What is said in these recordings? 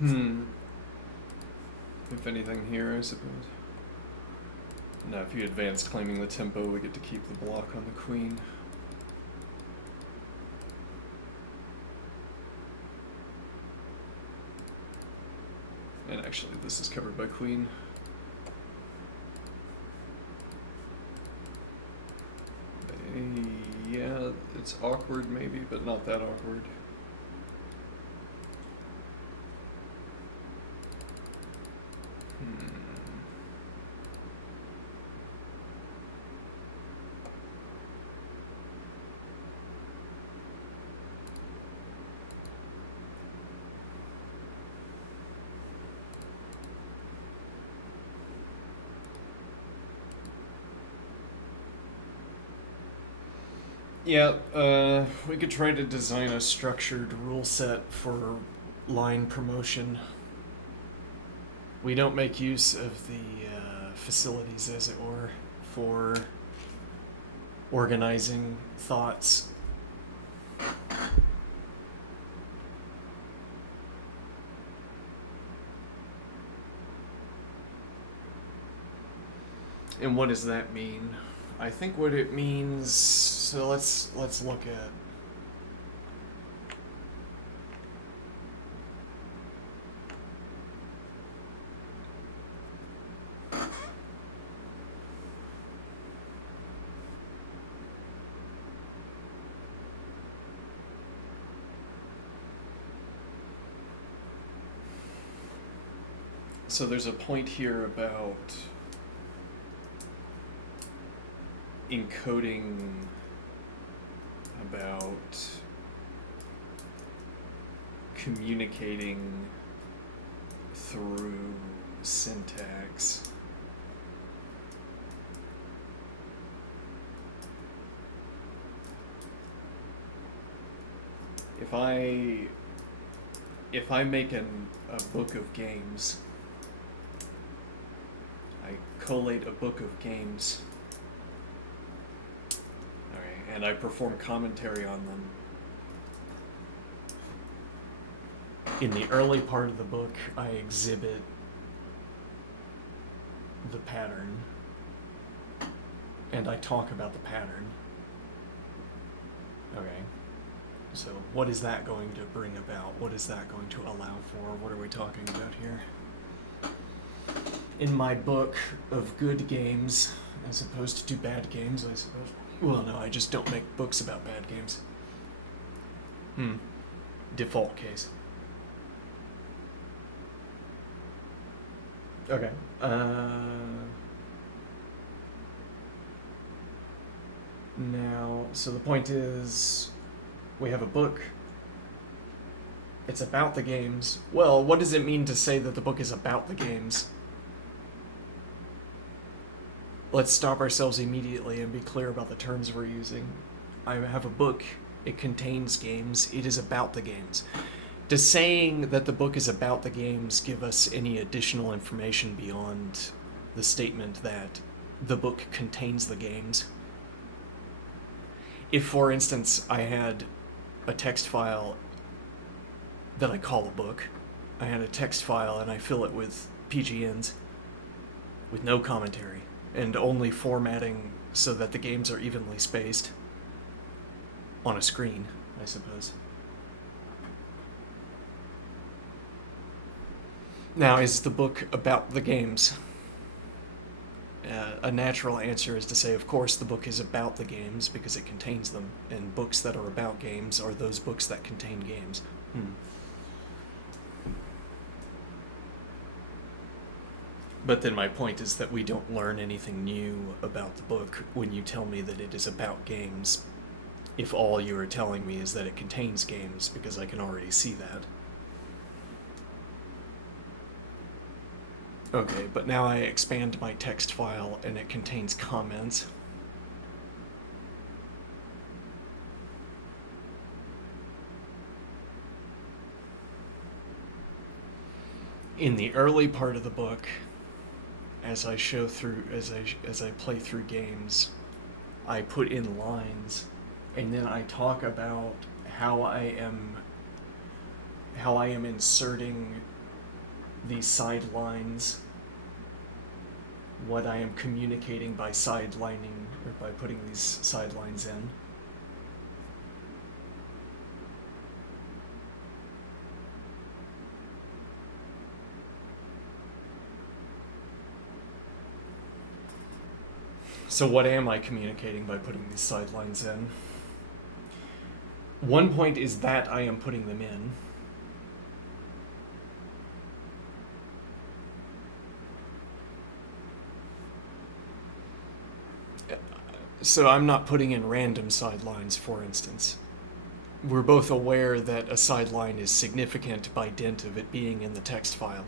Hmm. If anything here, I suppose. Now, if you advance claiming the tempo, we get to keep the block on the queen. And actually, this is covered by queen. Yeah, it's awkward maybe, but not that awkward. Hmm. Yeah, we could try to design a structured rule set for line promotion. We don't make use of the facilities, as it were, for organizing thoughts. And what does that mean? I think what it means. So let's look at. So there's a point here about encoding, about communicating through syntax. If I make a book of games, I collate a book of games, okay, and I perform commentary on them. In the early part of the book, I exhibit the pattern, and I talk about the pattern. Okay. So what is that going to bring about? What is that going to allow for? What are we talking about here? In my book of good games, as opposed to bad games, I suppose. Well, no, I just don't make books about bad games. Default case. Okay. Now, so the point is, we have a book. It's about the games. Well, what does it mean to say that the book is about the games? Let's stop ourselves immediately and be clear about the terms we're using. I have a book. It contains games. It is about the games. Does saying that the book is about the games give us any additional information beyond the statement that the book contains the games? If, for instance, I had a text file that I call a book, I had a text file and I fill it with PGNs with no commentary and only formatting so that the games are evenly spaced on a screen, I suppose. Now, is the book about the games? A natural answer is to say, of course, the book is about the games because it contains them, and books that are about games are those books that contain games. But then my point is that we don't learn anything new about the book when you tell me that it is about games, if all you are telling me is that it contains games, because I can already see that. Okay, but now I expand my text file and it contains comments. In the early part of the book, as I show through, as I play through games, I put in lines, and then I talk about how I am inserting these sidelines, what I am communicating by sidelining, or by putting these sidelines in. So what am I communicating by putting these sidelines in? One point is that I am putting them in. So I'm not putting in random sidelines, for instance. We're both aware that a sideline is significant by dint of it being in the text file.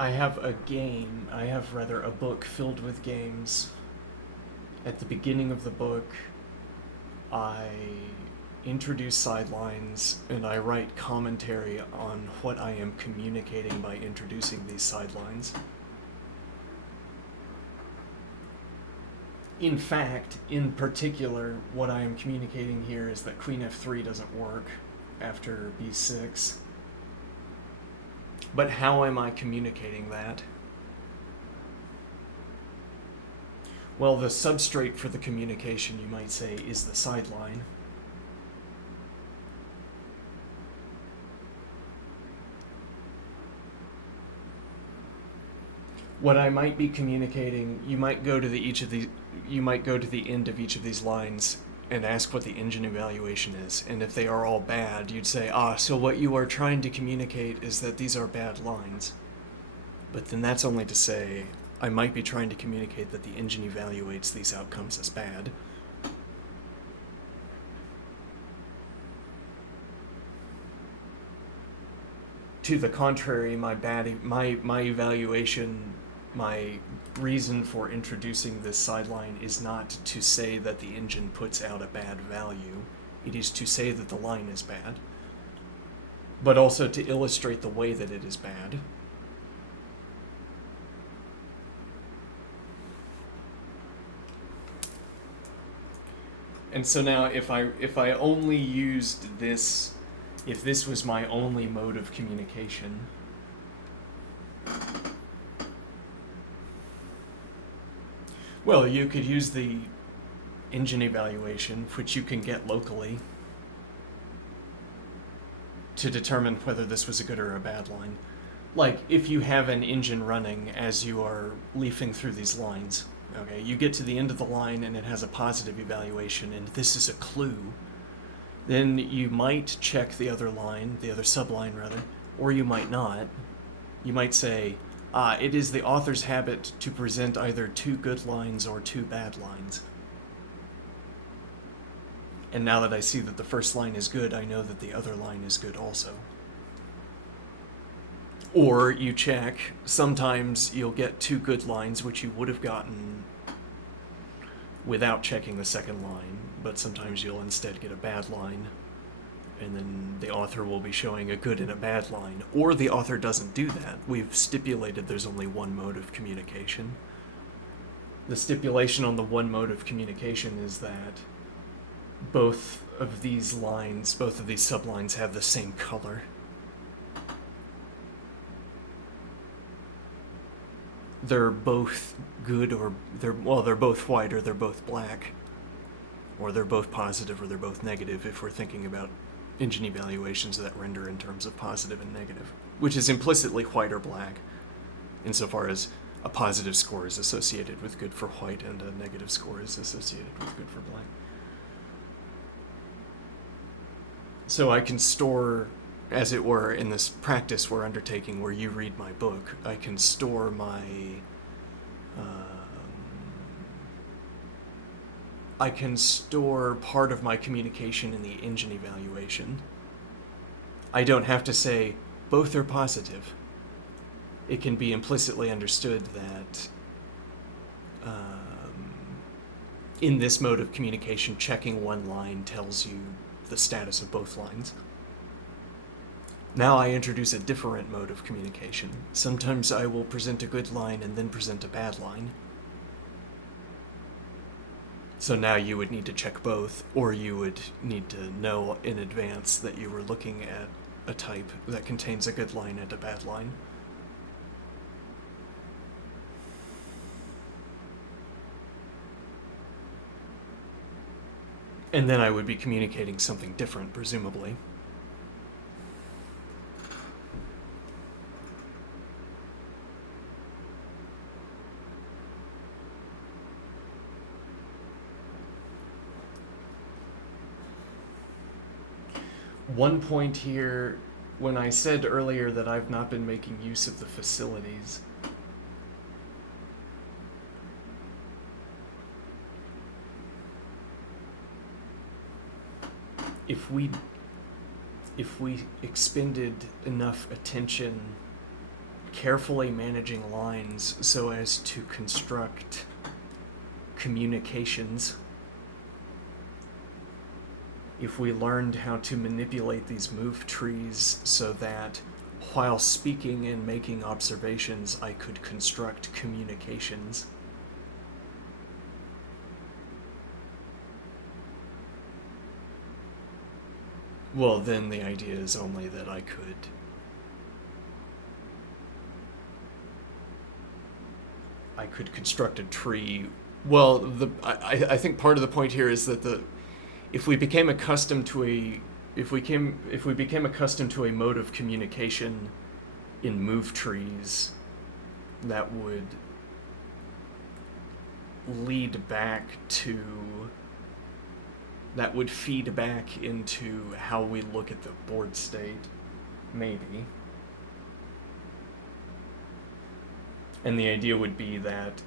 I have a book filled with games. At the beginning of the book, I introduce sidelines and I write commentary on what I am communicating by introducing these sidelines. In fact, in particular, what I am communicating here is that Queen F3 doesn't work after B6. But how am I communicating that? Well, the substrate for the communication, you might say, is the sideline. What I might be communicating, you might go to the end of each of these lines and ask what the engine evaluation is, and if they are all bad, you'd say, so what you are trying to communicate is that these are bad lines. But then that's only to say, I might be trying to communicate that the engine evaluates these outcomes as bad. To the contrary, my evaluation, my reason for introducing this sideline is not to say that the engine puts out a bad value. It is to say that the line is bad, but also to illustrate the way that it is bad. And so now if I only used this, if this was my only mode of communication, well, you could use the engine evaluation, which you can get locally, to determine whether this was a good or a bad line. Like, if you have an engine running as you are leafing through these lines, okay, you get to the end of the line and it has a positive evaluation, and this is a clue, then you might check the other line, the other subline rather, or you might not. You might say, it is the author's habit to present either two good lines or two bad lines. And now that I see that the first line is good, I know that the other line is good also. Or you check, sometimes you'll get two good lines, which you would have gotten without checking the second line, but sometimes you'll instead get a bad line, and then the author will be showing a good and a bad line. Or the author doesn't do that. We've stipulated there's only one mode of communication. The stipulation on the one mode of communication is that both of these lines, both of these sublines have the same color. They're both good, or they're both white, or they're both black, or they're both positive, or they're both negative, if we're thinking about engine evaluations that render in terms of positive and negative, which is implicitly white or black, insofar as a positive score is associated with good for white and a negative score is associated with good for black. So I can store, as it were, in this practice we're undertaking where you read my book, I can store my part of my communication in the engine evaluation. I don't have to say both are positive. It can be implicitly understood that in this mode of communication, checking one line tells you the status of both lines. Now I introduce a different mode of communication. Sometimes I will present a good line and then present a bad line. So now you would need to check both, or you would need to know in advance that you were looking at a type that contains a good line and a bad line. And then I would be communicating something different, presumably. One point here, when I said earlier that I've not been making use of the facilities, if we expended enough attention carefully managing lines so as to construct communications, if we learned how to manipulate these move trees so that while speaking and making observations I could construct communications, well, then the idea is only that I could construct a tree. Well, I think part of the point here is that if we became accustomed to a mode of communication in move trees, that would feed back into how we look at the board state, maybe. And the idea would be that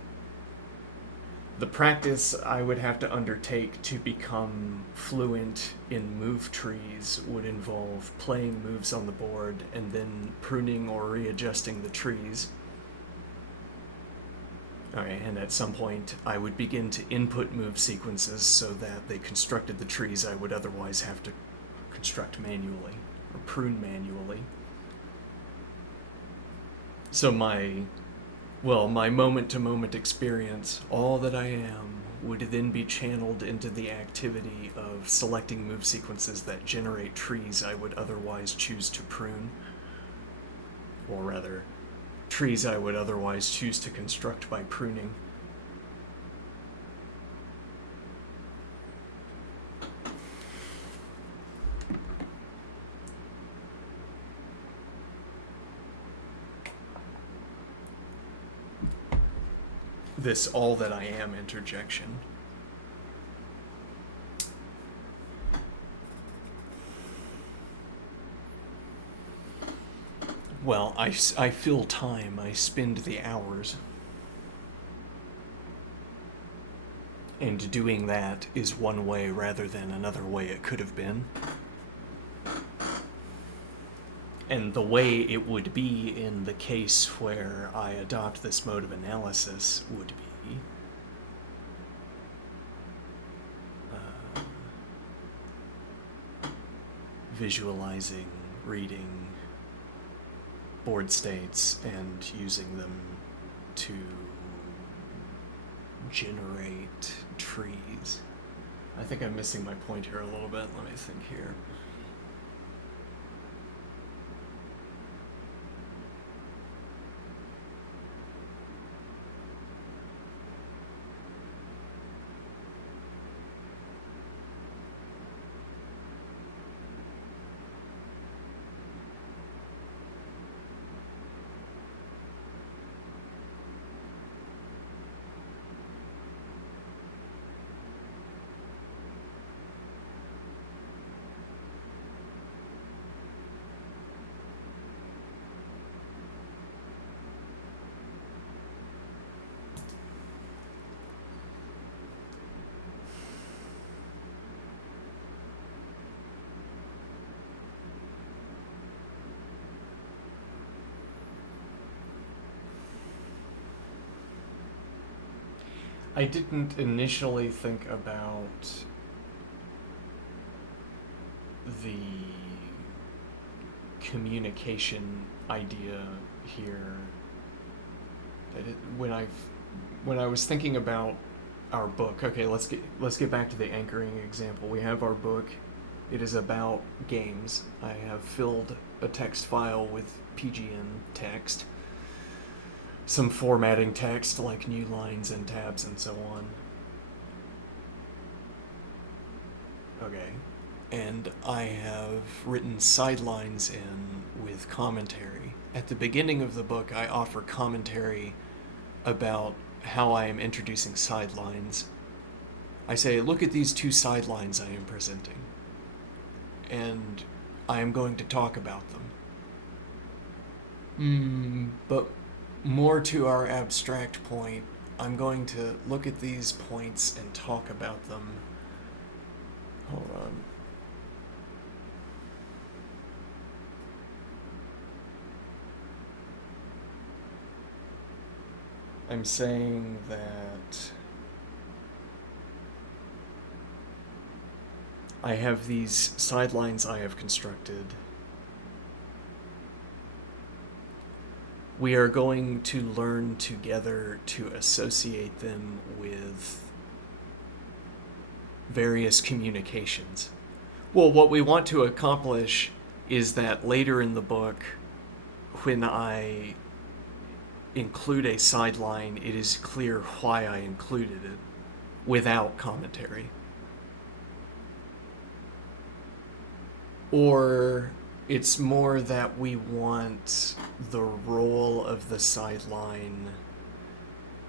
the practice I would have to undertake to become fluent in move trees would involve playing moves on the board and then pruning or readjusting the trees. Alright, and at some point I would begin to input move sequences so that they constructed the trees I would otherwise have to construct manually, or prune manually. So my moment-to-moment experience, all that I am, would then be channeled into the activity of selecting move sequences that generate trees I would otherwise choose to prune. Or rather, trees I would otherwise choose to construct by pruning. This all that I am interjection. Well, I fill time, I spend the hours. And doing that is one way rather than another way it could have been. And the way it would be in the case where I adopt this mode of analysis would be visualizing, reading board states, and using them to generate trees. I think I'm missing my point here a little bit. Let me think here. I didn't initially think about the communication idea here. When I was thinking about our book, okay, let's get back to the anchoring example. We have our book. It is about games. I have filled a text file with PGN text, some formatting text like new lines and tabs and so on. Okay. And I have written sidelines in with commentary. At the beginning of the book, I offer commentary about how I am introducing sidelines. I say, look at these two sidelines I am presenting, and I am going to talk about them. But more to our abstract point, I'm going to look at these points and talk about them. Hold on. I'm saying that I have these sidelines I have constructed. We are going to learn together to associate them with various communications. Well, what we want to accomplish is that later in the book, when I include a sideline, it is clear why I included it without commentary. Or it's more that we want the role of the sideline.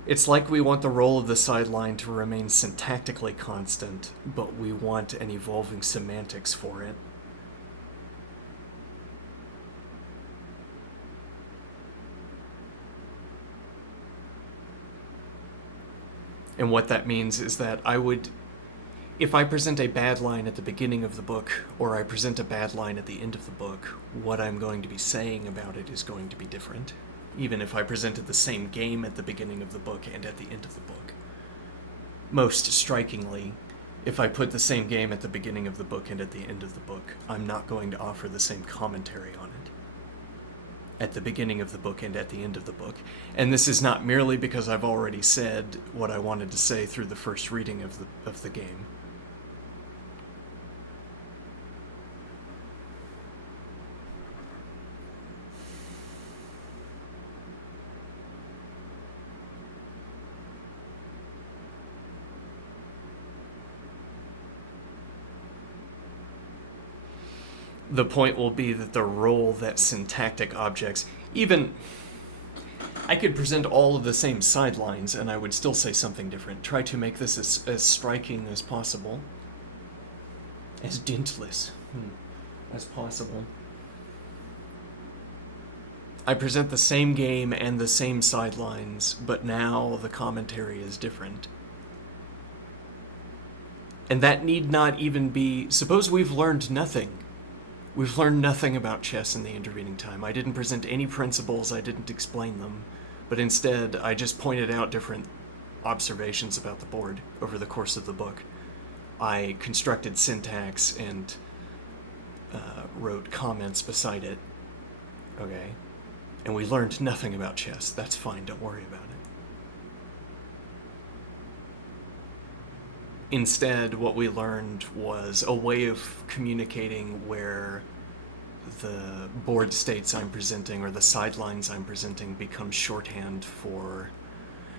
It's like we want the role of the sideline to remain syntactically constant, but we want an evolving semantics for it. And what that means is that if I present a bad line at the beginning of the book, or I present a bad line at the end of the book, what I'm going to be saying about it is going to be different, even if I presented the same game at the beginning of the book and at the end of the book. Most strikingly, if I put the same game at the beginning of the book and at the end of the book, I'm not going to offer the same commentary on it at the beginning of the book and at the end of the book. And this is not merely because I've already said what I wanted to say through the first reading of the game. The point will be that the role that syntactic objects, even I could present all of the same sidelines and I would still say something different. Try to make this as striking as possible, as dintless as possible. I present the same game and the same sidelines, but now the commentary is different. And that need not even be. Suppose we've learned nothing. We've learned nothing about chess in the intervening time. I didn't present any principles, I didn't explain them, but instead I just pointed out different observations about the board over the course of the book. I constructed syntax and wrote comments beside it. Okay? And we learned nothing about chess. That's fine, don't worry about it. Instead, what we learned was a way of communicating where the board states I'm presenting or the sidelines I'm presenting become shorthand for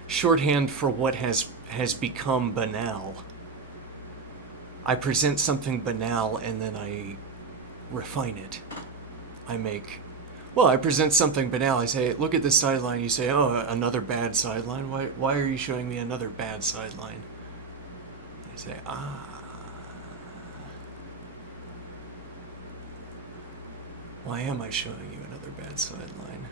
what has become banal. I present something banal and then I refine it. I present something banal. I say, look at this sideline. You say, oh, another bad sideline? Why are you showing me another bad sideline? I say, why am I showing you another bad sideline?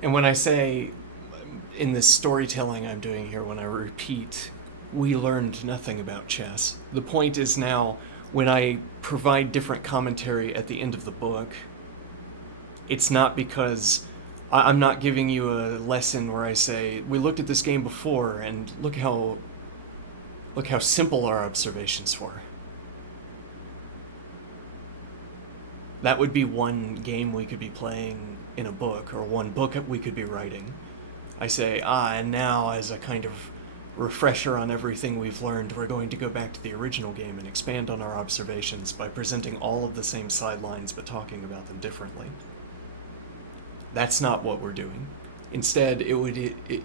And when I say in this storytelling I'm doing here, when I repeat, we learned nothing about chess, the point is now when I provide different commentary at the end of the book, it's not because I'm not giving you a lesson where I say, we looked at this game before and look how simple our observations were. That would be one game we could be playing in a book, or one book we could be writing. I say, and now as a kind of refresher on everything we've learned, we're going to go back to the original game and expand on our observations by presenting all of the same sidelines but talking about them differently. That's not what we're doing. Instead,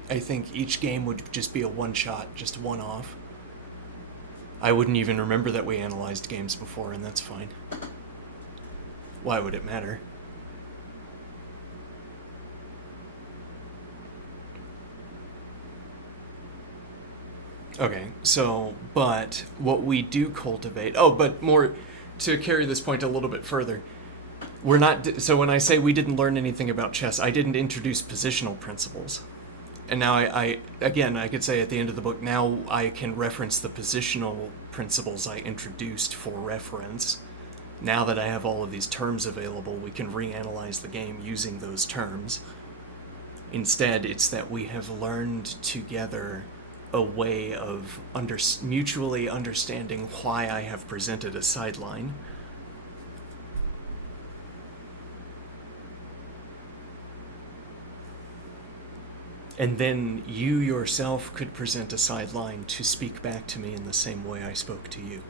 I think each game would just be a one-shot, just one-off. I wouldn't even remember that we analyzed games before, and that's fine. Why would it matter? Okay, so, but what we do cultivate... Oh, but more, to carry this point a little bit further, we're not... So when I say we didn't learn anything about chess, I didn't introduce positional principles. And now I could say at the end of the book, now I can reference the positional principles I introduced for reference. Now that I have all of these terms available, we can reanalyze the game using those terms. Instead, it's that we have learned together a way of mutually understanding why I have presented a sideline. And then you yourself could present a sideline to speak back to me in the same way I spoke to you.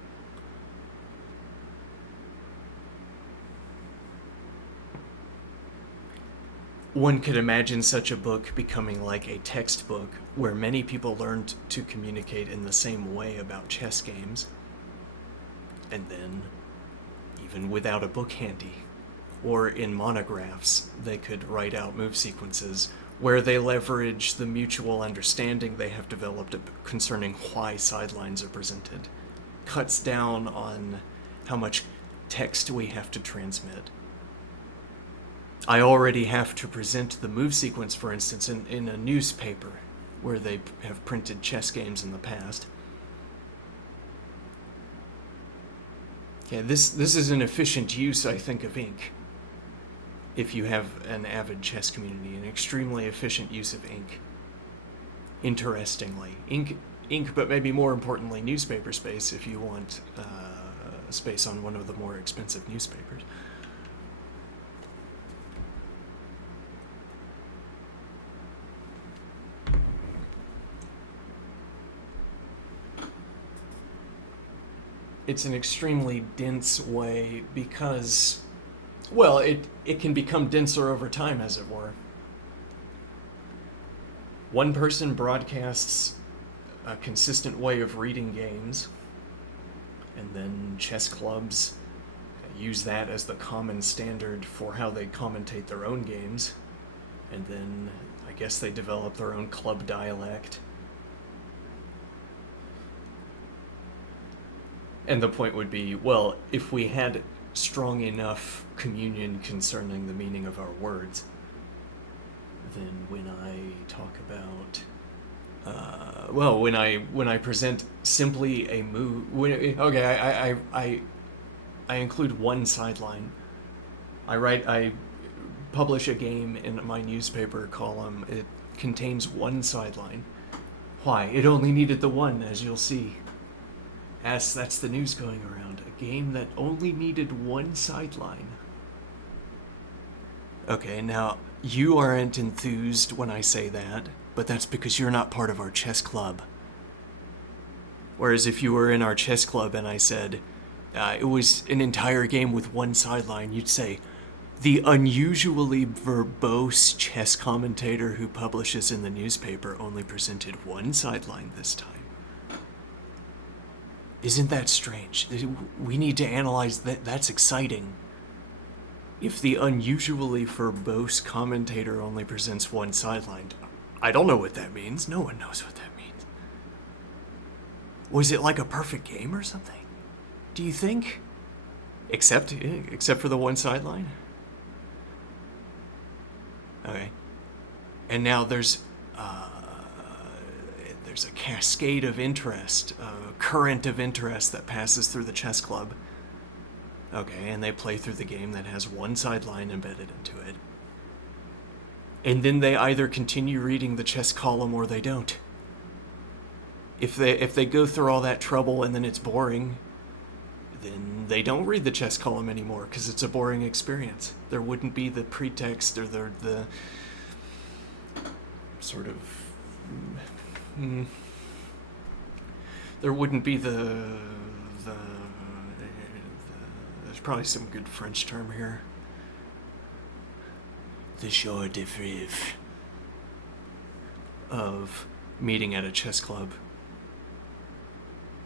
One could imagine such a book becoming like a textbook where many people learned to communicate in the same way about chess games. And then, even without a book handy, or in monographs, they could write out move sequences where they leverage the mutual understanding they have developed concerning why sidelines are presented. Cuts down on how much text we have to transmit. I already have to present the move sequence, for instance, in a newspaper where they have printed chess games in the past. Yeah, this is an efficient use, I think, of ink. If you have an avid chess community, an extremely efficient use of ink. Interestingly, ink, but maybe more importantly, newspaper space if you want space on one of the more expensive newspapers. It's an extremely dense way because, well, it can become denser over time, as it were. One person broadcasts a consistent way of reading games, and then chess clubs use that as the common standard for how they commentate their own games, and then I guess they develop their own club dialect. And the point would be, well, if we had strong enough communion concerning the meaning of our words, then when I talk about, when I present simply a move, I include one sideline. I publish a game in my newspaper column. It contains one sideline. Why? It only needed the one, as you'll see. As that's the news going around. A game that only needed one sideline. Okay, now, you aren't enthused when I say that, but that's because you're not part of our chess club. Whereas if you were in our chess club and I said, it was an entire game with one sideline, you'd say, the unusually verbose chess commentator who publishes in the newspaper only presented one sideline this time. Isn't that strange? We need to analyze that. That's exciting. If the unusually verbose commentator only presents one sideline, I don't know what that means. No one knows what that means. Was it like a perfect game or something? Do you think? Except for the one sideline? Okay. And now there's a cascade of interest, a current of interest that passes through the chess club. Okay, and they play through the game that has one sideline embedded into it. And then they either continue reading the chess column or they don't. If they go through all that trouble and then it's boring, then they don't read the chess column anymore because it's a boring experience. There wouldn't be the pretext or the sort of... there wouldn't be the there's probably some good French term here. The joie de vivre of meeting at a chess club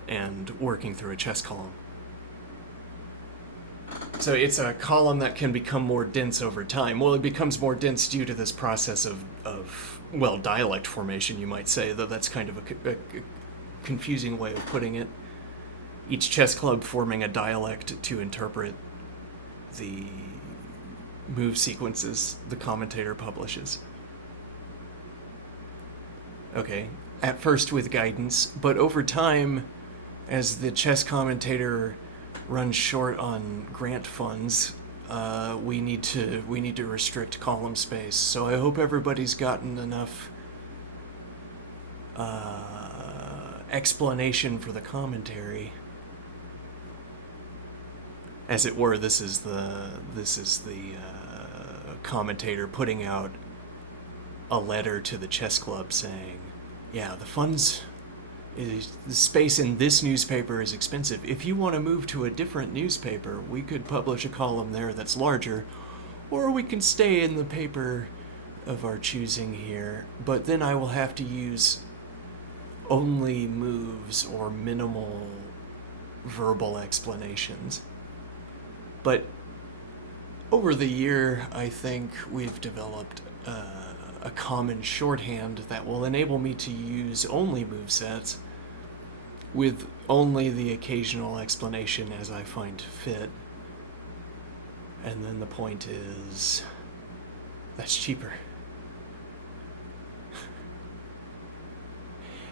and working through a chess column. So it's a column that can become more dense over time. Well, it becomes more dense due to this process of dialect formation, you might say, though that's kind of a confusing way of putting it. Each chess club forming a dialect to interpret the move sequences the commentator publishes. Okay, at first with guidance, but over time, as the chess commentator runs short on grant funds, we need to restrict column space. So I hope everybody's gotten enough explanation for the commentary. As it were, this is the commentator putting out a letter to the chess club saying, yeah, the space in this newspaper is expensive. If you want to move to a different newspaper, we could publish a column there that's larger, or we can stay in the paper of our choosing here, but then I will have to use only moves or minimal verbal explanations. But over the year, I think we've developed a common shorthand that will enable me to use only movesets with only the occasional explanation as I find fit. And then the point is, that's cheaper.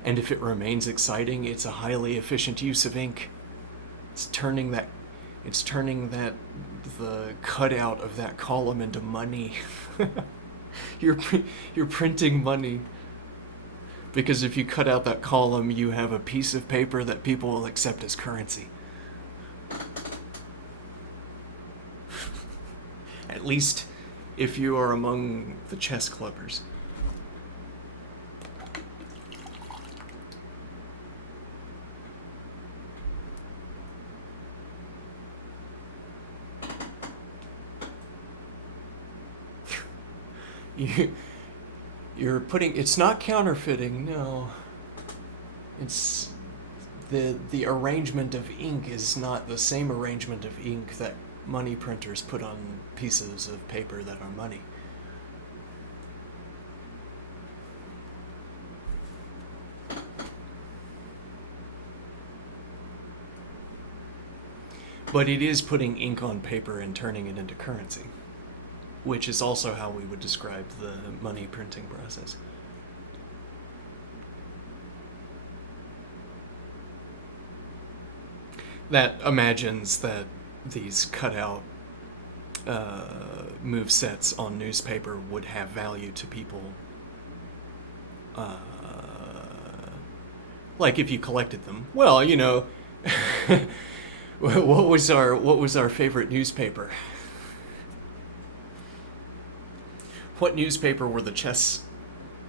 And if it remains exciting, it's a highly efficient use of ink. It's turning the cutout of that column into money. You're printing money. Because if you cut out that column, you have a piece of paper that people will accept as currency. At least if you are among the chess clubbers. You're putting, it's not counterfeiting, no. It's the arrangement of ink is not the same arrangement of ink that money printers put on pieces of paper that are money. But it is putting ink on paper and turning it into currency, which is also how we would describe the money printing process. That imagines that these cutout move sets on newspaper would have value to people. Like if you collected them. Well, you know, what was our favorite newspaper? What newspaper were the chess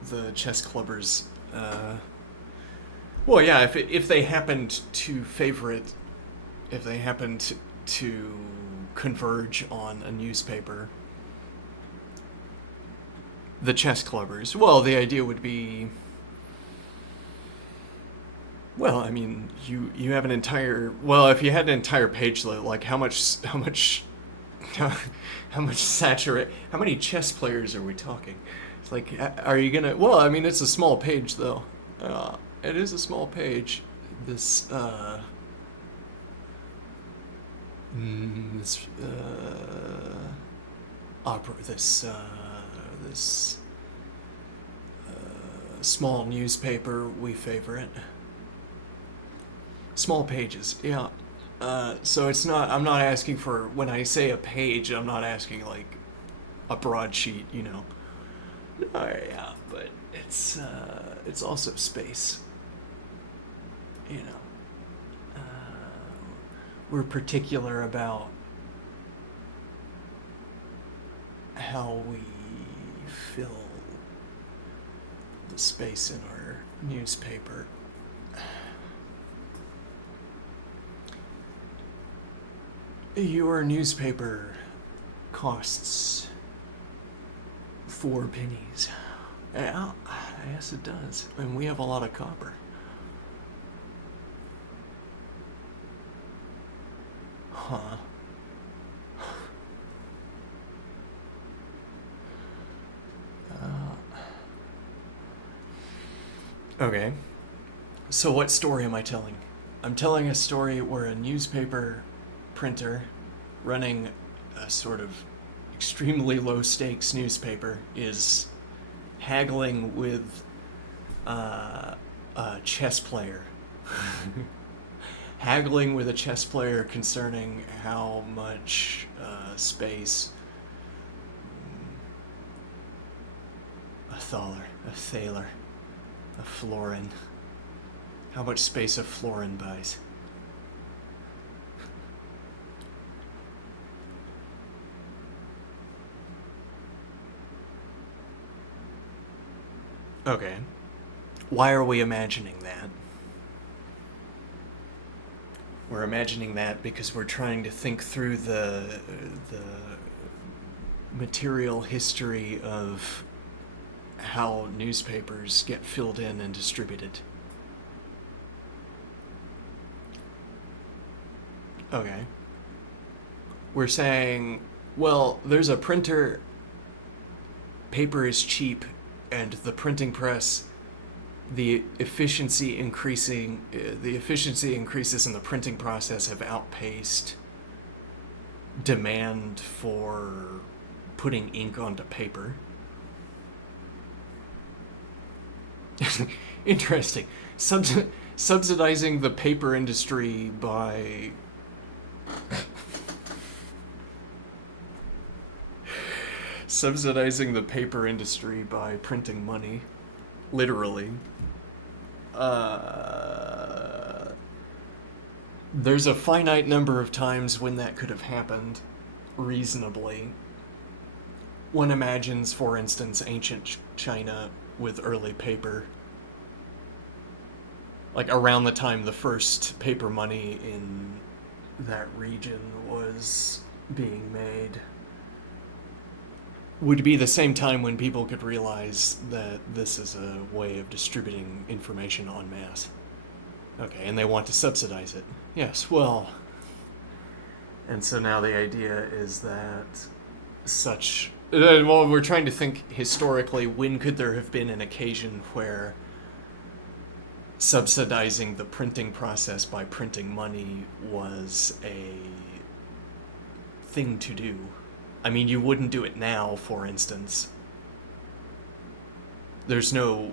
clubbers? Well, yeah, if they happened to favorite, if they happened to converge on a newspaper, the chess clubbers. Well, the idea would be, well, I mean, you have an entire, well, if you had an entire page, like how many chess players are we talking? It's like, are you gonna, well, I mean, it's a small page though. It is a small page. This Small newspaper, we favorite. Small pages, yeah. So it's not. I'm not asking for. When I say a page, I'm not asking like a broadsheet. Yeah, but it's also space. You know, we're particular about how we fill the space in our newspaper. Your newspaper costs 4 pennies. Yeah, yes it does. And we have a lot of copper. Huh. Okay. So what story am I telling? I'm telling a story where a newspaper printer running a sort of extremely low stakes newspaper is haggling with a chess player. Haggling with a chess player concerning how much space a thaler, a florin, how much space a florin buys. Okay. Why are we imagining that? We're imagining that because we're trying to think through the material history of how newspapers get filled in and distributed. Okay. We're saying, well, there's a printer, paper is cheap, and the printing press, the efficiency increases in the printing process have outpaced demand for putting ink onto paper. Interesting. Subsidizing the paper industry by printing money, literally. There's a finite number of times when that could have happened reasonably. One imagines, for instance, ancient China with early paper. Like around the time the first paper money in that region was being made, would be the same time when people could realize that this is a way of distributing information en masse. Okay, and they want to subsidize it. Yes, well. And so now the idea is that well, we're trying to think historically, when could there have been an occasion where subsidizing the printing process by printing money was a thing to do? I mean, you wouldn't do it now, for instance. There's no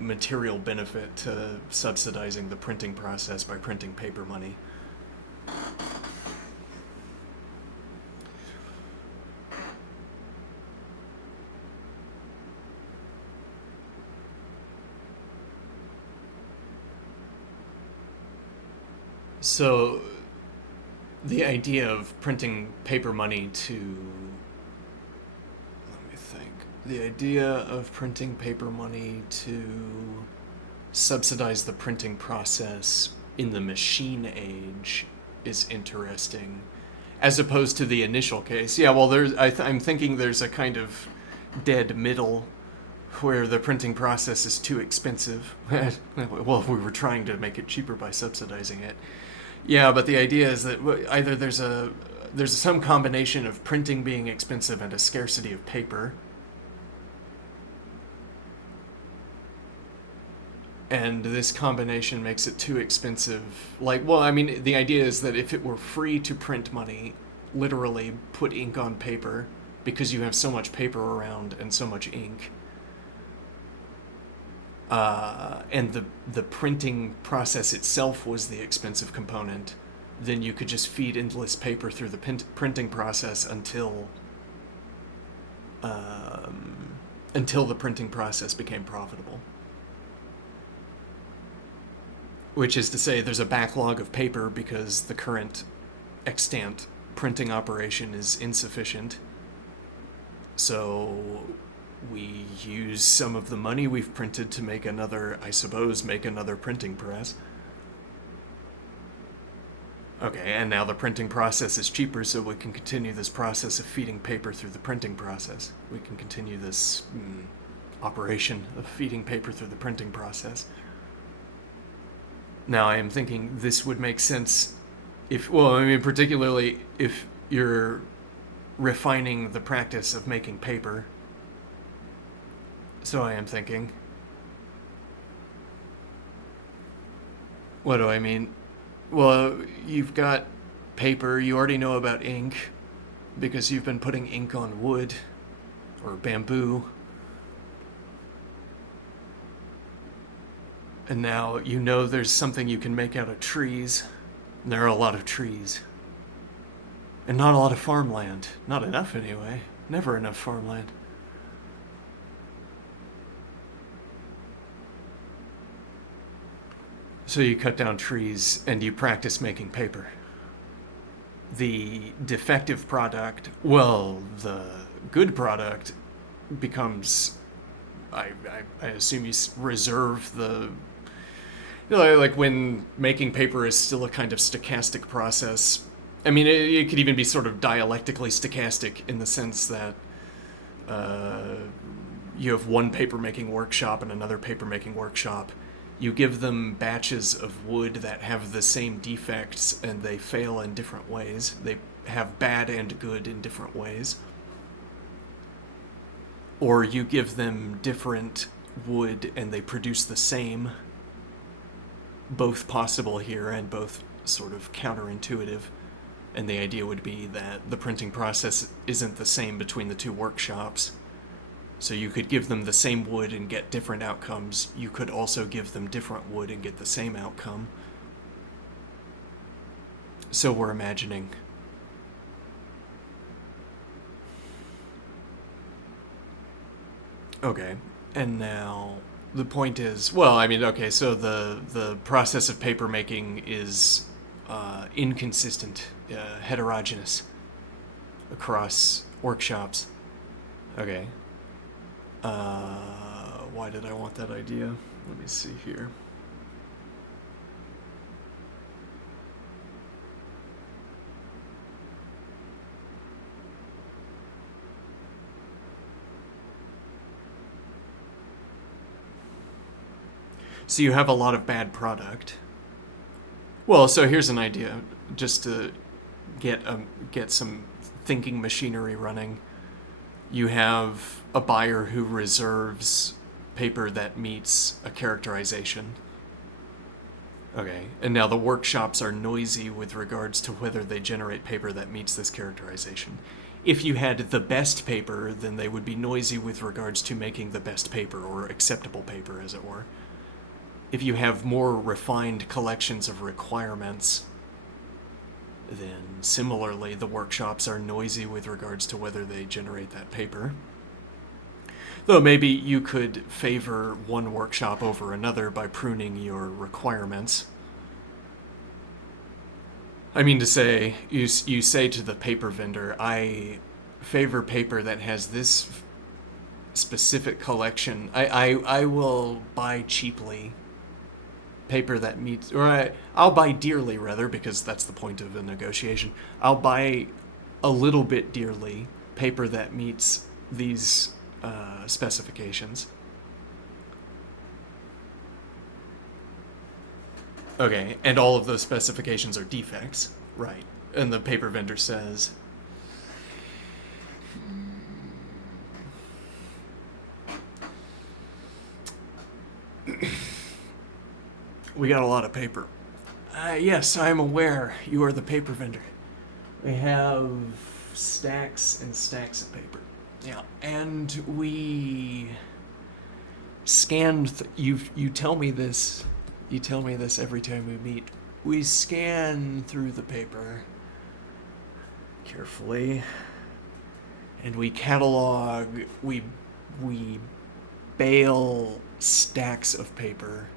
material benefit to subsidizing the printing process by printing paper money. So the idea of printing paper money to... Let me think. The idea of printing paper money to subsidize the printing process in the machine age is interesting, as opposed to the initial case. Yeah, well, I'm thinking there's a kind of dead middle where the printing process is too expensive. Well, we were trying to make it cheaper by subsidizing it. Yeah, but the idea is that either there's some combination of printing being expensive and a scarcity of paper, and this combination makes it too expensive. Like, well, I mean, the idea is that if it were free to print money, literally put ink on paper, because you have so much paper around and so much ink, and the printing process itself was the expensive component, then you could just feed endless paper through the printing process until the printing process became profitable. Which is to say, there's a backlog of paper because the current extant printing operation is insufficient. So we use some of the money we've printed to make another printing press. Okay, and now the printing process is cheaper, so we can continue this process of feeding paper through the printing process. We can continue this operation of feeding paper through the printing process. Now, I am thinking this would make sense particularly if you're refining the practice of making paper. So I am thinking, what do I mean? Well, you've got paper, you already know about ink, because you've been putting ink on wood, or bamboo. And now you know there's something you can make out of trees. And there are a lot of trees. And not a lot of farmland. Not enough, anyway. Never enough farmland. So you cut down trees and you practice making paper. The defective product, the good product becomes, I assume you reserve the, like when making paper is still a kind of stochastic process. I mean, it could even be sort of dialectically stochastic in the sense that you have one paper-making workshop and another paper-making workshop. You give them batches of wood that have the same defects and they fail in different ways. They have bad and good in different ways. Or you give them different wood and they produce the same. Both possible here and both sort of counterintuitive. And the idea would be that the printing process isn't the same between the two workshops. So you could give them the same wood and get different outcomes. You could also give them different wood and get the same outcome. So we're imagining. Okay, and now the point is, so the process of paper making is inconsistent, heterogeneous across workshops. Okay. Why did I want that idea? Let me see here. So you have a lot of bad product. Well, so here's an idea, just to get some thinking machinery running. You have a buyer who reserves paper that meets a characterization. Okay, and now the workshops are noisy with regards to whether they generate paper that meets this characterization. If you had the best paper, then they would be noisy with regards to making the best paper, or acceptable paper, as it were. If you have more refined collections of requirements, then similarly the workshops are noisy with regards to whether they generate that paper. Though maybe you could favor one workshop over another by pruning your requirements. I mean to say, you say to the paper vendor, I favor paper that has this specific collection. I will buy cheaply paper that meets, I'll buy dearly, rather, because that's the point of a negotiation. I'll buy a little bit dearly paper that meets these specifications. Okay, and all of those specifications are defects, right? And the paper vendor says, we got a lot of paper. Yes, I'm aware. You are the paper vendor. We have stacks and stacks of paper. Yeah, and we you tell me this. You tell me this every time we meet. We scan through the paper carefully, and we catalog. We bale stacks of paper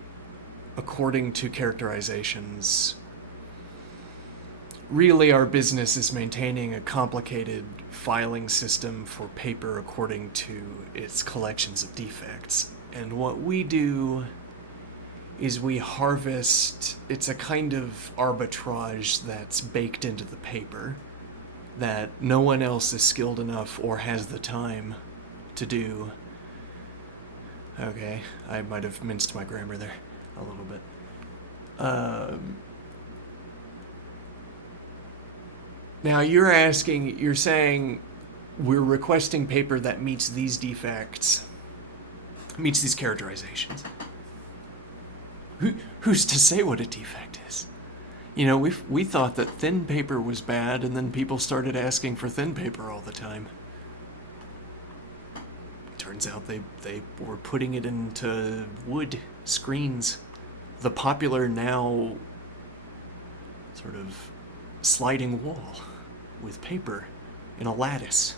according to characterizations. Really, our business is maintaining a complicated filing system for paper according to its collections of defects. And what we do is we harvest, it's a kind of arbitrage that's baked into the paper that no one else is skilled enough or has the time to do. Okay, I might have minced my grammar there a little bit. Now you're saying we're requesting paper that meets these defects, meets these characterizations. Who's to say what a defect is? You know, we thought that thin paper was bad, and then people started asking for thin paper all the time. Turns out they were putting it into wood screens. The popular now sort of sliding wall with paper in a lattice.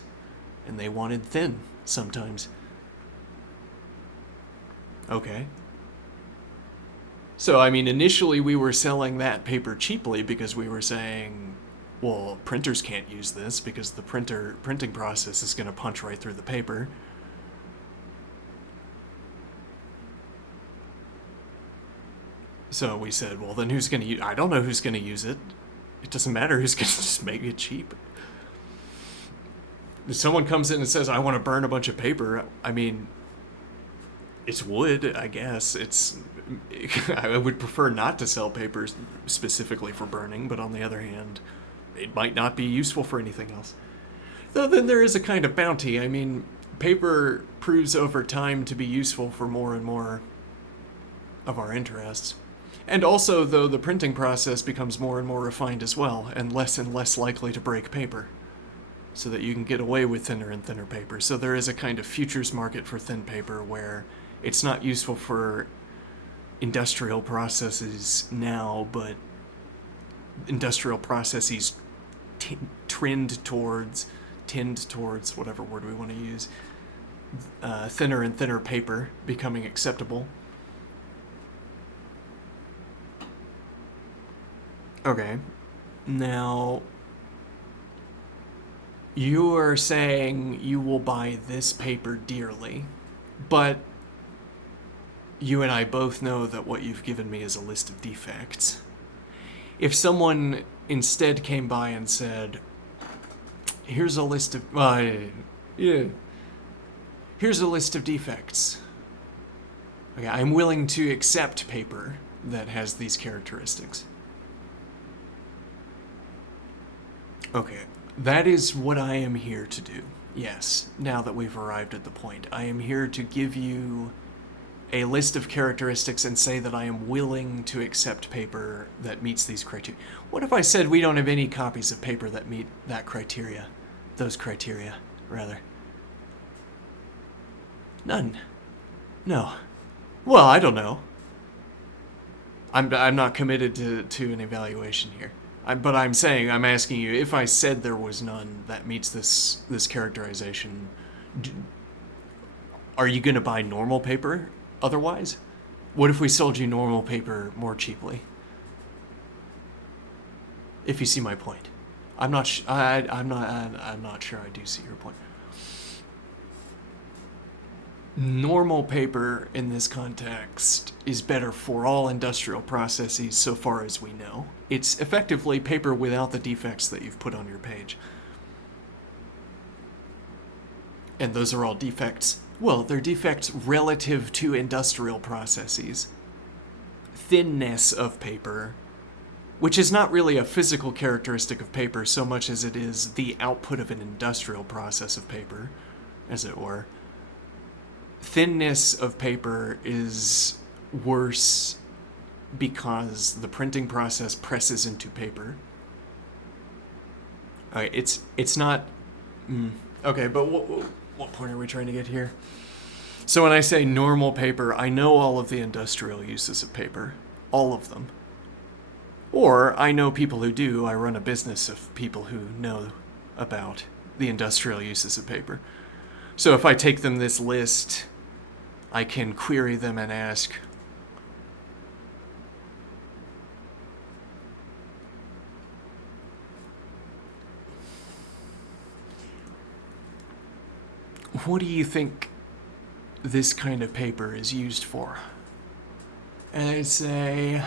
And they wanted thin sometimes. Okay. So, I mean, initially we were selling that paper cheaply because we were saying, well, printers can't use this because the printing process is going to punch right through the paper. So we said, well, then who's going to use... I don't know who's going to use it. It doesn't matter who's going to just make it cheap. If someone comes in and says, I want to burn a bunch of paper, I mean, it's wood, I guess. I would prefer not to sell papers specifically for burning, but on the other hand, it might not be useful for anything else. Though then there is a kind of bounty. I mean, paper proves over time to be useful for more and more of our interests. And also, though, the printing process becomes more and more refined as well, and less likely to break paper, so that you can get away with thinner and thinner paper. So there is a kind of futures market for thin paper where it's not useful for industrial processes now, but industrial processes tend towards, whatever word we want to use, thinner and thinner paper becoming acceptable. Okay. Now, you are saying you will buy this paper dearly, but you and I both know that what you've given me is a list of defects. If someone instead came by and said, here's a list of... here's a list of defects. Okay, I'm willing to accept paper that has these characteristics. Okay, that is what I am here to do. Yes, now that we've arrived at the point. I am here to give you a list of characteristics and say that I am willing to accept paper that meets these criteria. What if I said we don't have any copies of paper that meet that criteria? Those criteria, rather. None. No. Well, I don't know. I'm not committed to an evaluation here. But I'm asking you, if I said there was none that meets this characterization, are you going to buy normal paper otherwise? What if we sold you normal paper more cheaply? If you see my point. I'm not sure I do see your point. Normal paper in this context is better for all industrial processes so far as we know. It's effectively paper without the defects that you've put on your page. And those are all defects. Well, they're defects relative to industrial processes. Thinness of paper, which is not really a physical characteristic of paper so much as it is the output of an industrial process of paper, as it were. Thinness of paper is worse because the printing process presses into paper. It's not... Okay, but what point are we trying to get here? So when I say normal paper, I know all of the industrial uses of paper. All of them. Or I know people who do. I run a business of people who know about the industrial uses of paper. So if I take them this list, I can query them and ask, what do you think this kind of paper is used for? And I'd say,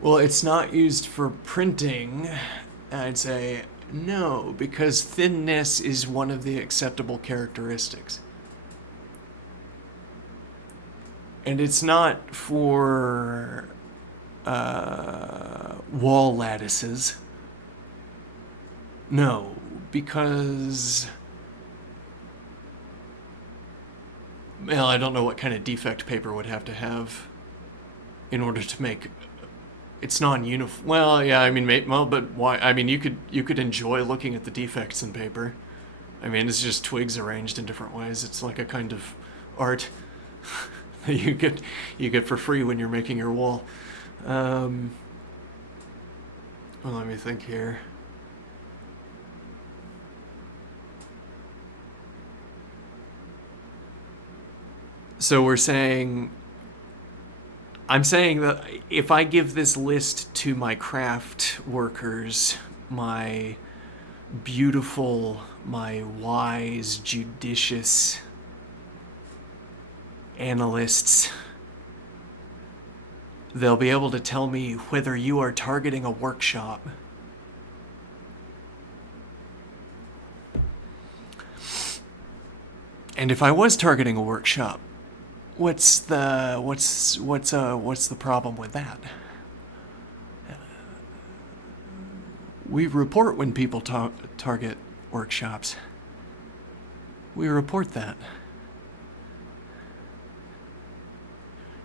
well, it's not used for printing. And I'd say, no, because thinness is one of the acceptable characteristics. And it's not for wall lattices. No, because... well, I don't know what kind of defect paper would have to have in order to make... it's non-uniform. Well, yeah, I mean, well, but why? I mean, you could enjoy looking at the defects in paper. I mean, it's just twigs arranged in different ways. It's like a kind of art that you get for free when you're making your wall. Well, let me think here. So I'm saying that if I give this list to my craft workers, my beautiful, my wise, judicious analysts, they'll be able to tell me whether you are targeting a workshop. And if I was targeting a workshop, what's the problem with that? We report when people target workshops. We report that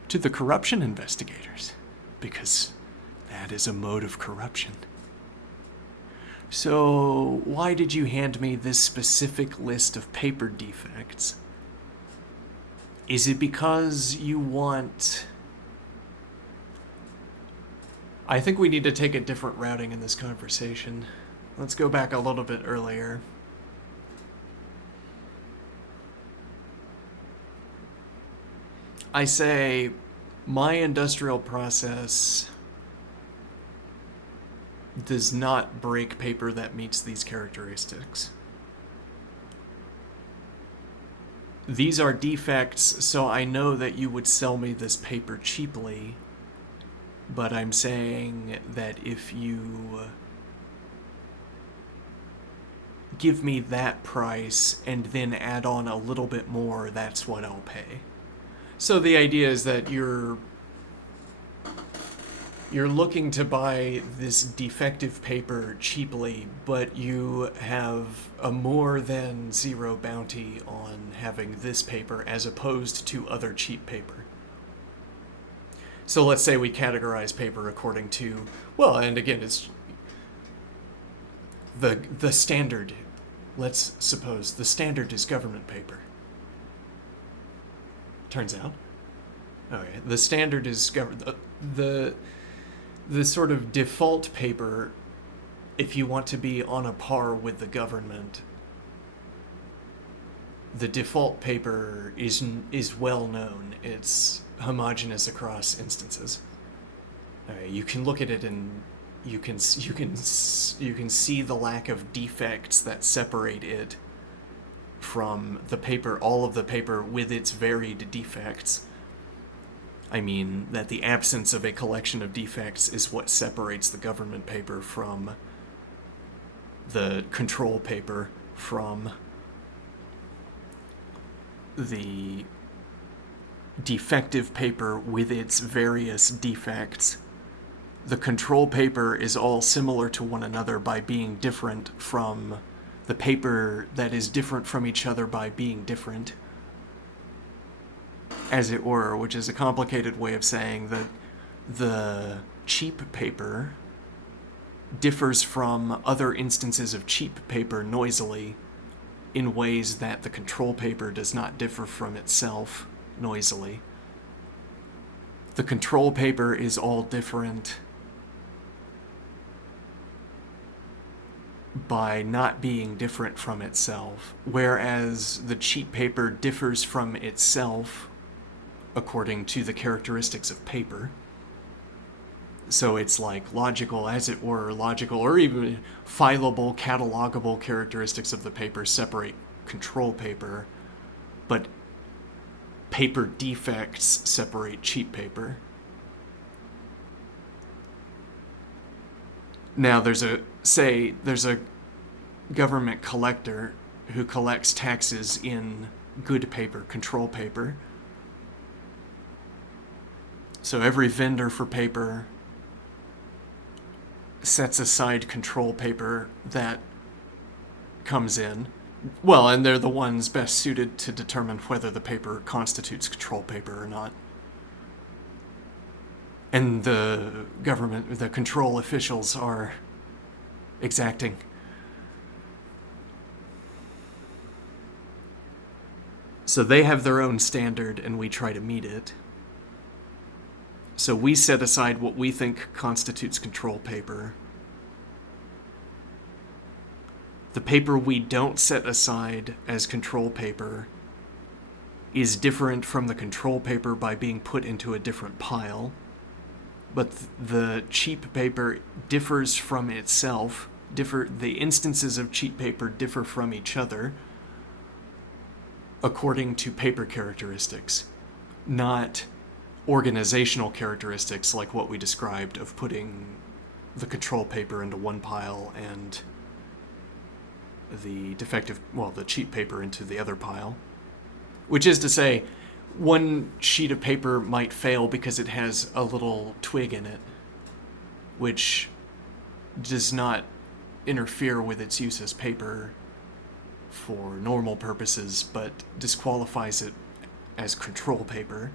to the corruption investigators, because that is a mode of corruption. So why did you hand me this specific list of paper defects? Is it because you want... I think we need to take a different routing in this conversation. Let's go back a little bit earlier. I say, my industrial process does not break paper that meets these characteristics. These are defects, so I know that you would sell me this paper cheaply, but I'm saying that if you give me that price and then add on a little bit more, that's what I'll pay. So the idea is that you're looking to buy this defective paper cheaply, but you have a more than zero bounty on having this paper as opposed to other cheap paper. So let's say we categorize paper according to, well, and again, it's the standard. Let's suppose the standard is government paper. Turns out. Okay, the standard is the sort of default paper, if you want to be on a par with the government, the default paper is well known. It's homogeneous across instances. You can look at it and you can see the lack of defects that separate it from the paper, all of the paper with its varied defects. I mean, that the absence of a collection of defects is what separates the government paper from the control paper from the defective paper with its various defects. The control paper is all similar to one another by being different from the paper that is different from each other by being different, as it were, which is a complicated way of saying that the cheap paper differs from other instances of cheap paper noisily in ways that the control paper does not differ from itself noisily. The control paper is all different by not being different from itself, whereas the cheap paper differs from itself according to the characteristics of paper. So it's like logical, as it were, logical or even fileable, catalogable characteristics of the paper separate control paper, but paper defects separate cheap paper. Now there's a government collector who collects taxes in good paper, control paper. So every vendor for paper sets aside control paper that comes in. Well, and they're the ones best suited to determine whether the paper constitutes control paper or not. And the government, the control officials are exacting. So they have their own standard and we try to meet it. So we set aside what we think constitutes control paper. The paper we don't set aside as control paper is different from the control paper by being put into a different pile. But the cheap paper differs from itself. The instances of cheap paper differ from each other according to paper characteristics, not organizational characteristics like what we described of putting the control paper into one pile and the cheap paper into the other pile. Which is to say, one sheet of paper might fail because it has a little twig in it, which does not interfere with its use as paper for normal purposes, but disqualifies it as control paper.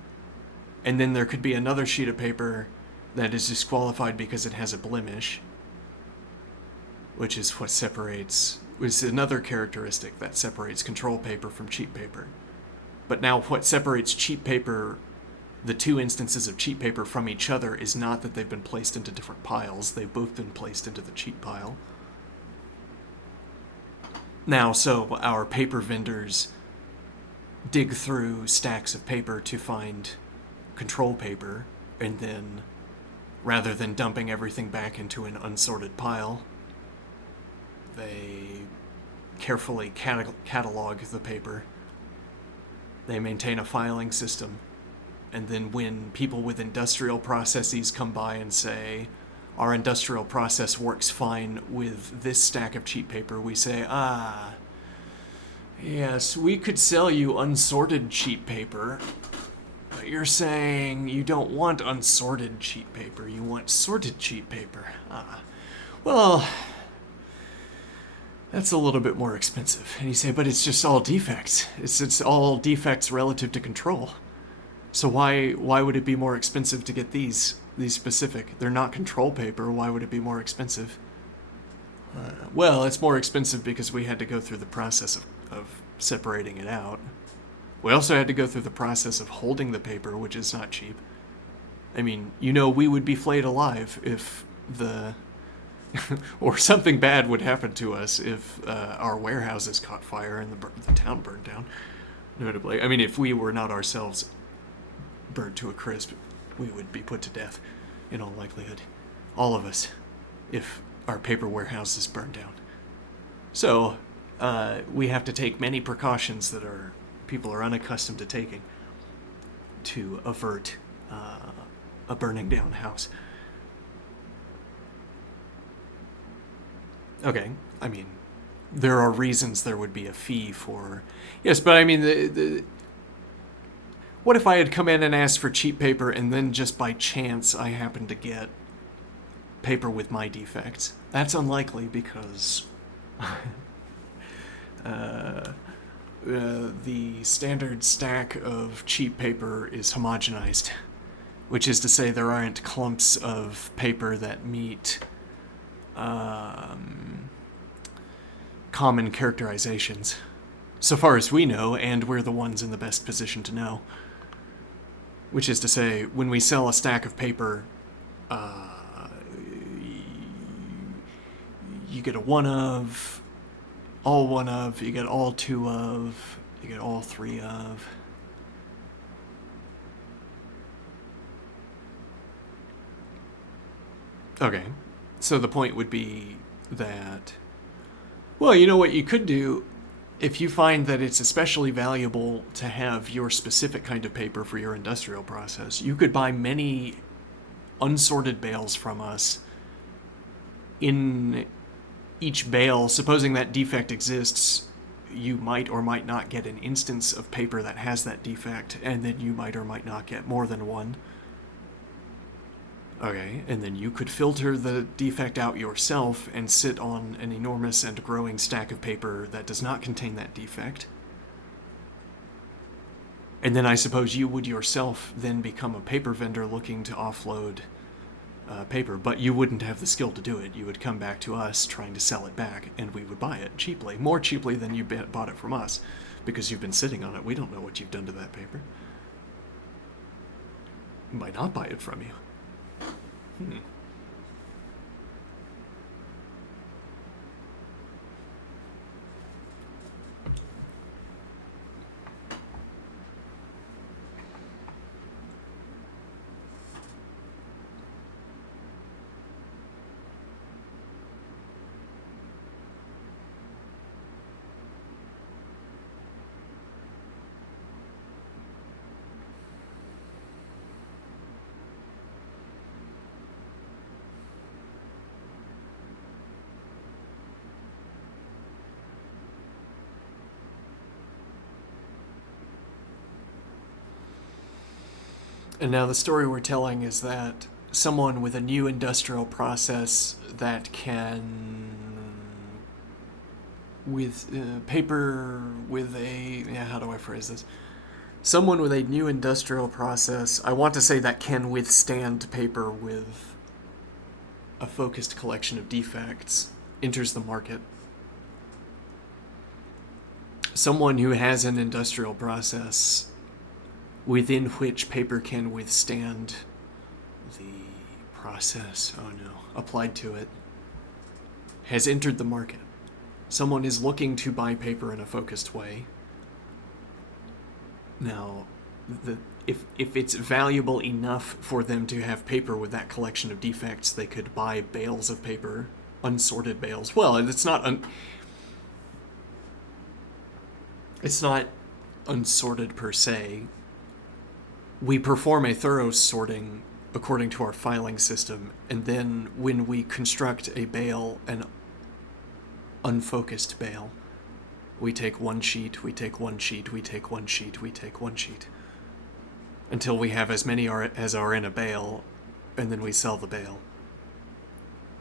And then there could be another sheet of paper that is disqualified because it has a blemish, which is another characteristic that separates control paper from cheap paper. But now what separates cheap paper, the two instances of cheap paper from each other, is not that they've been placed into different piles. They've both been placed into the cheap pile. Now, so our paper vendors dig through stacks of paper to find control paper, and then rather than dumping everything back into an unsorted pile, they carefully catalog the paper. They maintain a filing system, and then when people with industrial processes come by and say, our industrial process works fine with this stack of cheap paper, we say, yes, we could sell you unsorted cheap paper, but you're saying you don't want unsorted cheap paper, you want sorted cheap paper. Well, that's a little bit more expensive. And you say, but it's just all defects. It's all defects relative to control. So why would it be more expensive to get these specific? They're not control paper. Why would it be more expensive? Well, it's more expensive because we had to go through the process of separating it out. We also had to go through the process of holding the paper, which is not cheap. I mean, we would be flayed alive if or something bad would happen to us if our warehouses caught fire and the town burned down, notably. I mean, if we were not ourselves burned to a crisp, we would be put to death, in all likelihood. All of us, if our paper warehouses burned down. So, we have to take many precautions that people are unaccustomed to taking to avert a burning down house. Okay, I mean, there are reasons there would be a fee for... Yes, but I mean, what if I had come in and asked for cheap paper and then just by chance I happened to get paper with my defects? That's unlikely because the standard stack of cheap paper is homogenized, which is to say there aren't clumps of paper that meet common characterizations. So far as we know, and we're the ones in the best position to know. Which is to say, when we sell a stack of paper, you get a one of, all one of, you get all two of, you get all three of. Okay, so the point would be that, well, you know what you could do if you find that it's especially valuable to have your specific kind of paper for your industrial process. You could buy many unsorted bales from us. In each bale, supposing that defect exists, you might or might not get an instance of paper that has that defect, and then you might or might not get more than one. Okay, and then you could filter the defect out yourself and sit on an enormous and growing stack of paper that does not contain that defect. And then I suppose you would yourself then become a paper vendor looking to offload paper, but you wouldn't have the skill to do it. You would come back to us trying to sell it back, and we would buy it cheaply, more cheaply than you bought it from us, because you've been sitting on it. We don't know what you've done to that paper. We might not buy it from you. And now the story we're telling is that someone with a new industrial process that can, with paper, with a, how do I phrase this? Someone with a new industrial process, I want to say that can withstand paper with a focused collection of defects, enters the market. Someone who has an industrial process within which paper can withstand the process, applied to it, has entered the market. Someone is looking to buy paper in a focused way. Now, if it's valuable enough for them to have paper with that collection of defects, they could buy bales of paper, unsorted bales. Well, it's not unsorted per se. We perform a thorough sorting according to our filing system, and then when we construct a bale, an unfocused bale, we take one sheet, we take one sheet, we take one sheet, we take one sheet, until we have as many as are in a bale, and then we sell the bale.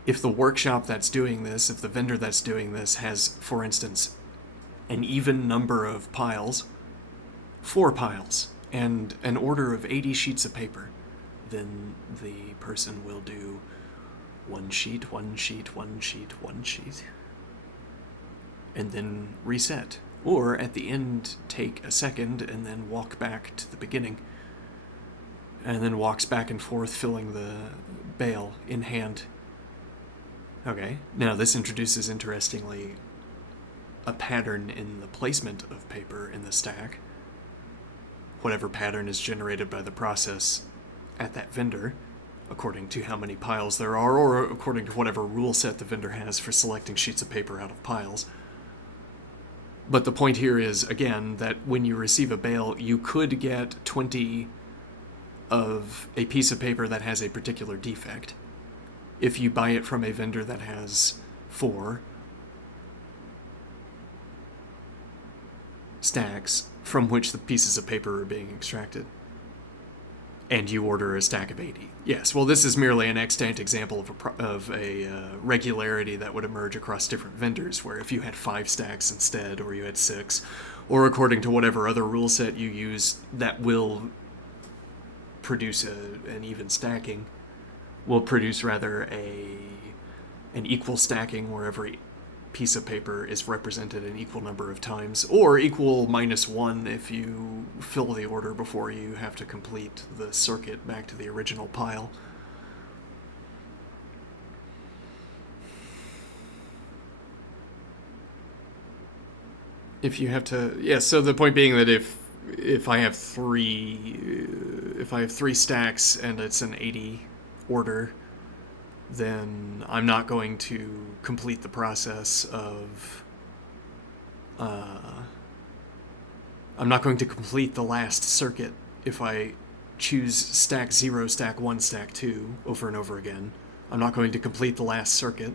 If the workshop that's doing this, if the vendor that's doing this has, for instance, an even number of piles, 4 piles, and an order of 80 sheets of paper, then the person will do one sheet, one sheet, one sheet, one sheet, and then reset. Or at the end, take a second and then walk back to the beginning, and then walks back and forth, filling the bale in hand. Okay, now this introduces, interestingly, a pattern in the placement of paper in the stack. Whatever pattern is generated by the process at that vendor, according to how many piles there are, or according to whatever rule set the vendor has for selecting sheets of paper out of piles. But the point here is, again, that when you receive a bale, you could get 20 of a piece of paper that has a particular defect. If you buy it from a vendor that has 4 stacks from which the pieces of paper are being extracted, and you order a stack of 80. Yes, well, this is merely an extant example of a regularity that would emerge across different vendors, where if you had 5 stacks instead, or you had 6, or according to whatever other rule set you use that will produce an even stacking, will produce rather an equal stacking where every piece of paper is represented an equal number of times, or equal -1 if you fill the order before you have to complete the circuit back to the original pile. If you have to, yeah. So the point being that if I have three stacks and it's an 80 order, then I'm not going to complete the process of. I'm not going to complete the last circuit if I choose stack 0, stack 1, stack 2 over and over again. I'm not going to complete the last circuit.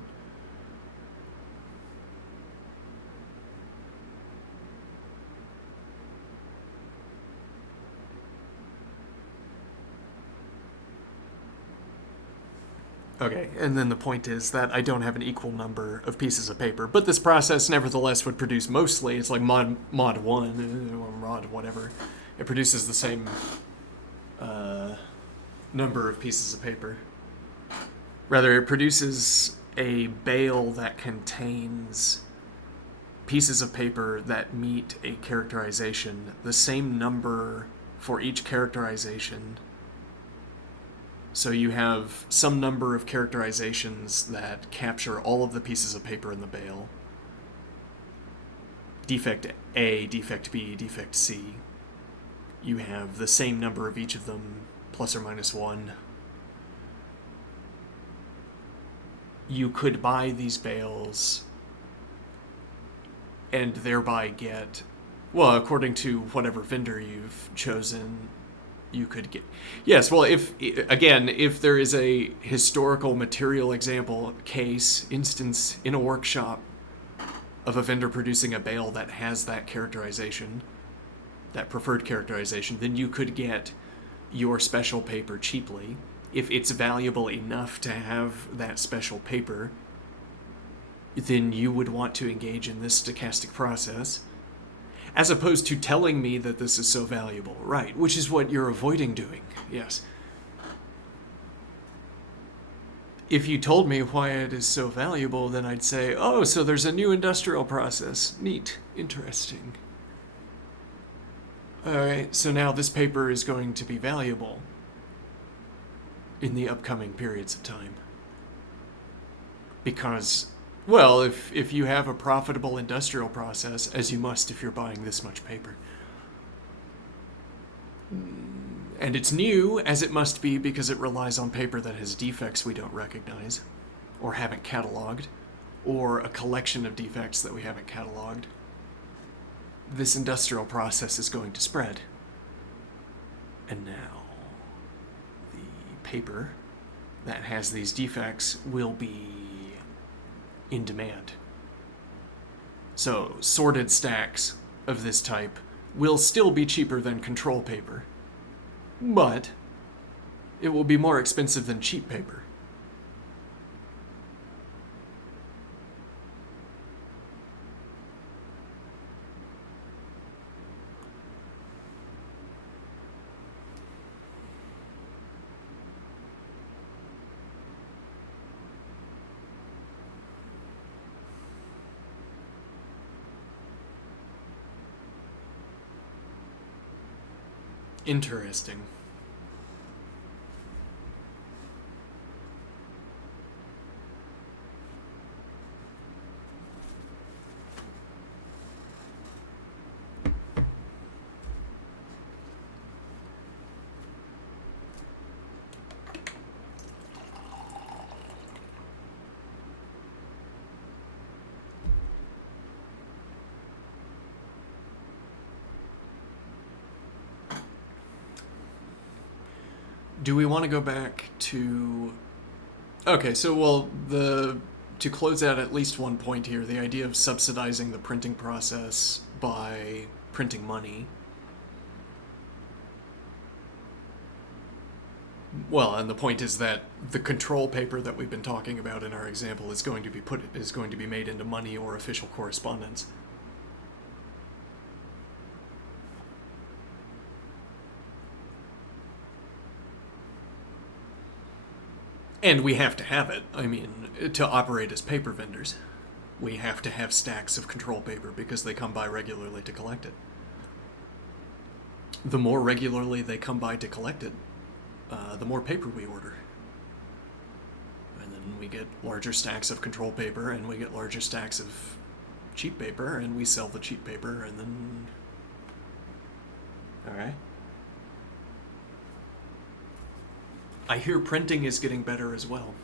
Okay, and then the point is that I don't have an equal number of pieces of paper, but this process nevertheless would produce mostly, it's like mod 1, or mod whatever, it produces the same number of pieces of paper. Rather, it produces a bale that contains pieces of paper that meet a characterization, the same number for each characterization. So you have some number of characterizations that capture all of the pieces of paper in the bale. Defect A, defect B, defect C. You have the same number of each of them, plus or minus 1. You could buy these bales and thereby get, well, according to whatever vendor you've chosen, you could get. Yes, well, if there is a historical material example, case, instance in a workshop of a vendor producing a bale that has that characterization, that preferred characterization, then you could get your special paper cheaply. If it's valuable enough to have that special paper, then you would want to engage in this stochastic process, as opposed to telling me that this is so valuable, right? Which is what you're avoiding doing, yes. If you told me why it is so valuable, then I'd say, oh, so there's a new industrial process. Neat, interesting. Alright, so now this paper is going to be valuable in the upcoming periods of time. Because, well, if you have a profitable industrial process, as you must if you're buying this much paper, and it's new, as it must be because it relies on paper that has defects we don't recognize, or haven't cataloged, or a collection of defects that we haven't cataloged, this industrial process is going to spread. And now, the paper that has these defects will be in demand. So, sorted stacks of this type will still be cheaper than control paper, but it will be more expensive than cheap paper. Interesting. Do we want to go back to... Okay, so, well, to close out at least one point here, the idea of subsidizing the printing process by printing money. Well, and the point is that the control paper that we've been talking about in our example is going to be made into money or official correspondence. And we have to have it, I mean, to operate as paper vendors. we have to have stacks of control paper because they come by regularly to collect it. The more regularly they come by to collect it, the more paper we order. And then we get larger stacks of control paper, and we get larger stacks of cheap paper, and we sell the cheap paper, and then... Alright. I hear printing is getting better as well.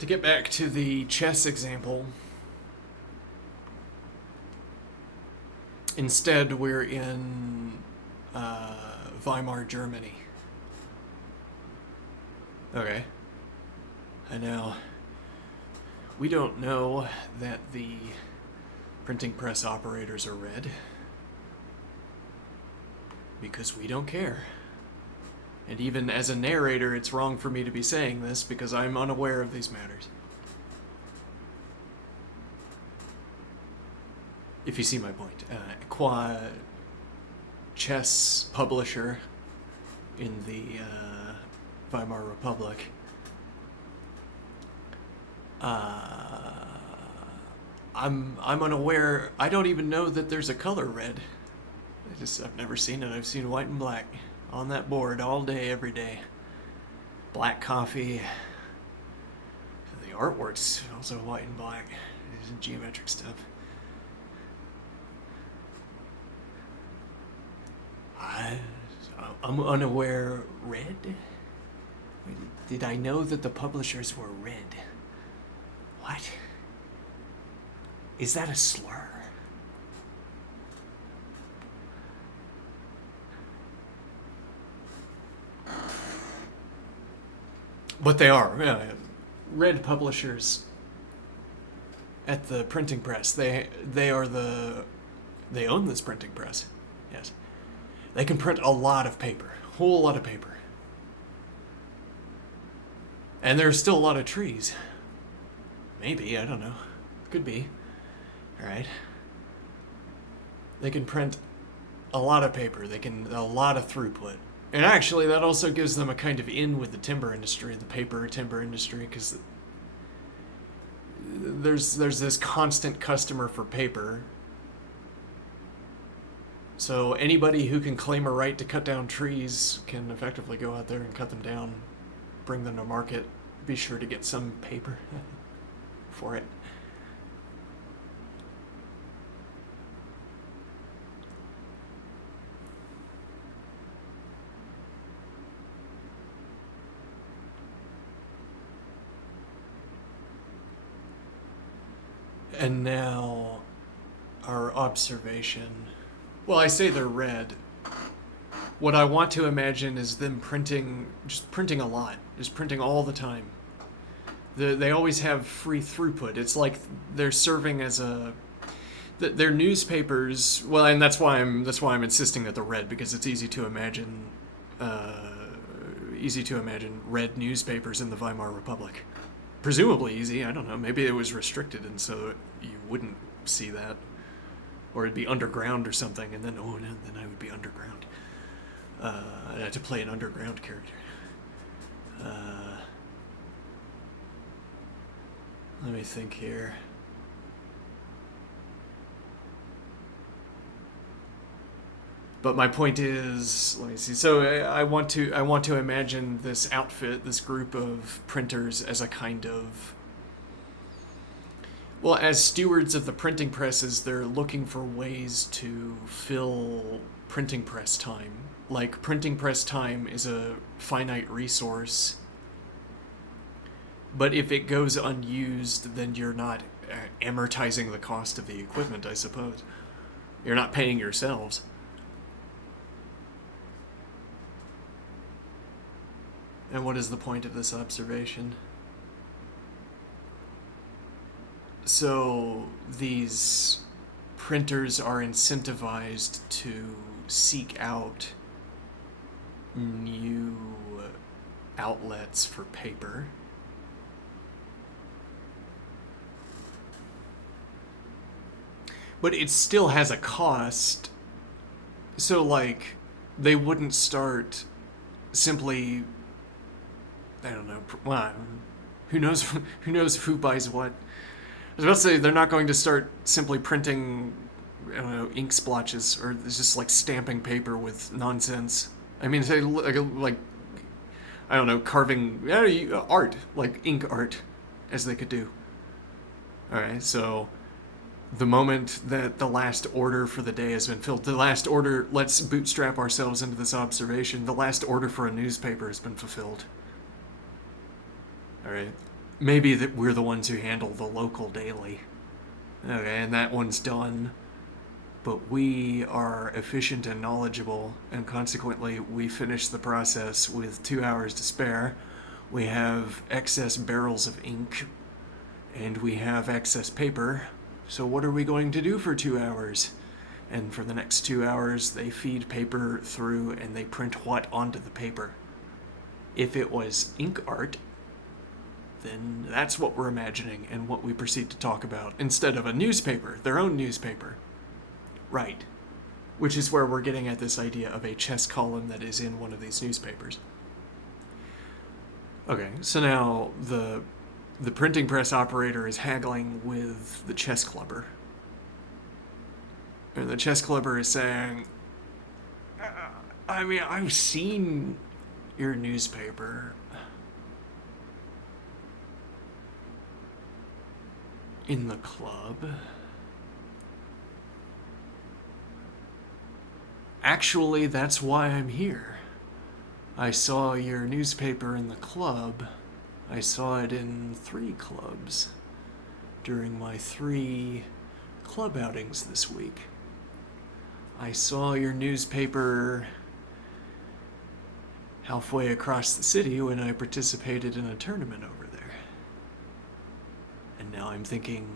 To get back to the chess example, instead we're in Weimar, Germany. Okay. And now, we don't know that the printing press operators are red, because we don't care. And even as a narrator, it's wrong for me to be saying this because I'm unaware of these matters. If you see my point. Qua chess publisher in the Weimar Republic, I'm unaware. I don't even know that there's a color red. I've never seen it. I've seen white and black on that board all day, every day. Black coffee. The artwork's also white and black. It's geometric stuff. I'm unaware. Red? Did I know that the publishers were red? What? Is that a slur? But they are. Red publishers at the printing press. They own this printing press. Yes. They can print a lot of paper. Whole lot of paper. And there's still a lot of trees. Maybe, I don't know. Could be. Alright. They can print a lot of paper. A lot of throughput. And actually, that also gives them a kind of in with the timber industry, the paper timber industry, because there's this constant customer for paper. So anybody who can claim a right to cut down trees can effectively go out there and cut them down, bring them to market, be sure to get some paper for it. And now, our observation. Well, I say they're red. What I want to imagine is them just printing a lot, just printing all the time. They always have free throughput. It's like they're serving as their newspapers. Well, and that's why I'm insisting that they're red, because it's easy to imagine red newspapers in the Weimar Republic. Presumably easy, I don't know. Maybe it was restricted, and so you wouldn't see that, or it'd be underground or something, and then then I would be underground. I had to play an underground character. Let me think here. But my point is, let me see. So I want to imagine this outfit, this group of printers, as a kind of, well, as stewards of the printing presses, they're looking for ways to fill printing press time. Like, printing press time is a finite resource, but if it goes unused, then you're not amortizing the cost of the equipment, I suppose. You're not paying yourselves. And what is the point of this observation? So these printers are incentivized to seek out new outlets for paper. But it still has a cost. So, like, they wouldn't start simply, I don't know, well, who knows, who knows who buys what. I was about to say, they're not going to start simply printing, I don't know, ink splotches, or just like stamping paper with nonsense. I mean, say, like I don't know, carving art, like ink art, as they could do. Alright, so the moment that the last order for the day has been filled, the last order, let's bootstrap ourselves into this observation, the last order for a newspaper has been fulfilled. Alright. Maybe that we're the ones who handle the local daily. Okay, and that one's done. But we are efficient and knowledgeable, and consequently we finish the process with 2 hours to spare. We have excess barrels of ink, and we have excess paper. So what are we going to do for 2 hours? And for the next 2 hours, they feed paper through and they print what onto the paper? If it was ink art, then that's what we're imagining and what we proceed to talk about, instead of a newspaper, their own newspaper. Right. Which is where we're getting at this idea of a chess column that is in one of these newspapers. Okay, so now the printing press operator is haggling with the chess clubber. And the chess clubber is saying, I mean, I've seen your newspaper. In the club. Actually, that's why I'm here. I saw your newspaper in the club. I saw it in 3 clubs during my 3 club outings this week. I saw your newspaper halfway across the city when I participated in a tournament over there. And now I'm thinking,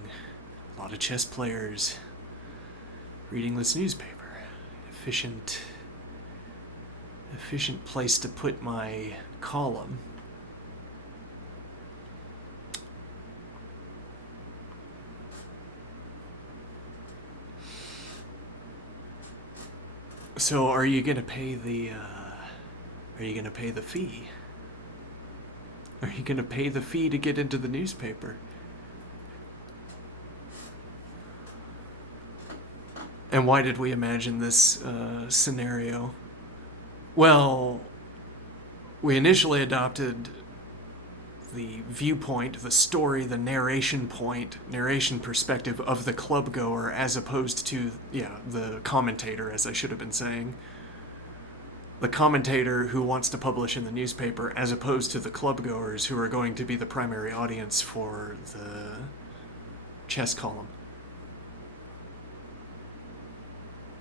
a lot of chess players reading this newspaper. Efficient place to put my column. So are you gonna pay the fee? Are you gonna pay the fee to get into the newspaper? And why did we imagine this scenario? Well, we initially adopted the viewpoint, the story, the narration perspective of the club goer, as opposed to, the commentator, as I should have been saying. The commentator who wants to publish in the newspaper, as opposed to the club goers who are going to be the primary audience for the chess column.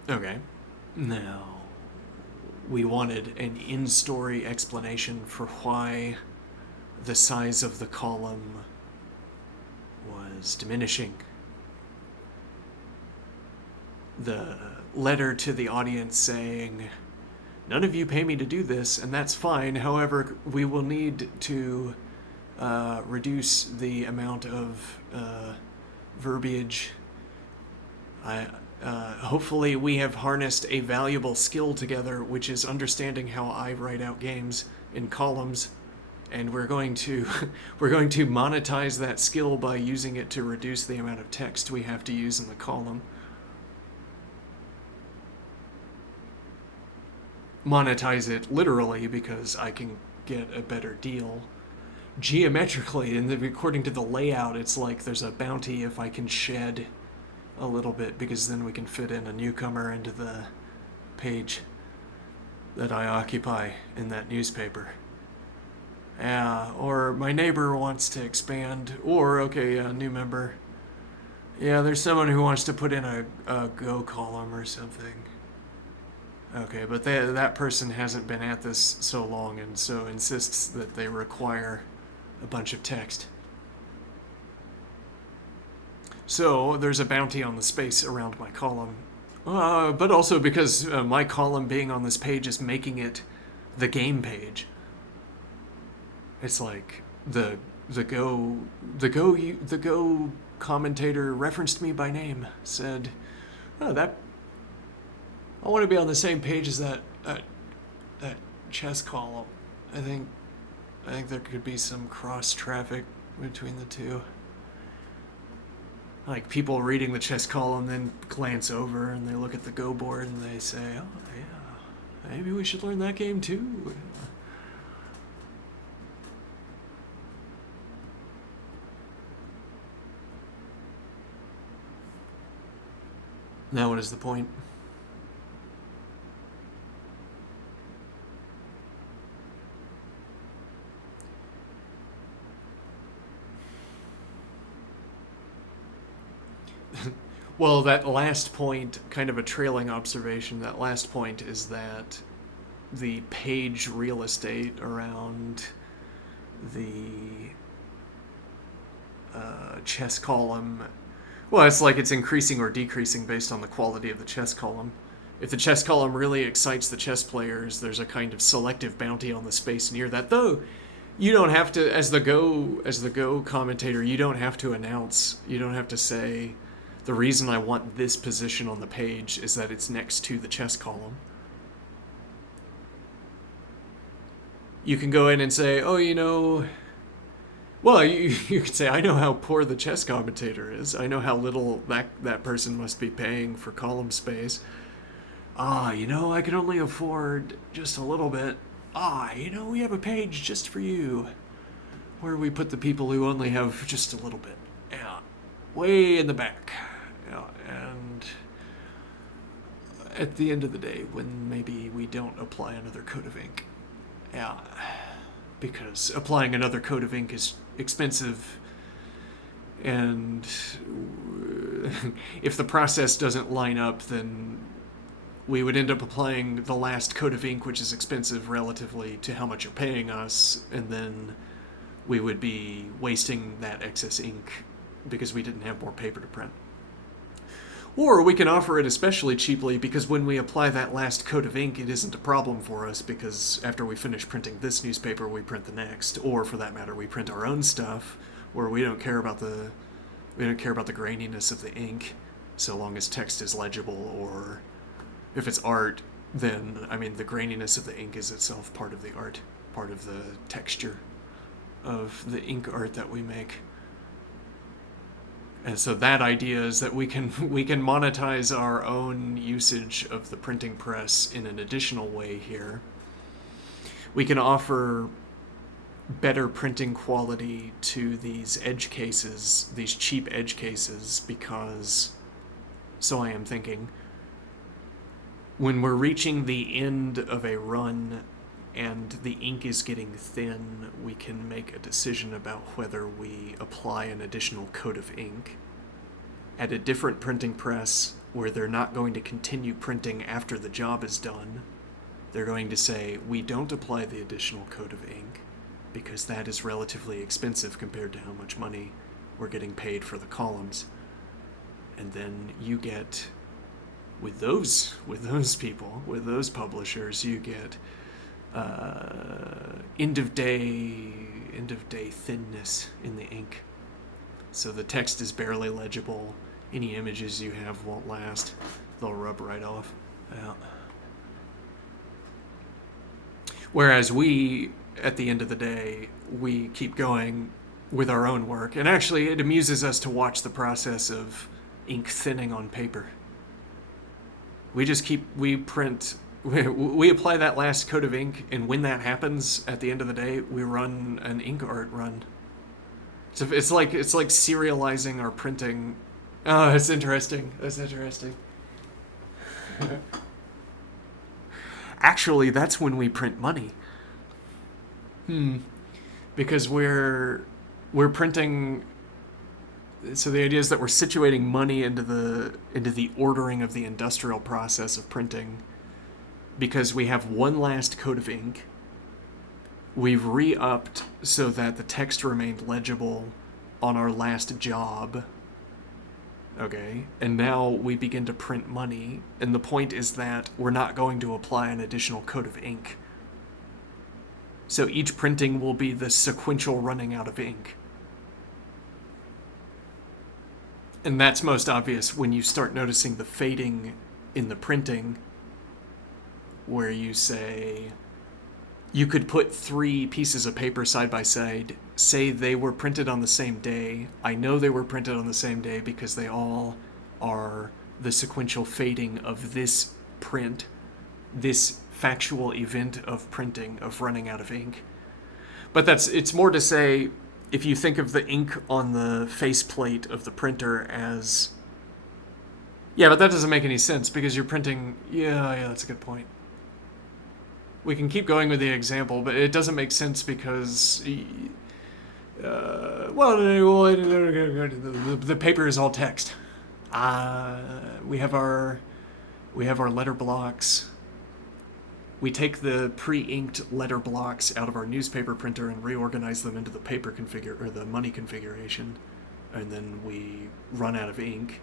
Okay. Now, we wanted an in-story explanation for why the size of the column was diminishing. The letter to the audience saying, none of you pay me to do this, and that's fine. However, we will need to reduce the amount of verbiage. Hopefully we have harnessed a valuable skill together, which is understanding how I write out games in columns, and we're going to monetize that skill by using it to reduce the amount of text we have to use in the column. Monetize it literally because I can get a better deal. Geometrically, and according to the layout, it's like there's a bounty if I can shed a little bit, because then we can fit in a newcomer into the page that I occupy in that newspaper. Yeah, or my neighbor wants to expand, or, a new member. Yeah, there's someone who wants to put in a Go column or something. Okay, but that person hasn't been at this so long and so insists that they require a bunch of text. So there's a bounty on the space around my column. But also because my column being on this page is making it the game page. It's like the Go commentator referenced me by name, said, "Oh, that I want to be on the same page as that chess column. I think there could be some cross traffic between the two. Like people reading the chess column then glance over and they look at the Go board and they say, "Oh, yeah, maybe we should learn that game too." Now, what is the point? Well, that last point, kind of a trailing observation, that last point is that the page real estate around the chess column, well, it's like it's increasing or decreasing based on the quality of the chess column. If the chess column really excites the chess players, there's a kind of selective bounty on the space near that. Though you don't have to, as the Go commentator, you don't have to announce, you don't have to say, the reason I want this position on the page is that it's next to the chess column. You can go in and say, oh, well, you could say, I know how poor the chess commentator is. I know how little that person must be paying for column space. I can only afford just a little bit. We have a page just for you, where we put the people who only have just a little bit. Yeah, way in the back. Yeah, and at the end of the day, when maybe we don't apply another coat of ink. Yeah, because applying another coat of ink is expensive, and if the process doesn't line up, then we would end up applying the last coat of ink, which is expensive relatively to how much you're paying us, and then we would be wasting that excess ink because we didn't have more paper to print. Or we can offer it especially cheaply because when we apply that last coat of ink, it isn't a problem for us because after we finish printing this newspaper, we print the next. Or for that matter, we print our own stuff where we don't care about the graininess of the ink so long as text is legible. Or if it's art, then the graininess of the ink is itself part of the art, part of the texture of the ink art that we make. And so that idea is that we can monetize our own usage of the printing press in an additional way here. We can offer better printing quality to these edge cases, these cheap edge cases, because, so I am thinking, when we're reaching the end of a run and the ink is getting thin, we can make a decision about whether we apply an additional coat of ink at a different printing press where they're not going to continue printing after the job is done. They're going to say, we don't apply the additional coat of ink because that is relatively expensive compared to how much money we're getting paid for the columns. And then you get, with those people, with those publishers, you get end of day thinness in the ink, so the text is barely legible. Any images you have won't last; they'll rub right off. Yeah. Whereas we, at the end of the day, we keep going with our own work, and actually, it amuses us to watch the process of ink thinning on paper. We print. We apply that last coat of ink, and when that happens, at the end of the day, we run an ink art run. So it's like serializing our printing. Oh, it's interesting. That's interesting. Actually, that's when we print money. Because we're printing. So the idea is that we're situating money into the ordering of the industrial process of printing. because we have one last coat of ink. We've re-upped so that the text remained legible on our last job. Okay, and now we begin to print money, and the point is that we're not going to apply an additional coat of ink. So each printing will be the sequential running out of ink. And that's most obvious when you start noticing the fading in the printing, where you say, you could put 3 pieces of paper side by side, say they were printed on the same day. I know they were printed on the same day because they all are the sequential fading of this print, this factual event of printing, of running out of ink. But it's more to say, if you think of the ink on the faceplate of the printer as... Yeah, but that doesn't make any sense because you're printing... Yeah, that's a good point. We can keep going with the example, but it doesn't make sense because... the paper is all text. We have our letter blocks. We take the pre-inked letter blocks out of our newspaper printer and reorganize them into the paper or the money configuration, and then we run out of ink.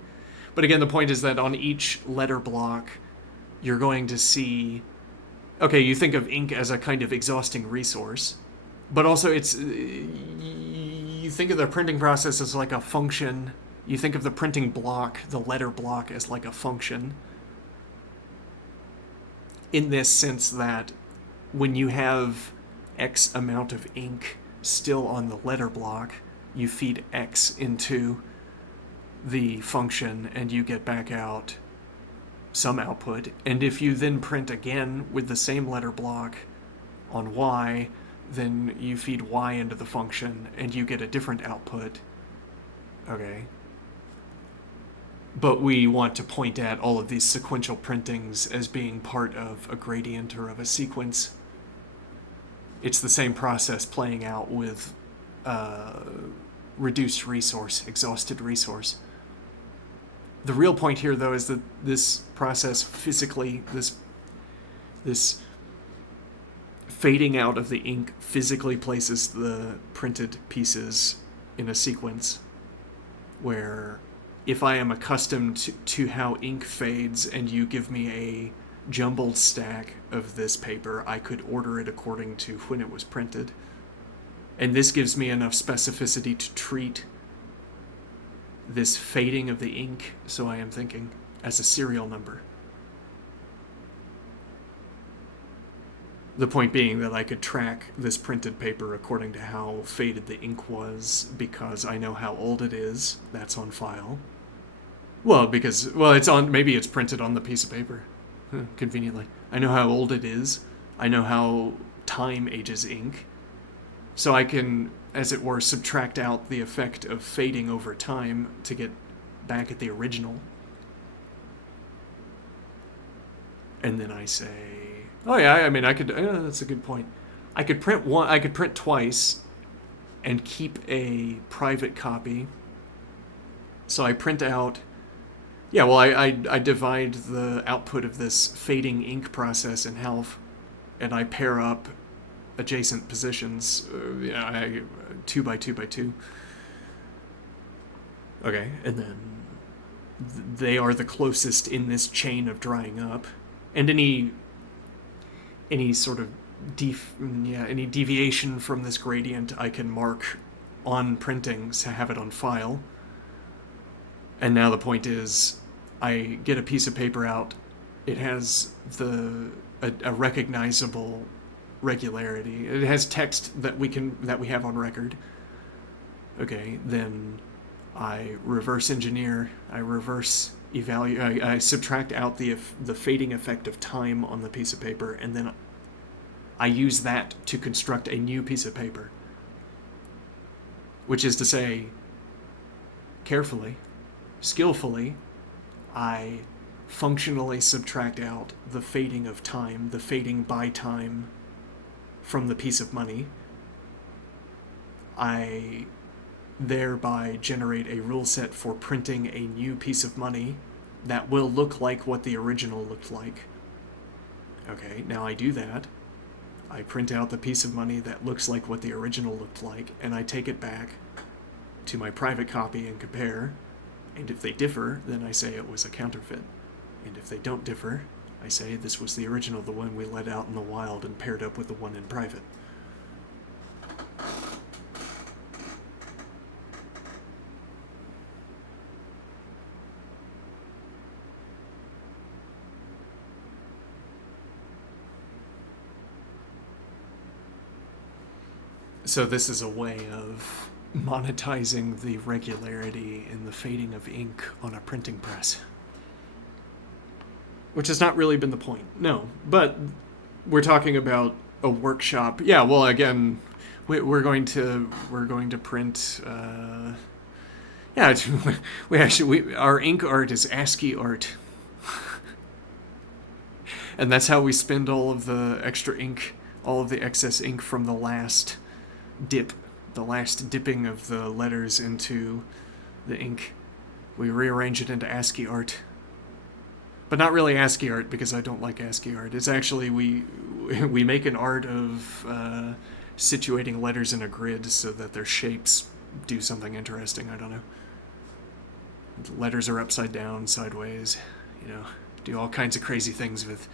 But again, the point is that on each letter block, you're going to see... Okay, you think of ink as a kind of exhausting resource, but also you think of the printing process as like a function. You think of the printing block, the letter block, as like a function. In this sense that when you have X amount of ink still on the letter block, you feed X into the function and you get back out some output. And if you then print again with the same letter block on Y, then you feed Y into the function and you get a different output. Okay. But we want to point at all of these sequential printings as being part of a gradient or of a sequence. It's the same process playing out with reduced resource, exhausted resource. The real point here, though, is that this process physically, this fading out of the ink physically places the printed pieces in a sequence where if I am accustomed to how ink fades and you give me a jumbled stack of this paper, I could order it according to when it was printed. And this gives me enough specificity to treat this fading of the ink, so I am thinking, as a serial number. The point being that I could track this printed paper according to how faded the ink was because I know how old it is. That's on file. Maybe it's printed on the piece of paper. Conveniently. I know how old it is. I know how time ages ink. So I can, as it were, subtract out the effect of fading over time to get back at the original. And then I say, oh yeah, I mean, I could, that's a good point. I could print twice and keep a private copy. So I print out, I divide the output of this fading ink process in half, and I pair up adjacent positions, 2 by 2 by 2. Okay, and then they are the closest in this chain of drying up, and any sort of any deviation from this gradient I can mark on printing to have it on file. And now the point is, I get a piece of paper out. It has a recognizable regularity. It has text that we have on record. Okay, then I reverse engineer. I reverse evaluate. I subtract out the fading effect of time on the piece of paper, and then I use that to construct a new piece of paper. Which is to say, carefully, skillfully, I functionally subtract out the fading of time, the fading by time from the piece of money. I thereby generate a rule set for printing a new piece of money that will look like what the original looked like. Okay, now I do that. I print out the piece of money that looks like what the original looked like, and I take it back to my private copy and compare. And if they differ, then I say it was a counterfeit. And if they don't differ, I say this was the original, the one we let out in the wild and paired up with the one in private. So this is a way of monetizing the regularity in the fading of ink on a printing press. Which has not really been the point, no. But we're talking about a workshop. Yeah, well, again, we're going to print. Yeah, our ink art is ASCII art, and that's how we spend all of the extra ink, all of the excess ink from the last dipping of the letters into the ink. We rearrange it into ASCII art. But not really ASCII art, because I don't like ASCII art. It's actually, we make an art of situating letters in a grid so that their shapes do something interesting. I don't know. The letters are upside down, sideways, do all kinds of crazy things with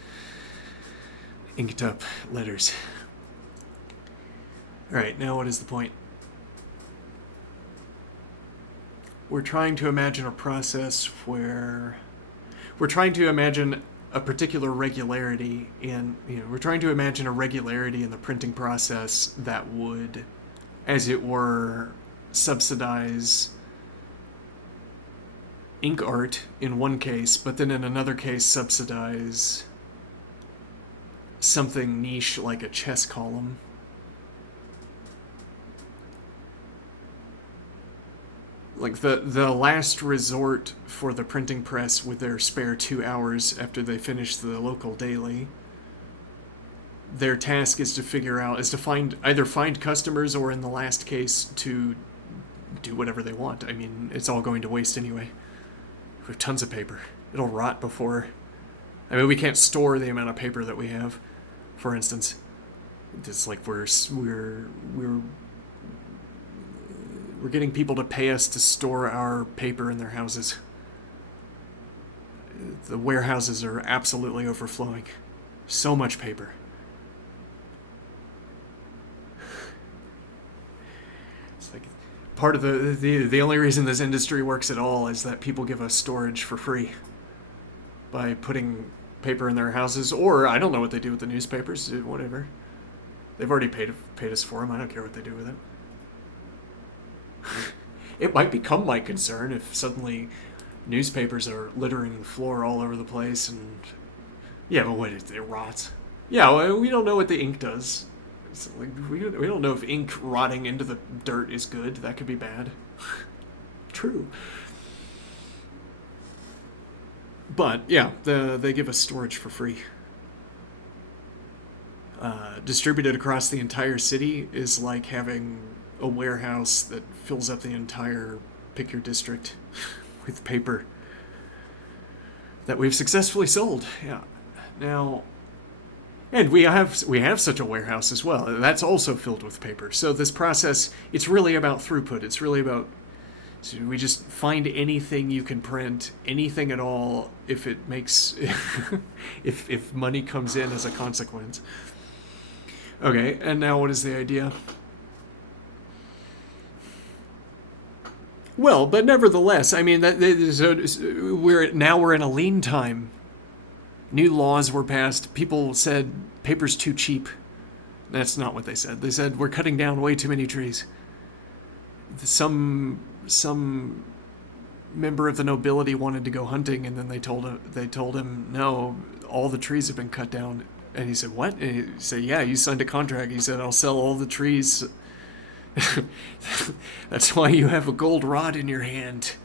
inked up letters. Alright, now what is the point? We're trying to imagine a process where... We're trying to imagine a particular regularity in... we're trying to imagine a regularity in the printing process that would, as it were, subsidize ink art in one case, but then in another case subsidize something niche like a chess column. Like the last resort for the printing press with their spare 2 hours after they finish the local daily. Their task is to either find customers, or in the last case, to do whatever they want. I mean, it's all going to waste anyway. We have tons of paper. It'll rot before... I mean, we can't store the amount of paper that we have, for instance. It's like we're getting people to pay us to store our paper in their houses. The warehouses are absolutely overflowing. So much paper. It's like part of the only reason this industry works at all is that people give us storage for free by putting paper in their houses, or I don't know what they do with the newspapers, whatever. They've already paid us for them. I don't care what they do with it. It might become my concern if suddenly newspapers are littering the floor all over the place, and yeah, but what, it rots? Yeah, well, we don't know what the ink does. It's like, we don't know if ink rotting into the dirt is good. That could be bad. True. But yeah, they give us storage for free. Distributed across the entire city is like having a warehouse that fills up the entire pick your district with paper that we've successfully sold. Yeah. Now, and we have such a warehouse as well. That's also filled with paper. So this process, it's really about throughput. It's really about, so we just find anything you can print, anything at all, if it makes if money comes in as a consequence. Okay, and now what is the idea? Well, but nevertheless, I mean, we're in a lean time. New laws were passed. People said paper's too cheap. That's not what they said. They said we're cutting down way too many trees. Some member of the nobility wanted to go hunting, and then they told him no, all the trees have been cut down. And he said, what? And he said, yeah, you signed a contract. He said, I'll sell all the trees. That's why you have a gold rod in your hand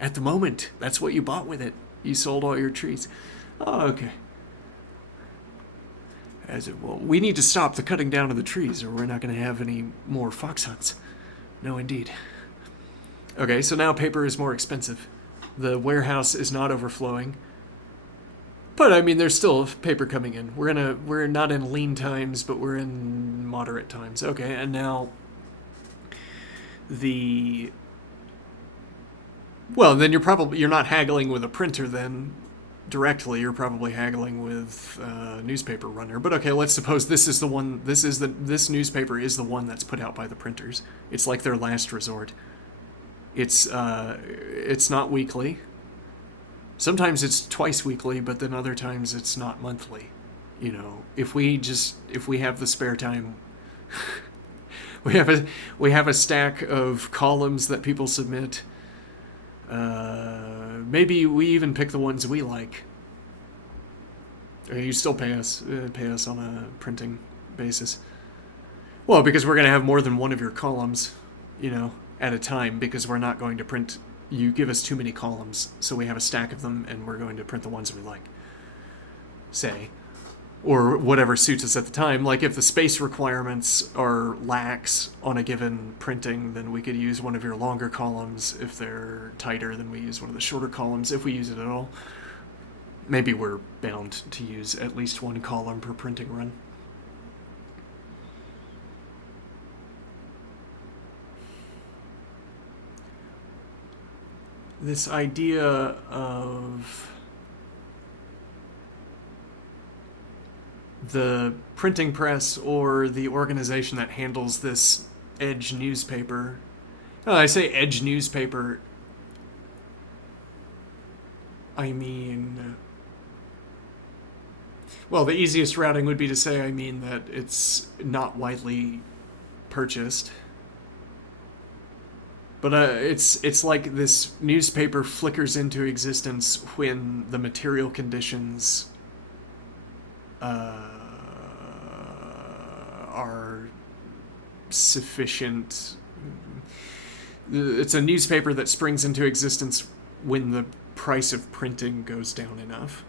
at the moment. That's what you bought with it. You sold all your trees. Oh, okay. Well, we need to stop the cutting down of the trees, or we're not going to have any more fox hunts. No, indeed. Okay, so now paper is more expensive. The warehouse is not overflowing. But I mean, there's still paper coming in. We're not in lean times, but we're in moderate times. Okay, and now the well, then you're not haggling with a printer then directly. You're probably haggling with a newspaper runner. But okay, let's suppose this is the one. This newspaper is the one that's put out by the printers. It's like their last resort. It's not weekly. Sometimes it's twice weekly, but then other times it's not monthly. You know, if we have the spare time, we have a stack of columns that people submit. Maybe we even pick the ones we like. You still pay us on a printing basis. Well, because we're going to have more than one of your columns, at a time, because we're not going to print. You give us too many columns, so we have a stack of them, and we're going to print the ones we like. Say. Or whatever suits us at the time. Like, if the space requirements are lax on a given printing, then we could use one of your longer columns. If they're tighter, then we use one of the shorter columns, if we use it at all. Maybe we're bound to use at least one column per printing run. This idea of the printing press or the organization that handles this Edge newspaper. I say Edge newspaper, I mean... Well, the easiest routing would be to say, I mean, that it's not widely purchased. But it's like this newspaper flickers into existence when the material conditions are sufficient. It's a newspaper that springs into existence when the price of printing goes down enough.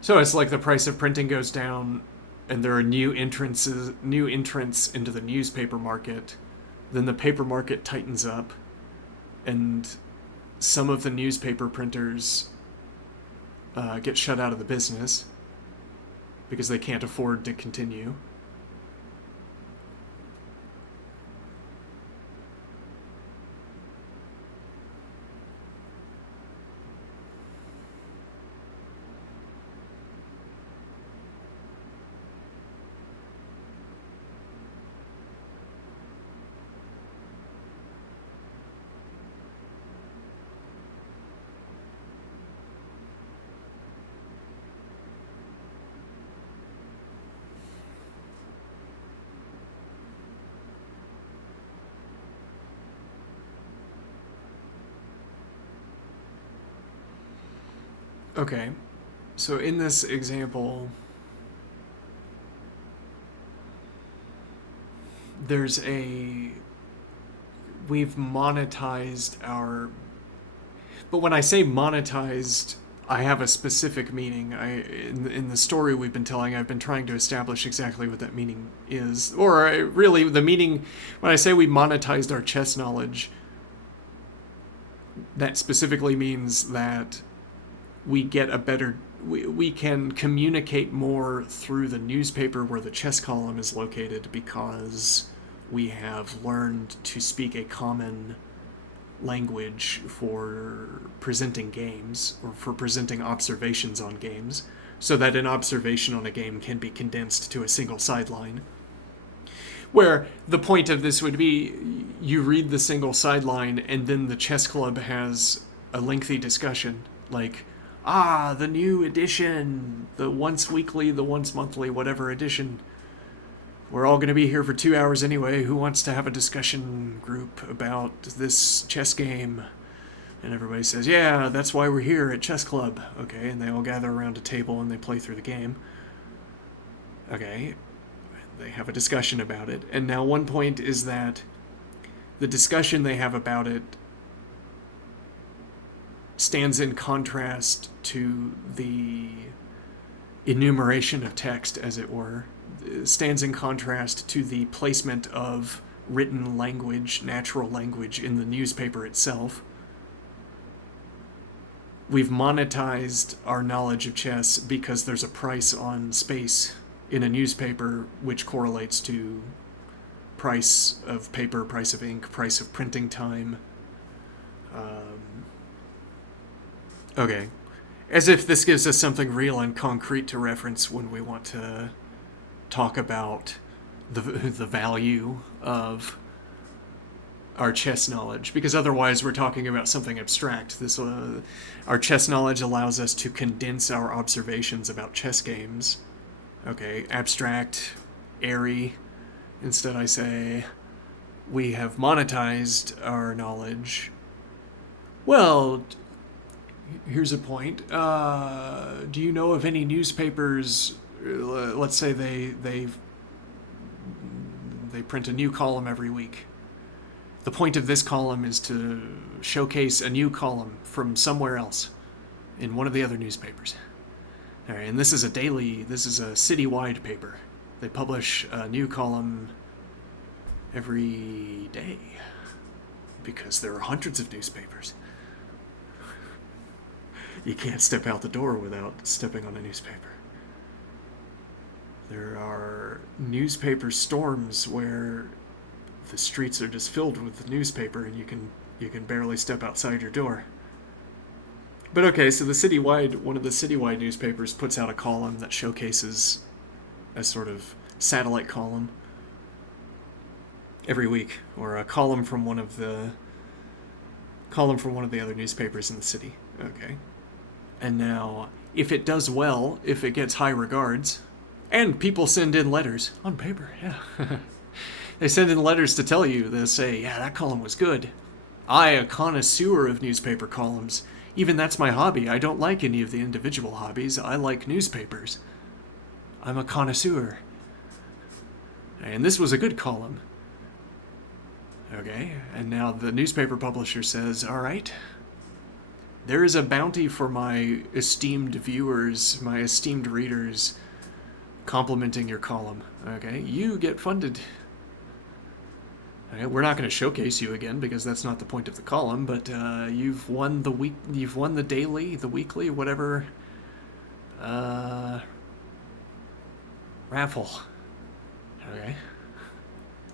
So it's like the price of printing goes down, and there are new entrants into the newspaper market. Then the paper market tightens up, and some of the newspaper printers get shut out of the business because they can't afford to continue. Okay, so in this example, we've monetized our, but when I say monetized, I have a specific meaning. In the story we've been telling, I've been trying to establish exactly what that meaning is. Or really, the meaning, when I say we monetized our chess knowledge, that specifically means that we get a better... We can communicate more through the newspaper where the chess column is located because we have learned to speak a common language for presenting games or for presenting observations on games, so that an observation on a game can be condensed to a single sideline. Where the point of this would be, you read the single sideline and then the chess club has a lengthy discussion, like, the new edition, the once weekly, the once monthly, whatever edition. We're all going to be here for 2 hours anyway. Who wants to have a discussion group about this chess game? And everybody says, yeah, that's why we're here at Chess Club. Okay, and they all gather around a table and they play through the game. Okay, they have a discussion about it. And now one point is that the discussion they have about it stands in contrast to the enumeration of text, as it were. It stands in contrast to the placement of written language, natural language in the newspaper itself. We've monetized our knowledge of chess because there's a price on space in a newspaper which correlates to price of paper, price of ink, price of printing time. Okay. As if this gives us something real and concrete to reference when we want to talk about the value of our chess knowledge, because otherwise we're talking about something abstract. Our chess knowledge allows us to condense our observations about chess games. Okay, abstract, airy. Instead I say, we have monetized our knowledge. Well, here's a point. Do you know of any newspapers, let's say they print a new column every week. The point of this column is to showcase a new column from somewhere else in one of the other newspapers. All right, and this is a citywide paper. They publish a new column every day because there are hundreds of newspapers. You can't step out the door without stepping on a newspaper. There are newspaper storms where the streets are just filled with the newspaper and you can barely step outside your door. But okay, so one of the citywide newspapers puts out a column that showcases a sort of satellite column every week, or a column from one of the other newspapers in the city. Okay. And now, if it does well, if it gets high regards, and people send in letters on paper, yeah. They send in letters to tell you, they'll say, yeah, that column was good. I, a connoisseur of newspaper columns, even that's my hobby. I don't like any of the individual hobbies. I like newspapers. I'm a connoisseur. And this was a good column. Okay, and now the newspaper publisher says, all right, there is a bounty for my esteemed viewers, my esteemed readers, complimenting your column. Okay, you get funded. Okay, we're not going to showcase you again because that's not the point of the column, but you've won the daily, the weekly, whatever raffle. Okay.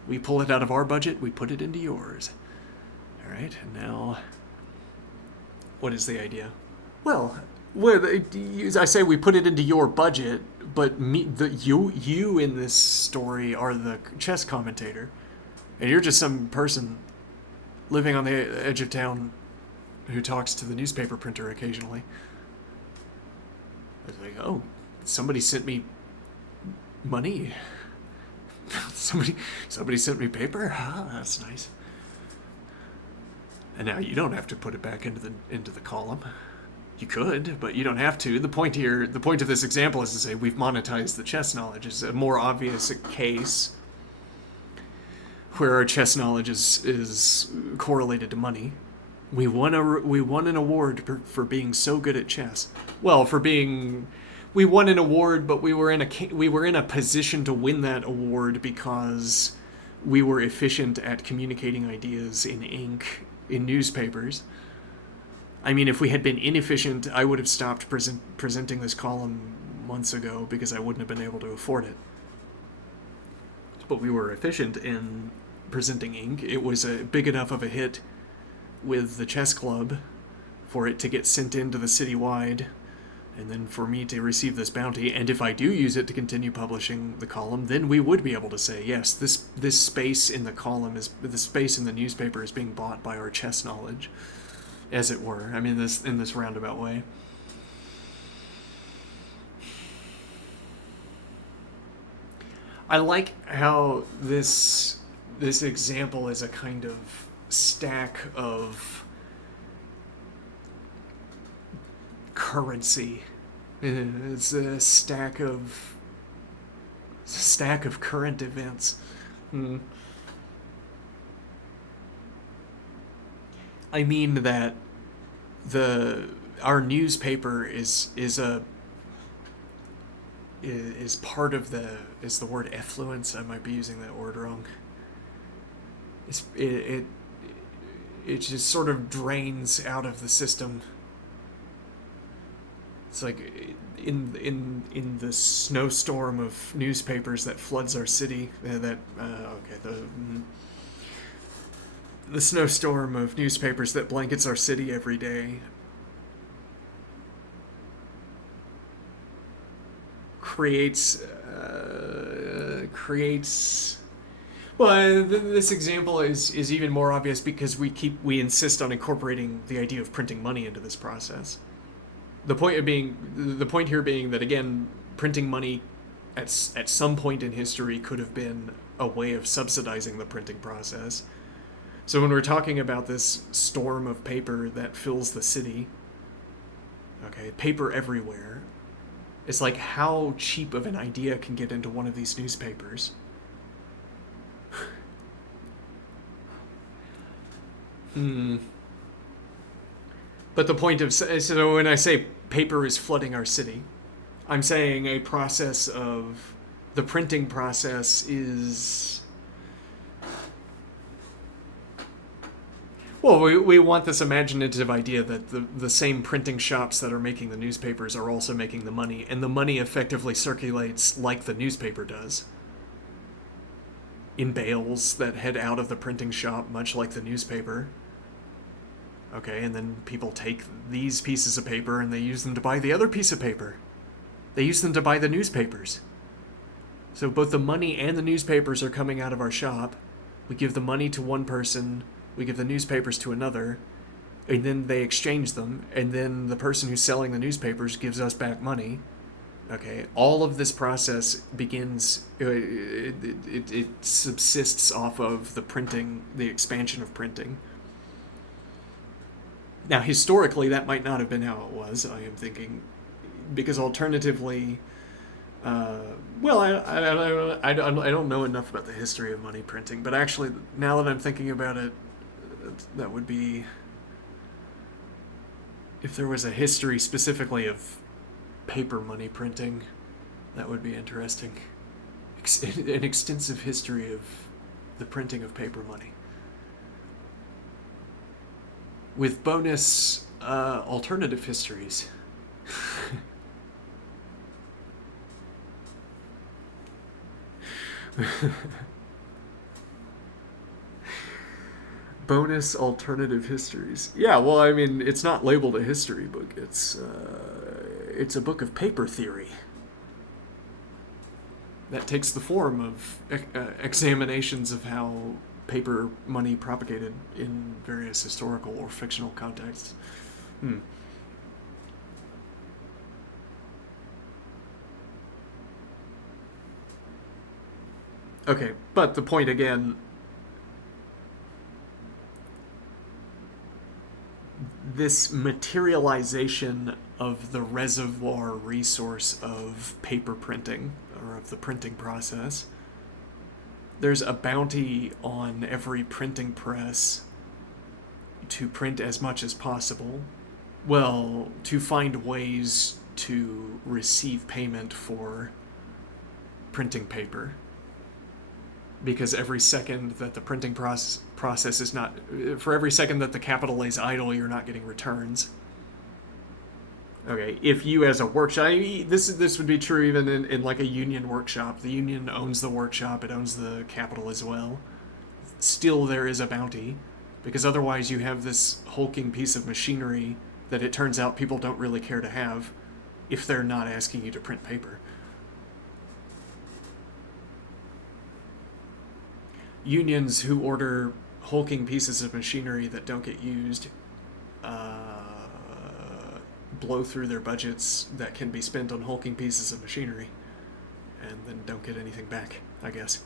We pull it out of our budget, we put it into yours. All right, and now, what is the idea? Well, I say we put it into your budget, but you in this story are the chess commentator, and you're just some person living on the edge of town who talks to the newspaper printer occasionally. It's like, oh, somebody sent me money. Somebody sent me paper. Ah, that's nice. And now you don't have to put it back into the column. You could, but you don't have to. The point of this example is to say we've monetized the chess knowledge. It's a more obvious case where our chess knowledge is correlated to money. We won an award for being so good at chess. Well, we won an award, but we were in a position to win that award because we were efficient at communicating ideas in ink in newspapers. I mean, if we had been inefficient, I would have stopped presenting this column months ago because I wouldn't have been able to afford it. But we were efficient in presenting ink. It was a big enough of a hit with the chess club for it to get sent into the citywide, and then for me to receive this bounty. And if I do use it to continue publishing the column, then we would be able to say, yes, this space in the column the space in the newspaper is being bought by our chess knowledge, as it were. I mean, in this roundabout way. I like how this example is a kind of stack of currency. It's a stack of current events. I mean that our newspaper is part of the word effluence. I might be using that word wrong. It's, it just sort of drains out of the system. It's like in the snowstorm of newspapers that floods our city. The snowstorm of newspapers that blankets our city every day creates. Well, this example is even more obvious because we insist on incorporating the idea of printing money into this process. The point here being that, again, printing money at some point in history could have been a way of subsidizing the printing process. So when we're talking about this storm of paper that fills the city, okay, paper everywhere, it's like how cheap of an idea can get into one of these newspapers. But the point of, so when I say paper is flooding our city, I'm saying a process of, the printing process is, well, we want this imaginative idea that the same printing shops that are making the newspapers are also making the money, and the money effectively circulates like the newspaper does, in bales that head out of the printing shop, much like the newspaper. Okay, and then people take these pieces of paper and they use them to buy the other piece of paper. They use them to buy the newspapers. So both the money and the newspapers are coming out of our shop. We give the money to one person, we give the newspapers to another, and then they exchange them, and then the person who's selling the newspapers gives us back money. Okay, all of this process begins, it subsists off of the printing, the expansion of printing. Now, historically, that might not have been how it was, I am thinking, because alternatively, well, I don't know enough about the history of money printing, but actually, now that I'm thinking about it, that would be, if there was a history specifically of paper money printing, that would be interesting. An extensive history of the printing of paper money. With bonus alternative histories. Bonus alternative histories. Yeah, well, I mean, it's not labeled a history book. It's a book of paper theory that takes the form of examinations of how paper money propagated in various historical or fictional contexts. Okay, but the point again, this materialization of the reservoir resource of paper printing, or of the printing process, there's a bounty on every printing press to print as much as possible. Well, to find ways to receive payment for printing paper. Because every second that the printing process is not, for every second that the capital lays idle, you're not getting returns. Okay, if you as a workshop, this would be true even in like a union workshop. The union owns the workshop, it owns the capital as well. Still there is a bounty, because otherwise you have this hulking piece of machinery that it turns out people don't really care to have if they're not asking you to print paper. Unions who order hulking pieces of machinery that don't get used blow through their budgets that can be spent on hulking pieces of machinery and then don't get anything back, I guess.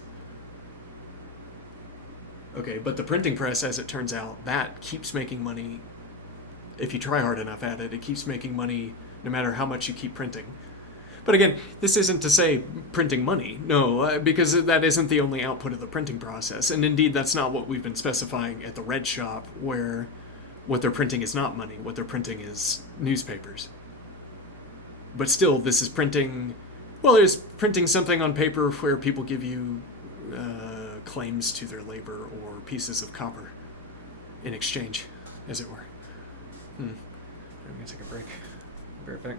Okay, but the printing press, as it turns out, that keeps making money. If you try hard enough at it, it keeps making money no matter how much you keep printing. But again, this isn't to say printing money, no, because that isn't the only output of the printing process. And indeed, that's not what we've been specifying at the Red Shop, where what they're printing is not money. What they're printing is newspapers. But still, this is printing, well, there's printing something on paper where people give you claims to their labor or pieces of copper in exchange, as it were. I'm gonna take a break. Be right back.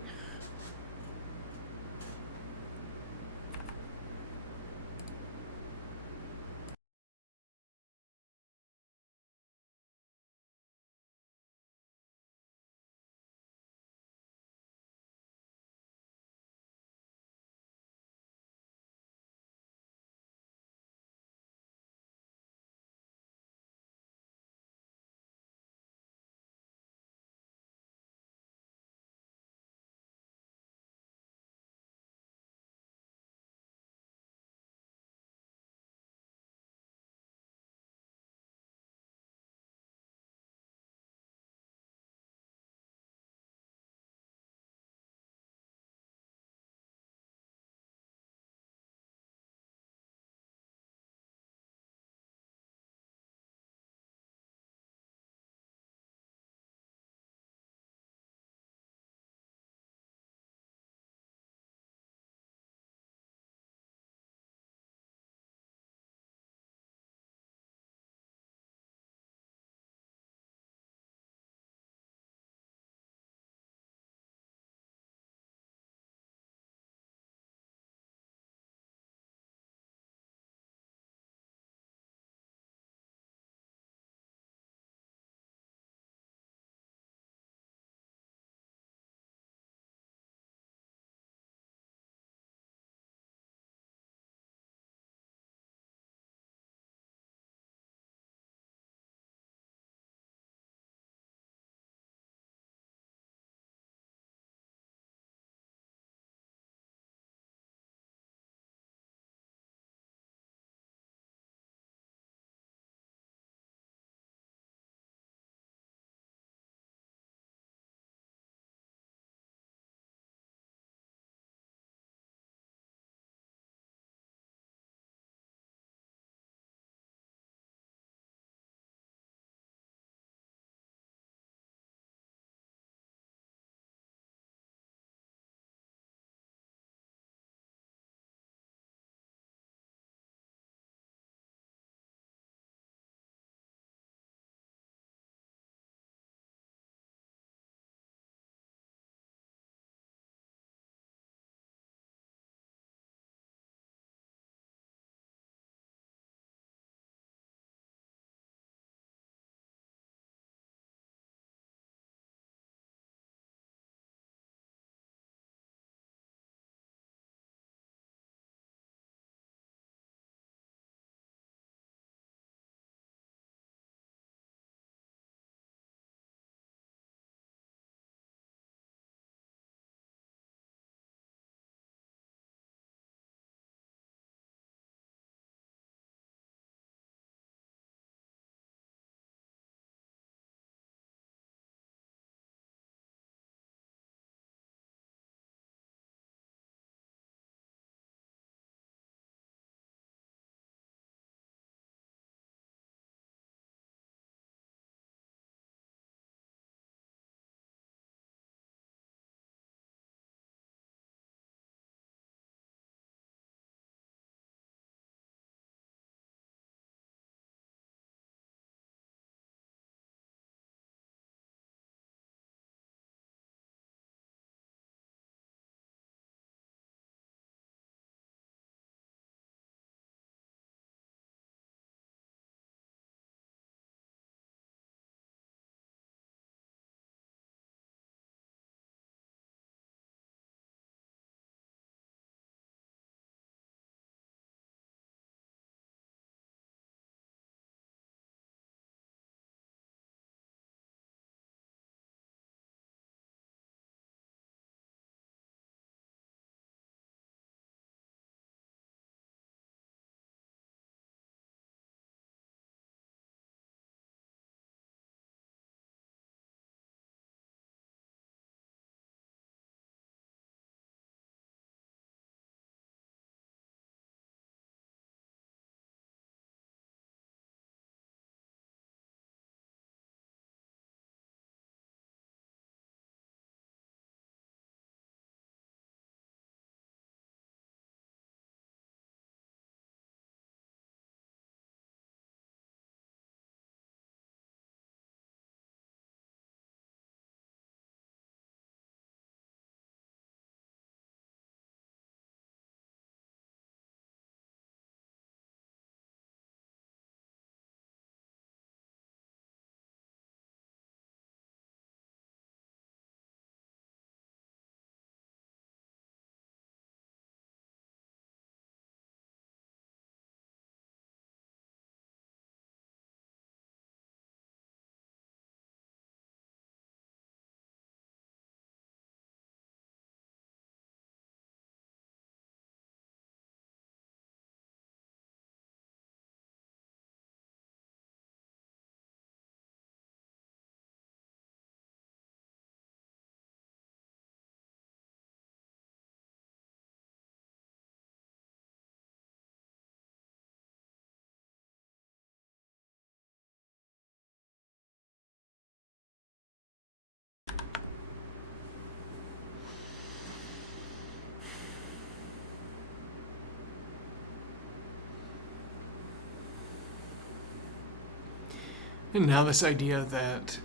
And now this idea that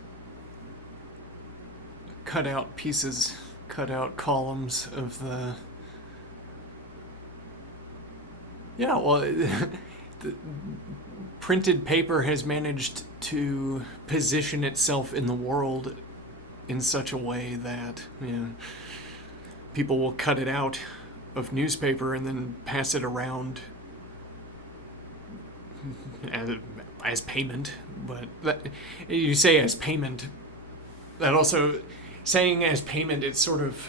cut out pieces, cut out columns of the... Yeah, well, the printed paper has managed to position itself in the world in such a way that, people will cut it out of newspaper and then pass it around as payment. But you say as payment, that also, saying as payment, it sort of,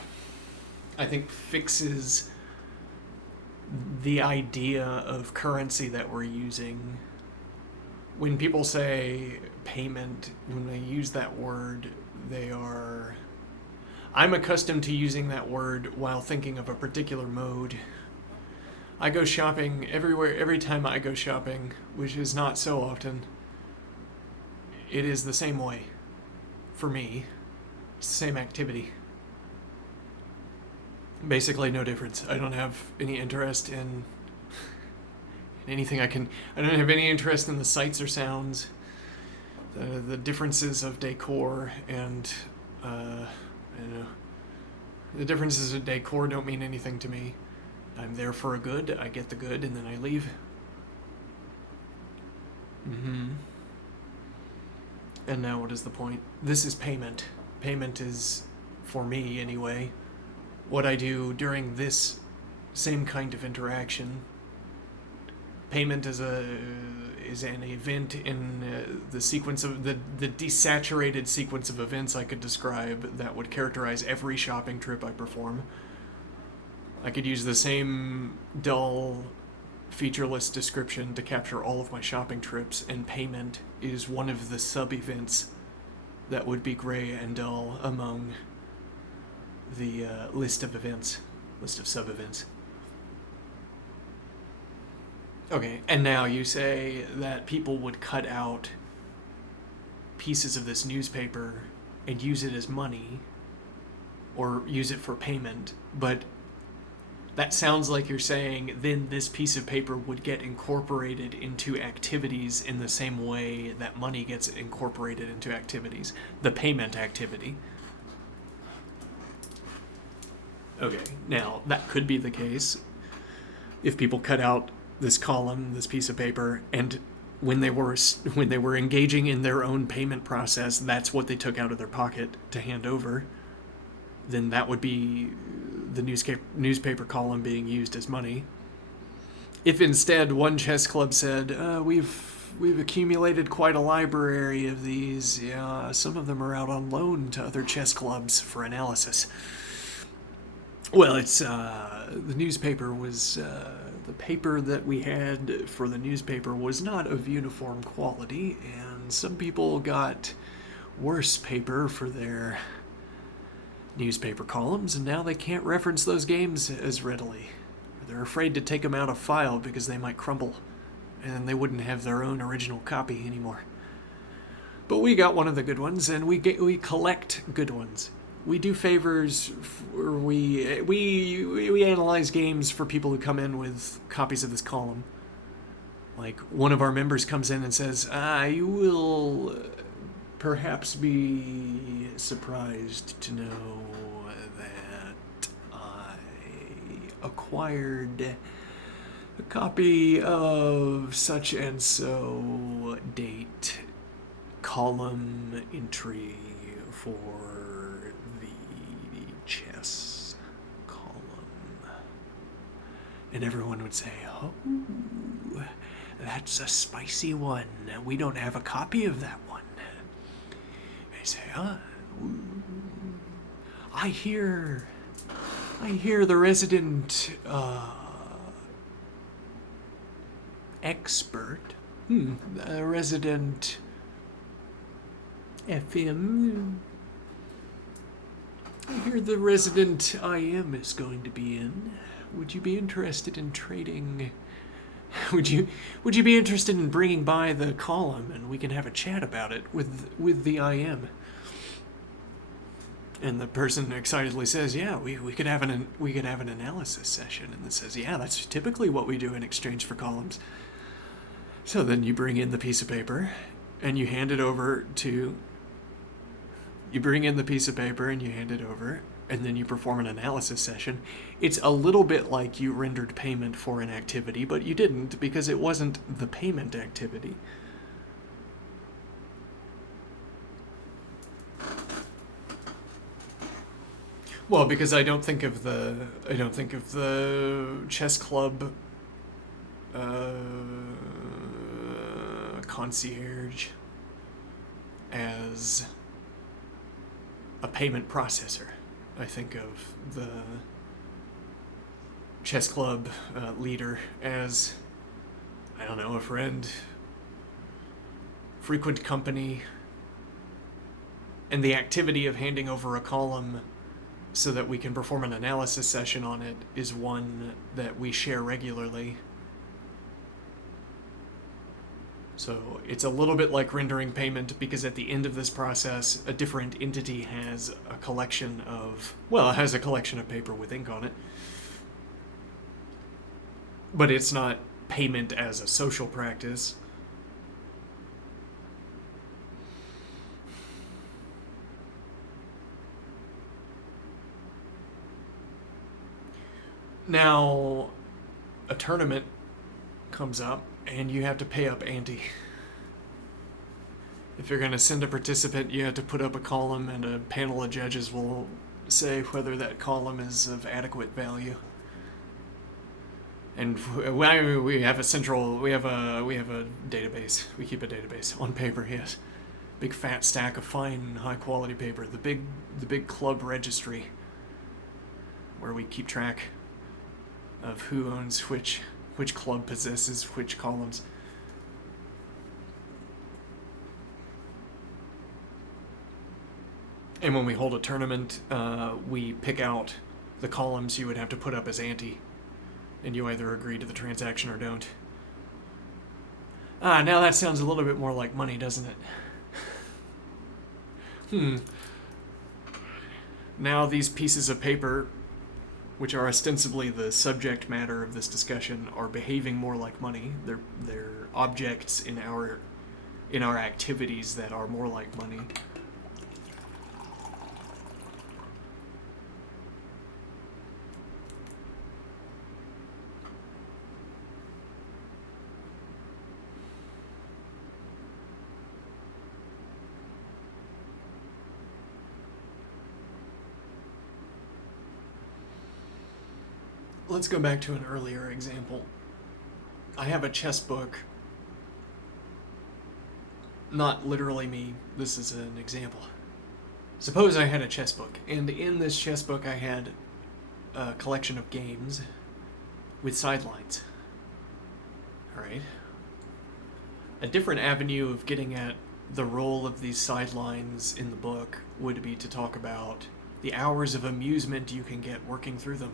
I think, fixes the idea of currency that we're using. When people say payment, when they use that word, I'm accustomed to using that word while thinking of a particular mode. I go shopping every time I go shopping, which is not so often. It is the same way for me. It's the same activity. Basically no difference. I don't have any interest in anything I don't have any interest in the sights or sounds, the differences of decor, and the differences of decor don't mean anything to me. I'm there for a good, I get the good, and then I leave. And now what is the point? This is payment. Payment is, for me anyway, what I do during this same kind of interaction. Payment is an event in the sequence of the desaturated sequence of events I could describe that would characterize every shopping trip I perform. I could use the same dull, featureless description to capture all of my shopping trips, and payment is one of the sub-events that would be gray and dull among the list of sub-events. Okay, and now you say that people would cut out pieces of this newspaper and use it as money, or use it for payment, but that sounds like you're saying then this piece of paper would get incorporated into activities in the same way that money gets incorporated into activities, the payment activity. Okay, now that could be the case if people cut out this column, this piece of paper, and when they were engaging in their own payment process, that's what they took out of their pocket to hand over. Then that would be the newspaper column being used as money. If instead one chess club said, we've accumulated quite a library of these, some of them are out on loan to other chess clubs for analysis. Well, it's the newspaper was the paper that we had for the newspaper was not of uniform quality, and some people got worse paper for their newspaper columns, and now they can't reference those games as readily. They're afraid to take them out of file because they might crumble, and they wouldn't have their own original copy anymore. But we got one of the good ones, and we collect good ones. We do favors, we analyze games for people who come in with copies of this column. Like, one of our members comes in and says, you will perhaps be surprised to know that I acquired a copy of such and so date column entry for the chess column. And everyone would say, oh, that's a spicy one. We don't have a copy of that one. I say, I hear the resident expert, resident FM. I hear the resident IM is going to be in. Would you be interested in trading? Would you be interested in bringing by the column and we can have a chat about it with the IM? And the person excitedly says, "Yeah, we could have an analysis session." And then says, "Yeah, that's typically what we do in exchange for columns." So then you bring in the piece of paper, and you hand it over to, you bring in the piece of paper and you hand it over, and then you perform an analysis session. It's a little bit like you rendered payment for an activity, but you didn't, because it wasn't the payment activity. Well, because I don't think of the chess club concierge as a payment processor. I think of the chess club leader as, I don't know, a friend, frequent company, and the activity of handing over a column so that we can perform an analysis session on it is one that we share regularly. So it's a little bit like rendering payment, because at the end of this process, a different entity has a collection of, well, it has a collection of paper with ink on it. But it's not payment as a social practice. Now, a tournament comes up, and you have to pay up ante. If you're going to send a participant, you have to put up a column, and a panel of judges will say whether that column is of adequate value. And we have a database. We keep a database on paper, yes. Big fat stack of fine, high quality paper. The big club registry, where we keep track of who owns which club possesses which columns. And when we hold a tournament, we pick out the columns you would have to put up as ante, and you either agree to the transaction or don't. Now that sounds a little bit more like money, doesn't it? Now these pieces of paper, which are ostensibly the subject matter of this discussion, are behaving more like money. They're objects in our activities that are more like money. Let's go back to an earlier example. I have a chess book. Not literally me, this is an example. Suppose I had a chess book, and in this chess book I had a collection of games with sidelines. Alright? A different avenue of getting at the role of these sidelines in the book would be to talk about the hours of amusement you can get working through them.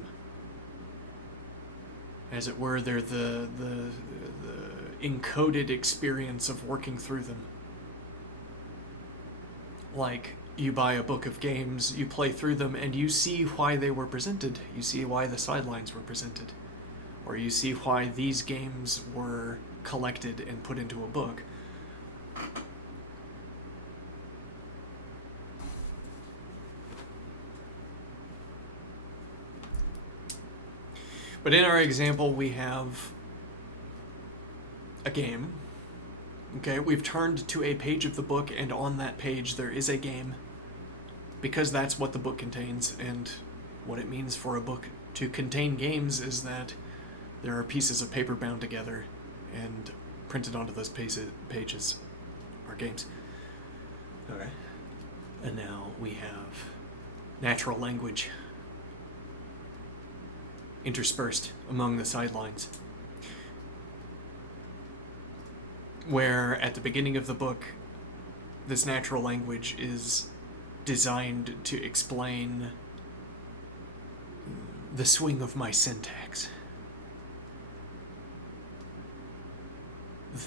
As it were, they're the encoded experience of working through them. Like, you buy a book of games, you play through them, and you see why they were presented. You see why the sidelines were presented. Or you see why these games were collected and put into a book. But in our example, we have a game. Okay, we've turned to a page of the book, and on that page there is a game, because that's what the book contains. And what it means for a book to contain games is that there are pieces of paper bound together, and printed onto those pages are games. Okay. And now we have natural language interspersed among the sidelines, where at the beginning of the book, this natural language is designed to explain the swing of my syntax,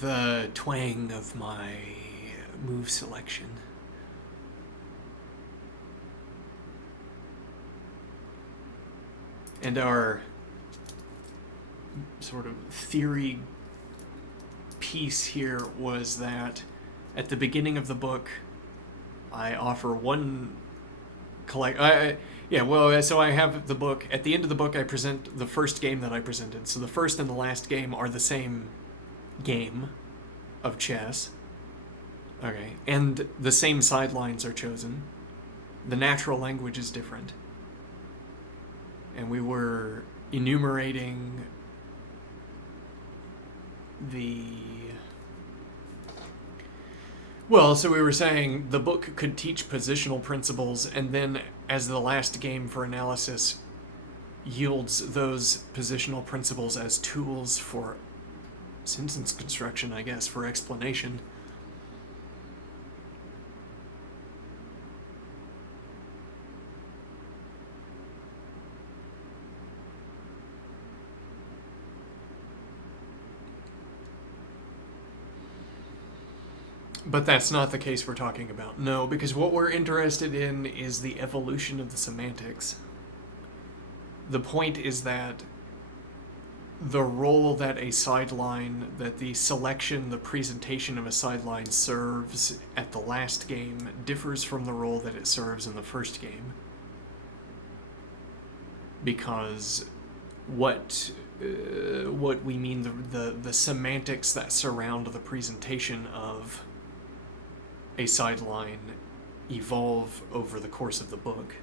the twang of my move selection, and our sort of theory piece here was that At the beginning of the book, I offer one so I have the book. At the end of the book, I present the first game that I presented. So the first and the last game are the same game of chess. Okay. And the same sidelines are chosen. The natural language is different. And we were enumerating so we were saying the book could teach positional principles, and then as the last game for analysis yields those positional principles as tools for sentence construction, I guess, for explanation. But that's not the case we're talking about. No, because what we're interested in is the evolution of the semantics. The point is that the role that a sideline, that the selection, the presentation of a sideline serves at the last game differs from the role that it serves in the first game. Because what we mean, the semantics that surround the presentation of a sideline evolve over the course of the book.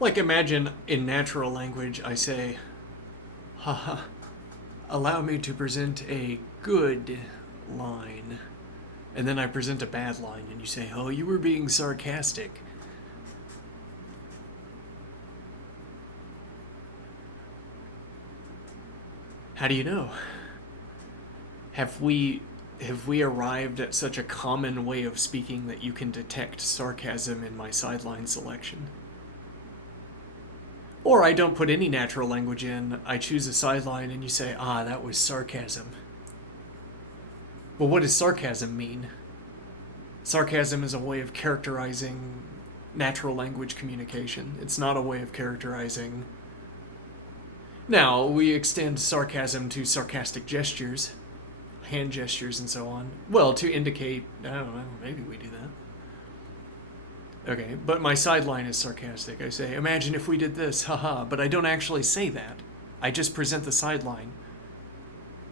Like, imagine in natural language I say, haha, allow me to present a good line. And then I present a bad line and you say, oh, you were being sarcastic. How do you know? Have we arrived at such a common way of speaking that you can detect sarcasm in my sideline selection? Or I don't put any natural language in, I choose a sideline and you say, that was sarcasm. But what does sarcasm mean? Sarcasm is a way of characterizing natural language communication. It's not a way of characterizing. Now, we extend sarcasm to sarcastic gestures, hand gestures and so on. Well, to indicate, I don't know, maybe we do that. Okay, but my sideline is sarcastic. I say, imagine if we did this, haha, but I don't actually say that. I just present the sideline.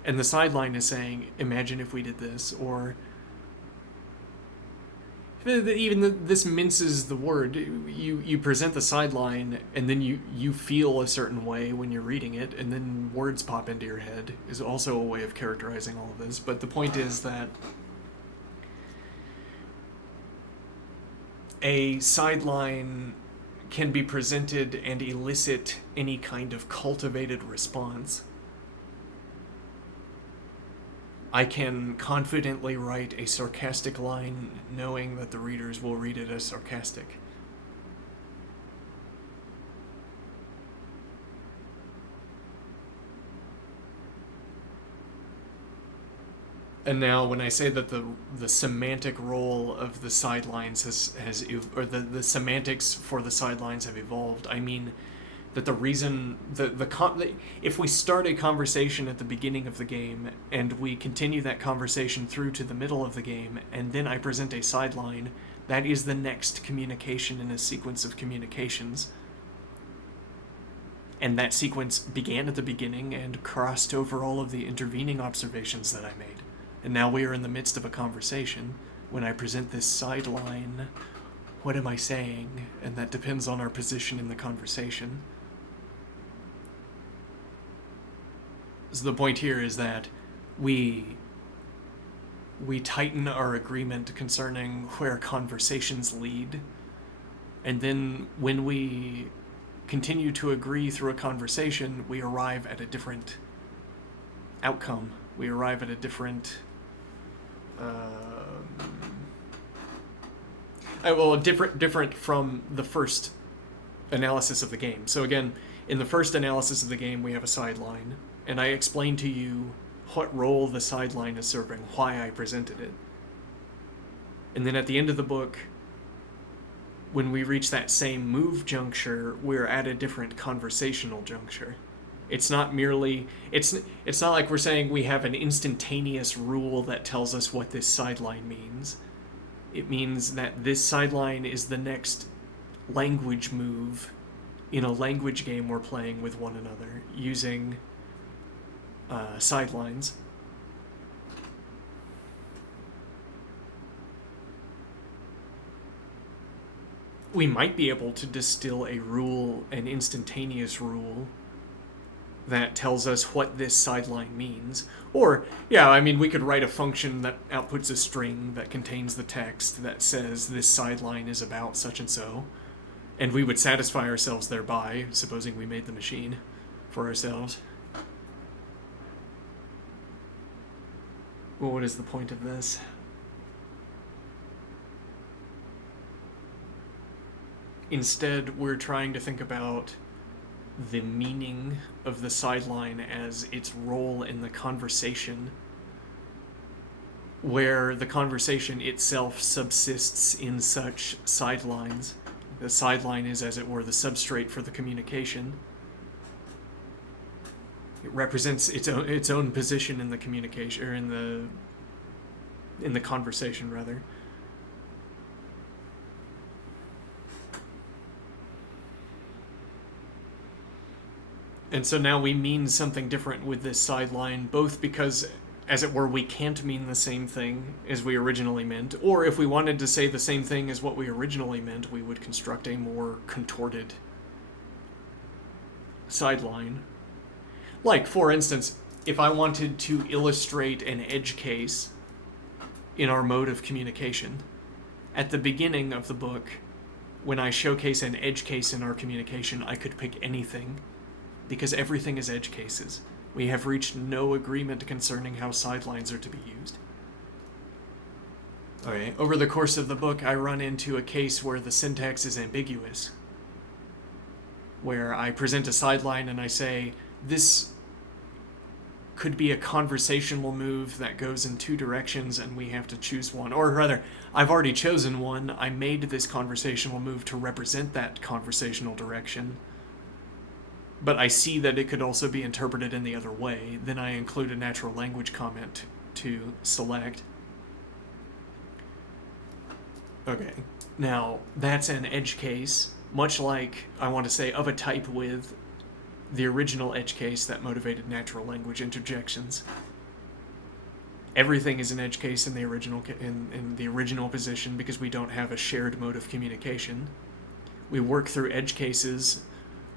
And the sideline is saying, imagine if we did this, or even this minces the word. You present the sideline, and then you feel a certain way when you're reading it, and then words pop into your head is also a way of characterizing all of this. But the point is that a sideline can be presented and elicit any kind of cultivated response. I can confidently write a sarcastic line knowing that the readers will read it as sarcastic. And now when I say that the semantic role of the sidelines or the semantics for the sidelines have evolved, I mean that the reason if we start a conversation at the beginning of the game and we continue that conversation through to the middle of the game, and then I present a sideline, that is the next communication in a sequence of communications. And that sequence began at the beginning and crossed over all of the intervening observations that I made. And now we are in the midst of a conversation. When I present this sideline, what am I saying? And that depends on our position in the conversation. So the point here is that we tighten our agreement concerning where conversations lead. And then when we continue to agree through a conversation, we arrive at a different outcome. We arrive at a different different from the first analysis of the game. So again, in the first analysis of the game, we have a sideline, and I explain to you what role the sideline is serving, why I presented it. And then at the end of the book, when we reach that same move juncture, we're at a different conversational juncture. It's not merely it's not like we're saying we have an instantaneous rule that tells us what this sideline means. It means that this sideline is the next language move in a language game we're playing with one another using sidelines. We might be able to distill a rule, an instantaneous rule, that tells us what this sideline means. Or, yeah, I mean, we could write a function that outputs a string that contains the text that says this sideline is about such and so, and we would satisfy ourselves thereby, supposing we made the machine for ourselves. Well, what is the point of this? Instead, we're trying to think about the meaning of the sideline as its role in the conversation, where the conversation itself subsists in such sidelines. The sideline is, as it were, the substrate for the communication. It represents its own position in the communication, or in the conversation, rather. And so now we mean something different with this sideline, both because, as it were, we can't mean the same thing as we originally meant, or if we wanted to say the same thing as what we originally meant, we would construct a more contorted sideline. Like, for instance, if I wanted to illustrate an edge case in our mode of communication, at the beginning of the book, when I showcase an edge case in our communication, I could pick anything, because everything is edge cases. We have reached no agreement concerning how sidelines are to be used. Okay, over the course of the book, I run into a case where the syntax is ambiguous, where I present a sideline and I say, this could be a conversational move that goes in two directions and we have to choose one. Or rather, I've already chosen one. I made this conversational move to represent that conversational direction, but I see that it could also be interpreted in the other way. Then I include a natural language comment to select. Okay, now that's an edge case, much like, I want to say, of a type with the original edge case that motivated natural language interjections. Everything is an edge case in the original position because we don't have a shared mode of communication. We work through edge cases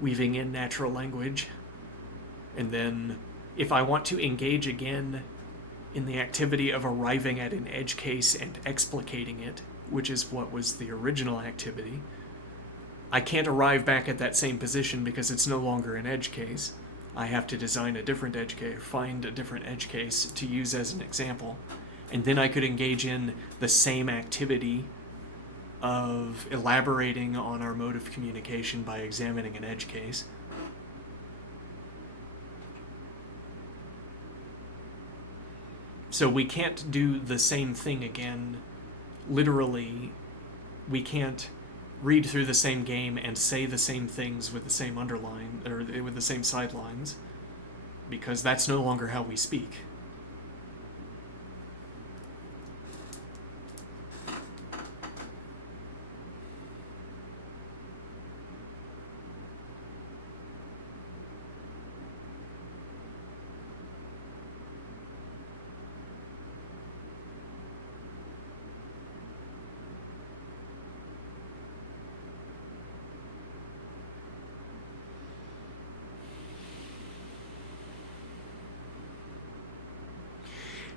weaving in natural language, and then if I want to engage again in the activity of arriving at an edge case and explicating it, which is what was the original activity, I can't arrive back at that same position because it's no longer an edge case. I have to design a different edge case, find a different edge case to use as an example, and then I could engage in the same activity of elaborating on our mode of communication by examining an edge case. So we can't do the same thing again. Literally, we can't read through the same game and say the same things with the same underline, or with the same sidelines, because that's no longer how we speak.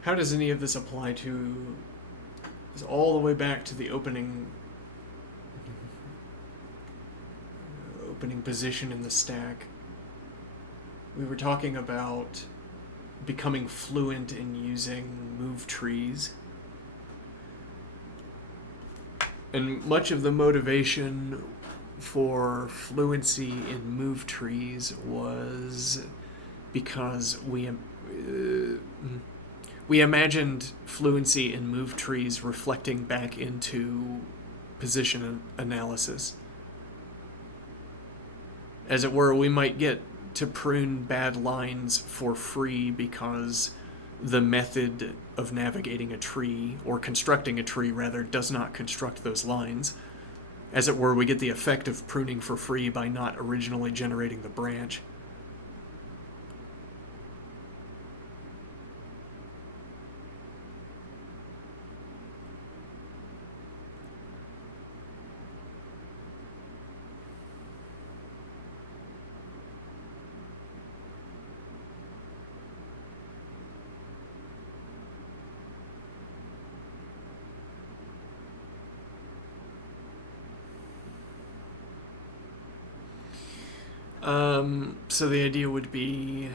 How does any of this apply to all the way back to the opening position in the stack? We were talking about becoming fluent in using move trees. And much of the motivation for fluency in move trees was because we imagined fluency in move trees reflecting back into position analysis. As it were, we might get to prune bad lines for free because the method of navigating a tree, or constructing a tree rather, does not construct those lines. As it were, we get the effect of pruning for free by not originally generating the branch. So the idea would be,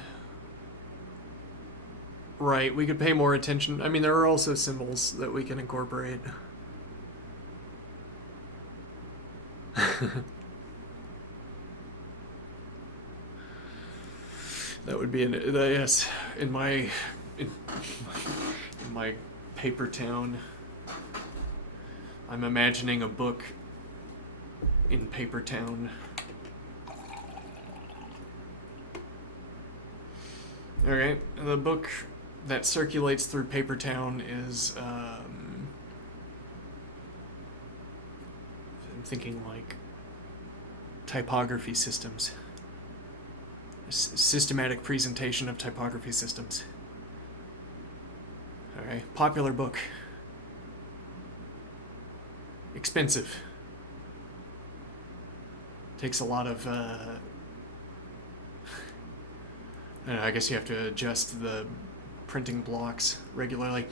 right, we could pay more attention. I mean, there are also symbols that we can incorporate. That would be yes, in my paper town. I'm imagining a book in Paper Town. Okay, the book that circulates through Paper Town is, I'm thinking like typography systems. Systematic presentation of typography systems. Okay, popular book. Expensive. Takes a lot of, I guess you have to adjust the printing blocks regularly.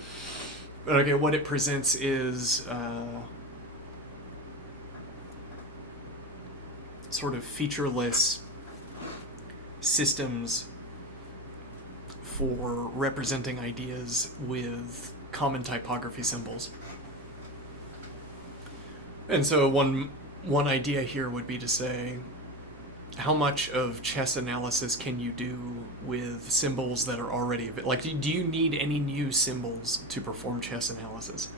But okay, what it presents is sort of featureless systems for representing ideas with common typography symbols. And so one idea here would be to say, how much of chess analysis can you do with symbols that are already available? Like, do you need any new symbols to perform chess analysis?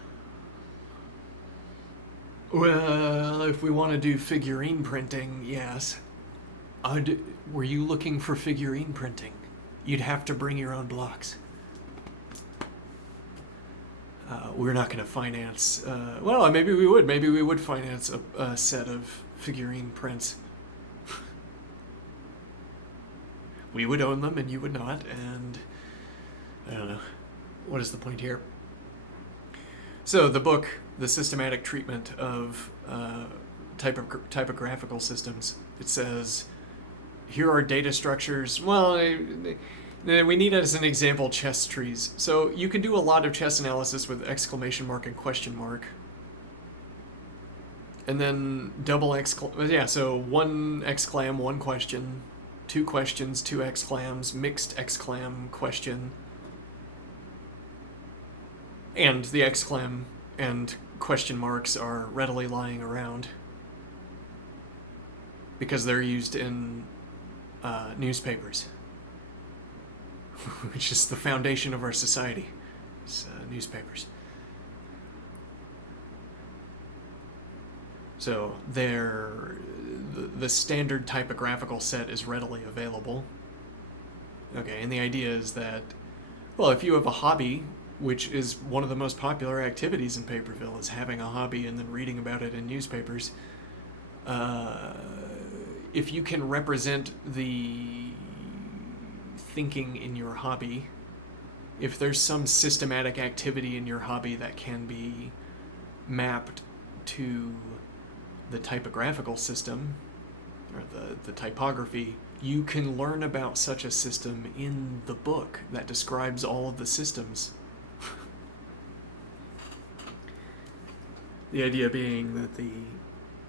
Well, if we want to do figurine printing, yes. Were you looking for figurine printing? You'd have to bring your own blocks. We're not going to finance... well, maybe we would. Maybe we would finance a set of figurine prints. We would own them and you would not, and I don't know. What is the point here? So the book, The Systematic Treatment of Typographical Systems, it says, here are data structures. Well, we need as an example chess trees. So you can do a lot of chess analysis with exclamation mark and question mark. And then double exclam, yeah, so one exclam, one question, two questions, two exclams, mixed exclam, question. And the exclam and question marks are readily lying around because they're used in newspapers, which is the foundation of our society. It's, newspapers. So the standard typographical set is readily available. Okay, and the idea is that, well, if you have a hobby, which is one of the most popular activities in Paperville, is having a hobby and then reading about it in newspapers, if you can represent the thinking in your hobby, if there's some systematic activity in your hobby that can be mapped to the typographical system, or the typography, you can learn about such a system in the book that describes all of the systems. The idea being that the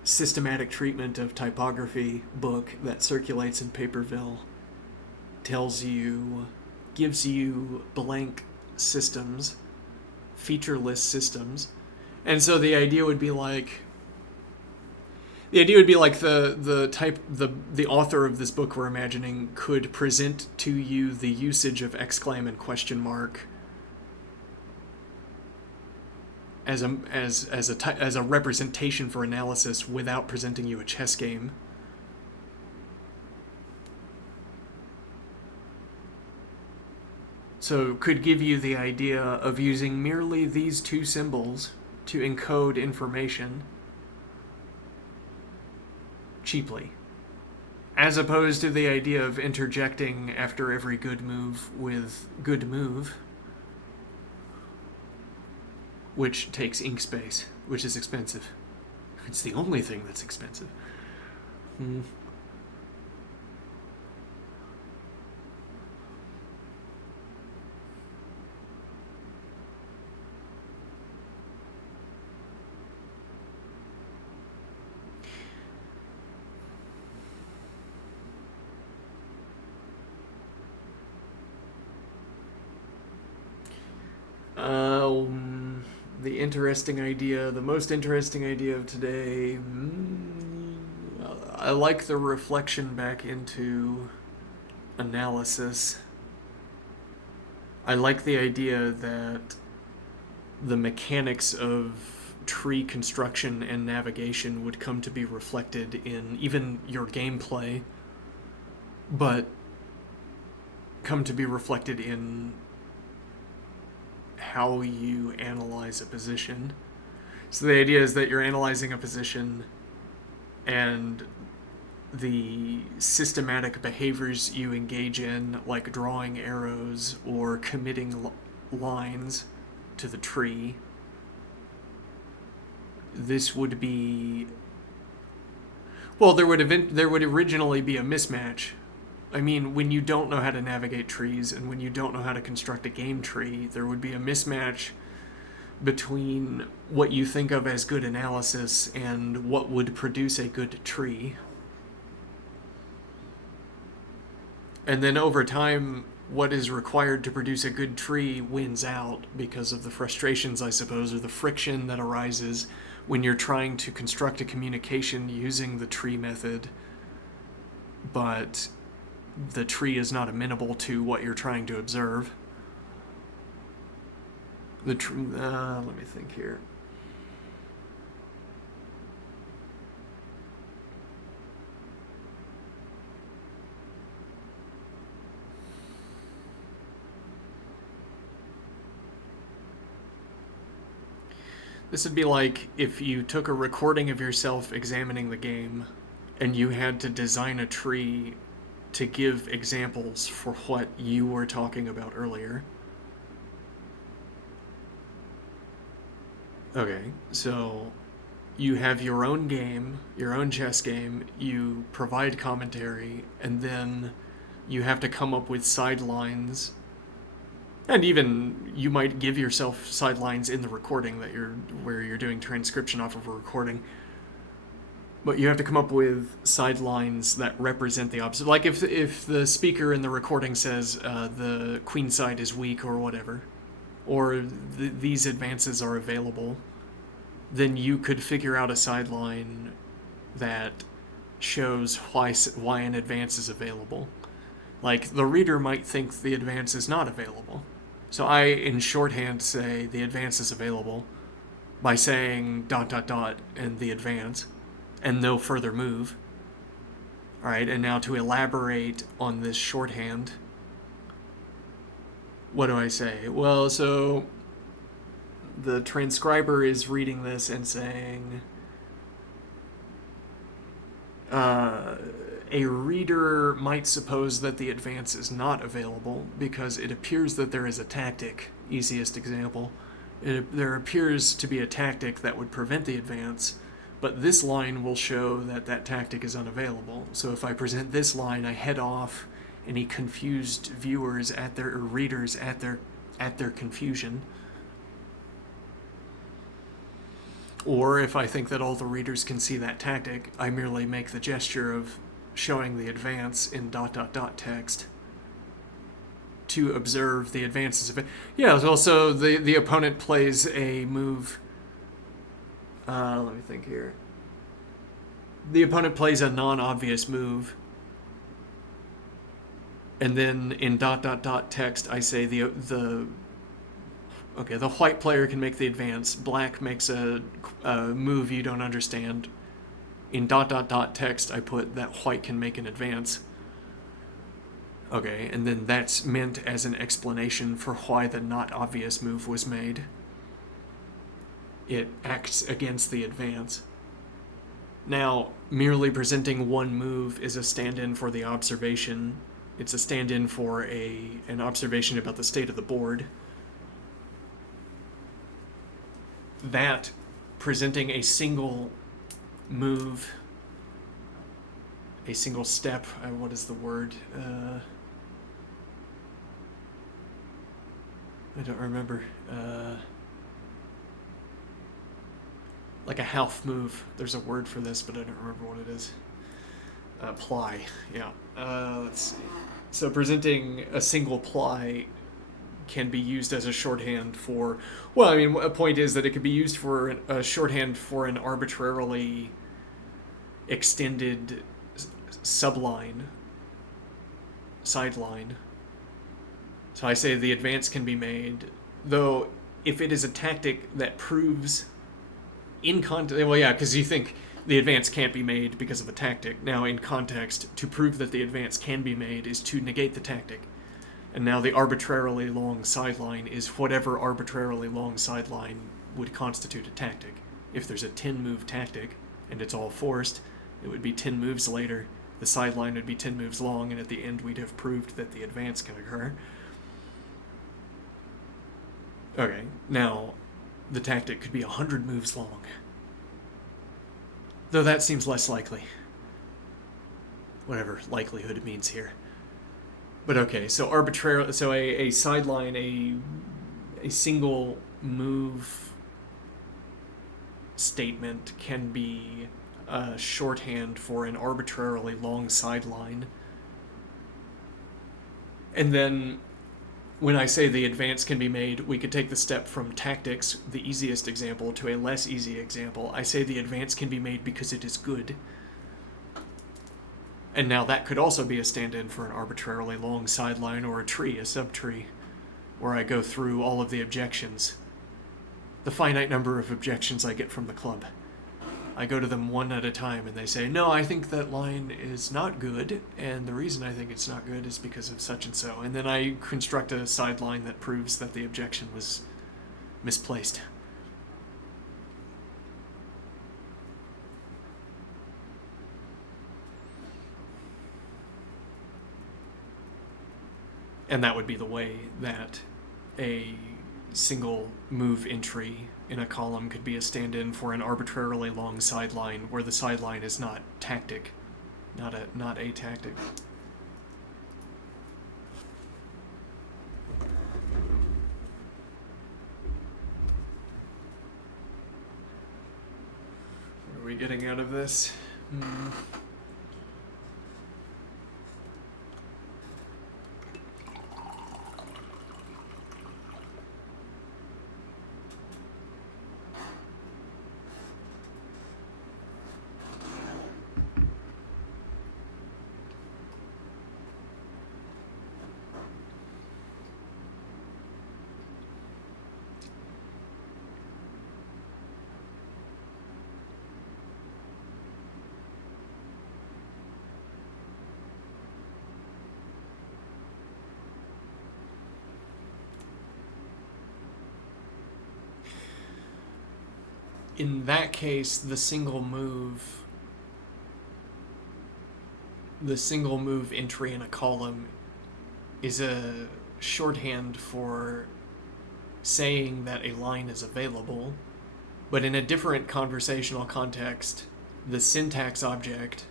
systematic treatment of typography book that circulates in Paperville gives you blank systems, featureless systems. And so the idea would be like the author of this book we're imagining could present to you the usage of exclam and question mark as a representation for analysis without presenting you a chess game. So could give you the idea of using merely these two symbols to encode information cheaply, as opposed to the idea of interjecting after every good move with good move, which takes ink space, which is expensive. It's the only thing that's expensive. The interesting idea, the most interesting idea of today, I like the reflection back into analysis. I like the idea that the mechanics of tree construction and navigation would come to be reflected in even your gameplay, but come to be reflected in how you analyze a position. So the idea is that you're analyzing a position, and the systematic behaviors you engage in, like drawing arrows or committing lines to the tree, this would be... Well, there would originally be a mismatch. I mean, when you don't know how to navigate trees and when you don't know how to construct a game tree, there would be a mismatch between what you think of as good analysis and what would produce a good tree. And then over time, what is required to produce a good tree wins out because of the frustrations, I suppose, or the friction that arises when you're trying to construct a communication using the tree method, but the tree is not amenable to what you're trying to observe. Let me think here. This would be like if you took a recording of yourself examining the game and you had to design a tree to give examples for what you were talking about earlier. Okay, so you have your own game, your own chess game, you provide commentary, and then you have to come up with sidelines. And even you might give yourself sidelines in the recording where you're doing transcription off of a recording. But you have to come up with sidelines that represent the opposite. Like if the speaker in the recording says the queen side is weak or whatever, or these advances are available, then you could figure out a sideline that shows why an advance is available. Like the reader might think the advance is not available. So I, in shorthand, say the advance is available by saying ... and the advance, and no further move. All right, and now to elaborate on this shorthand, what do I say? Well, so the transcriber is reading this and saying, a reader might suppose that the advance is not available because it appears that there is a tactic, easiest example. There appears to be a tactic that would prevent the advance, but this line will show that that tactic is unavailable. So if I present this line, I head off any confused viewers or readers at their confusion. Or if I think that all the readers can see that tactic, I merely make the gesture of showing the advance in ... text to observe the advances of it. Yeah, also the opponent plays a move. Let me think here. The opponent plays a non-obvious move, and then in ... text I say the Okay, the white player can make the advance. Black makes a move you don't understand. In ... text, I put that white can make an advance. Okay, and then that's meant as an explanation for why the not obvious move was made. It acts against the advance. Now, merely presenting one move is a stand-in for the observation. It's a stand-in for an observation about the state of the board. That presenting a single move, a single step, what is the word? I don't remember. Like a half move. There's a word for this, but I don't remember what it is. Ply, yeah. Let's see. So presenting a single ply can be used as a shorthand for... Well, I mean, a point is that it could be used for a shorthand for an arbitrarily extended subline, sideline. So I say the advance can be made, though if it is a tactic that proves in context... Well, yeah, because you think the advance can't be made because of a tactic. Now, in context, to prove that the advance can be made is to negate the tactic. And now the arbitrarily long sideline is whatever arbitrarily long sideline would constitute a tactic. If there's a 10-move tactic, and it's all forced, it would be 10 moves later. The sideline would be 10 moves long, and at the end we'd have proved that the advance can occur. Okay, now the tactic could be 100 moves long. Though that seems less likely. Whatever likelihood means here. But okay, so a sideline, a single move statement can be a shorthand for an arbitrarily long sideline. And then when I say the advance can be made, we could take the step from tactics, the easiest example, to a less easy example. I say the advance can be made because it is good. And now that could also be a stand-in for an arbitrarily long sideline or a tree, a subtree, where I go through all of the objections. The finite number of objections I get from the club. I go to them one at a time and they say, no, I think that line is not good, and the reason I think it's not good is because of such and so. And then I construct a sideline that proves that the objection was misplaced. And that would be the way that a single move entry in a column could be a stand-in for an arbitrarily long sideline where the sideline is not tactic, not a tactic. What are we getting out of this? In that case, the single move entry in a column is a shorthand for saying that a line is available, but in a different conversational context, the syntax object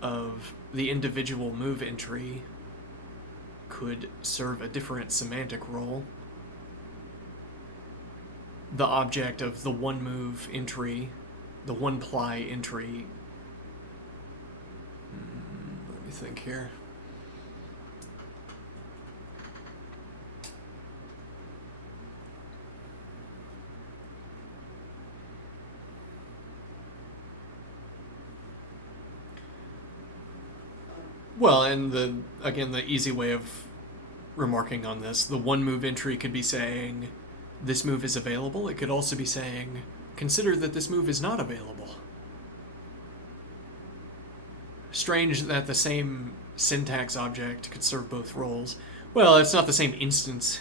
of the individual move entry could serve a different semantic role. The object of the one move entry, the one ply entry. Let me think here. Well, and the easy way of remarking on this, the one move entry could be saying this move is available. It could also be saying, consider that this move is not available. Strange that the same syntax object could serve both roles. Well, it's not the same instance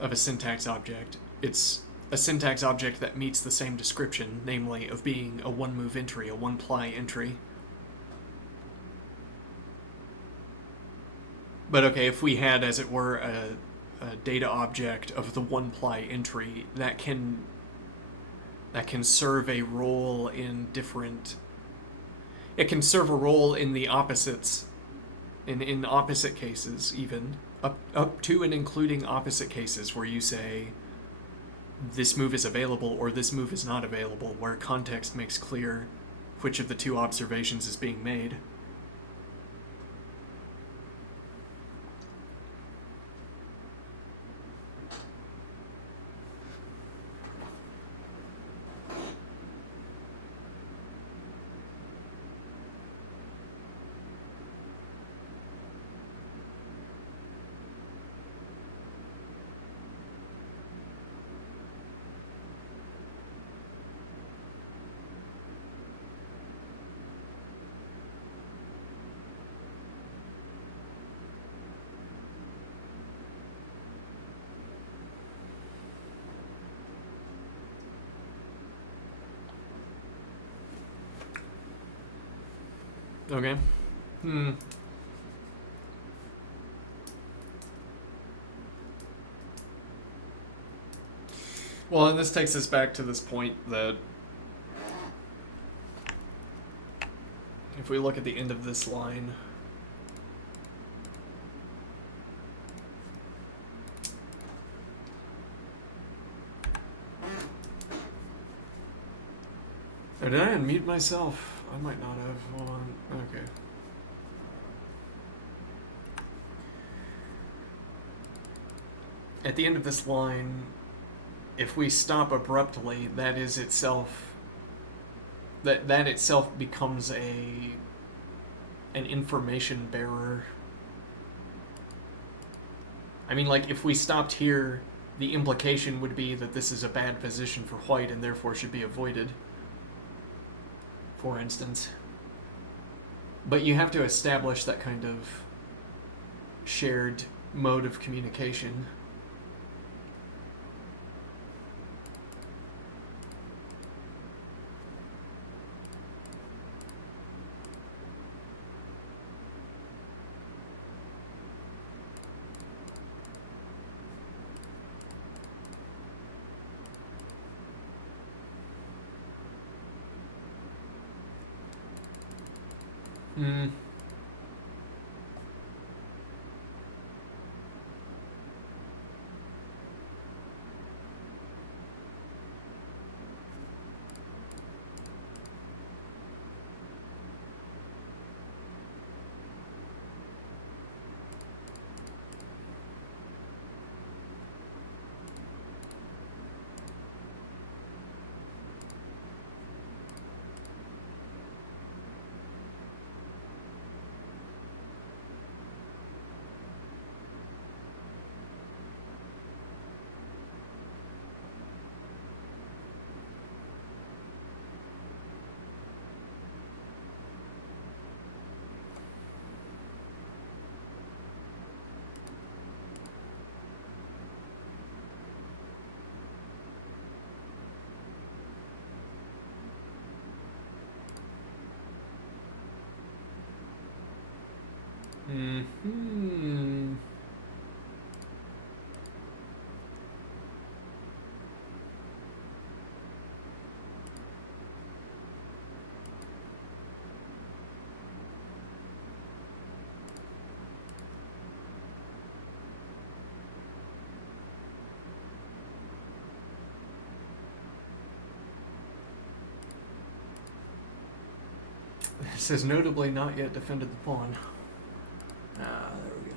of a syntax object. It's a syntax object that meets the same description, namely of being a one-move entry, a one-ply entry. But okay, if we had, as it were, a data object of the one-ply entry, that can serve a role in different... It can serve a role in the opposites, in opposite cases even, up to and including opposite cases where you say this move is available or this move is not available, where context makes clear which of the two observations is being made. Okay. Well, and this takes us back to this point that if we look at the end of this line, oh, did I unmute myself? I might not have. Hold on. Okay. At the end of this line, if we stop abruptly, that itself becomes an information bearer. I mean, like, if we stopped here, the implication would be that this is a bad position for white and therefore should be avoided, for instance. But you have to establish that kind of shared mode of communication. It says notably not yet defended the pawn. Ah, there we go.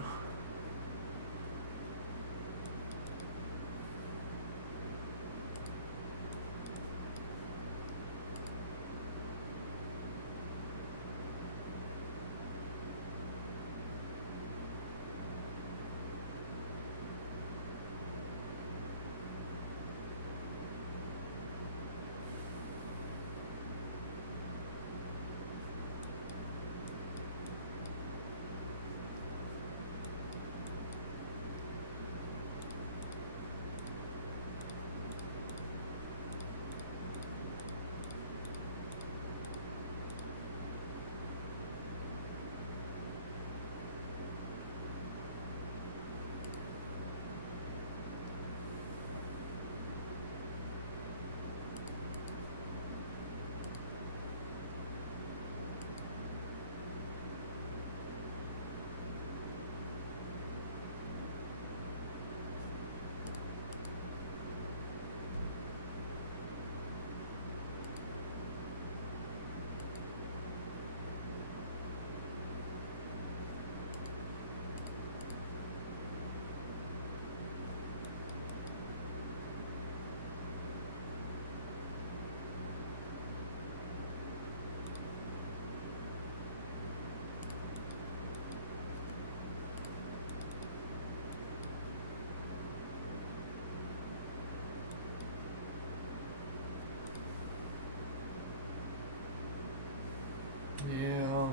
Yeah.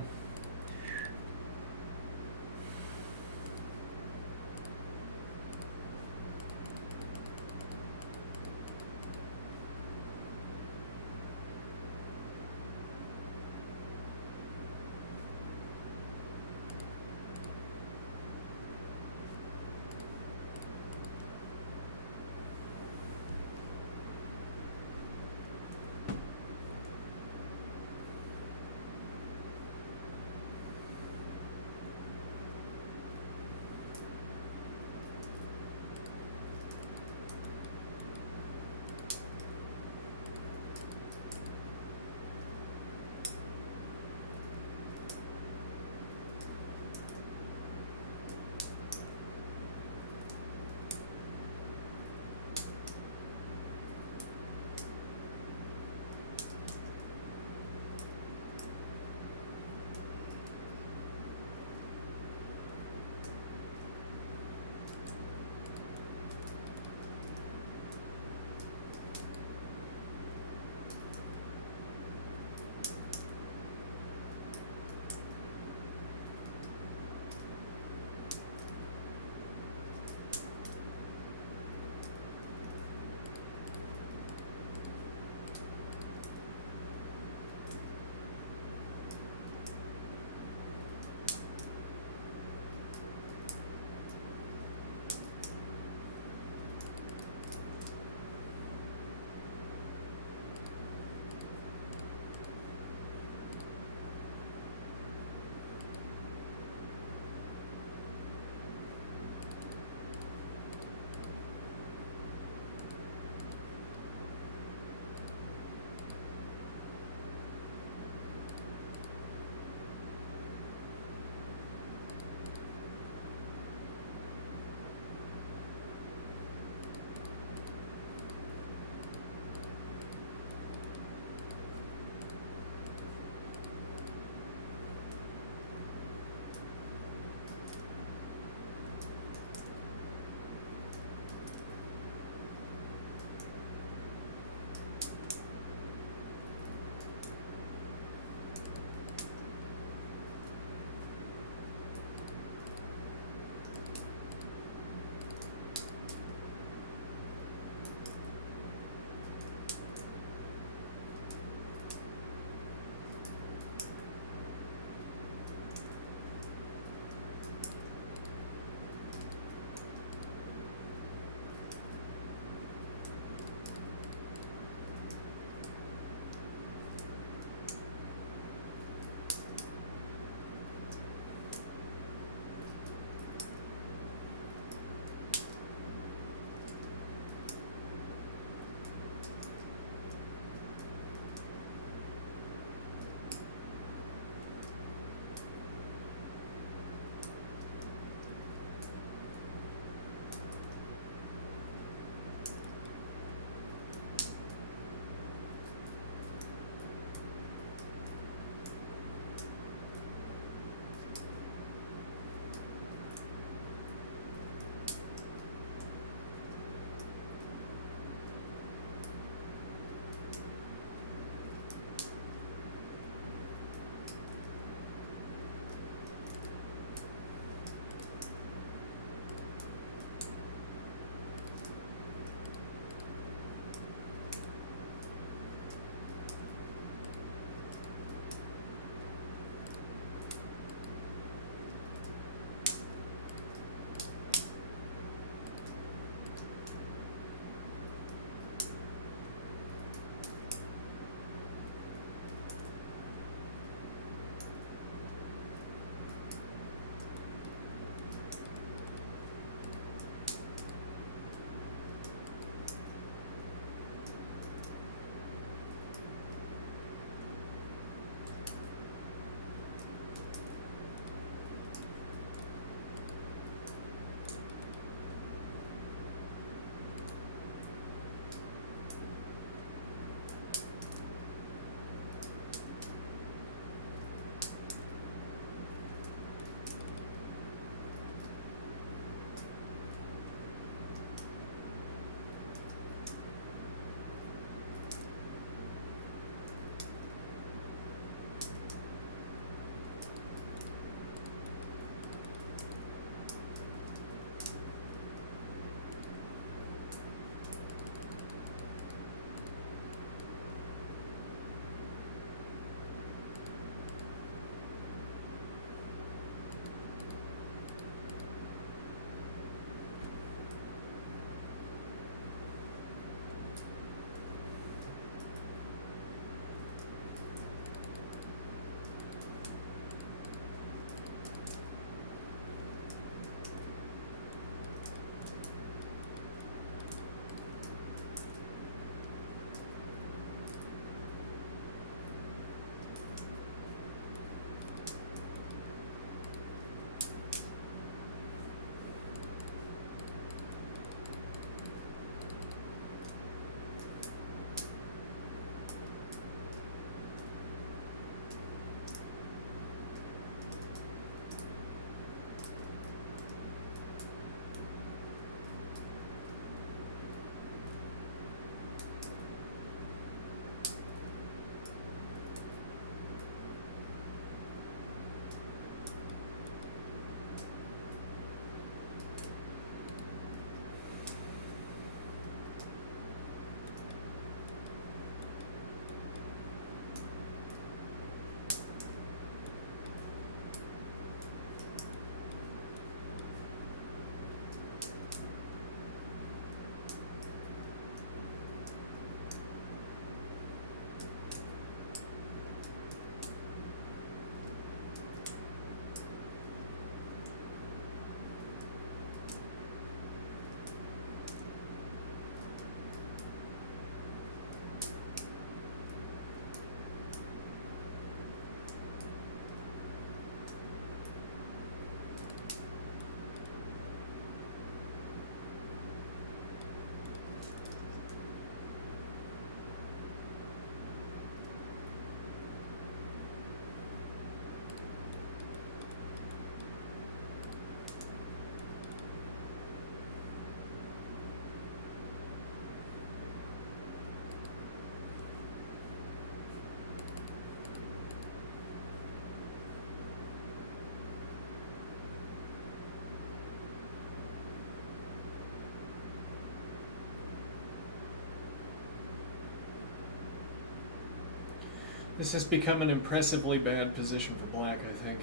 This has become an impressively bad position for black, I think.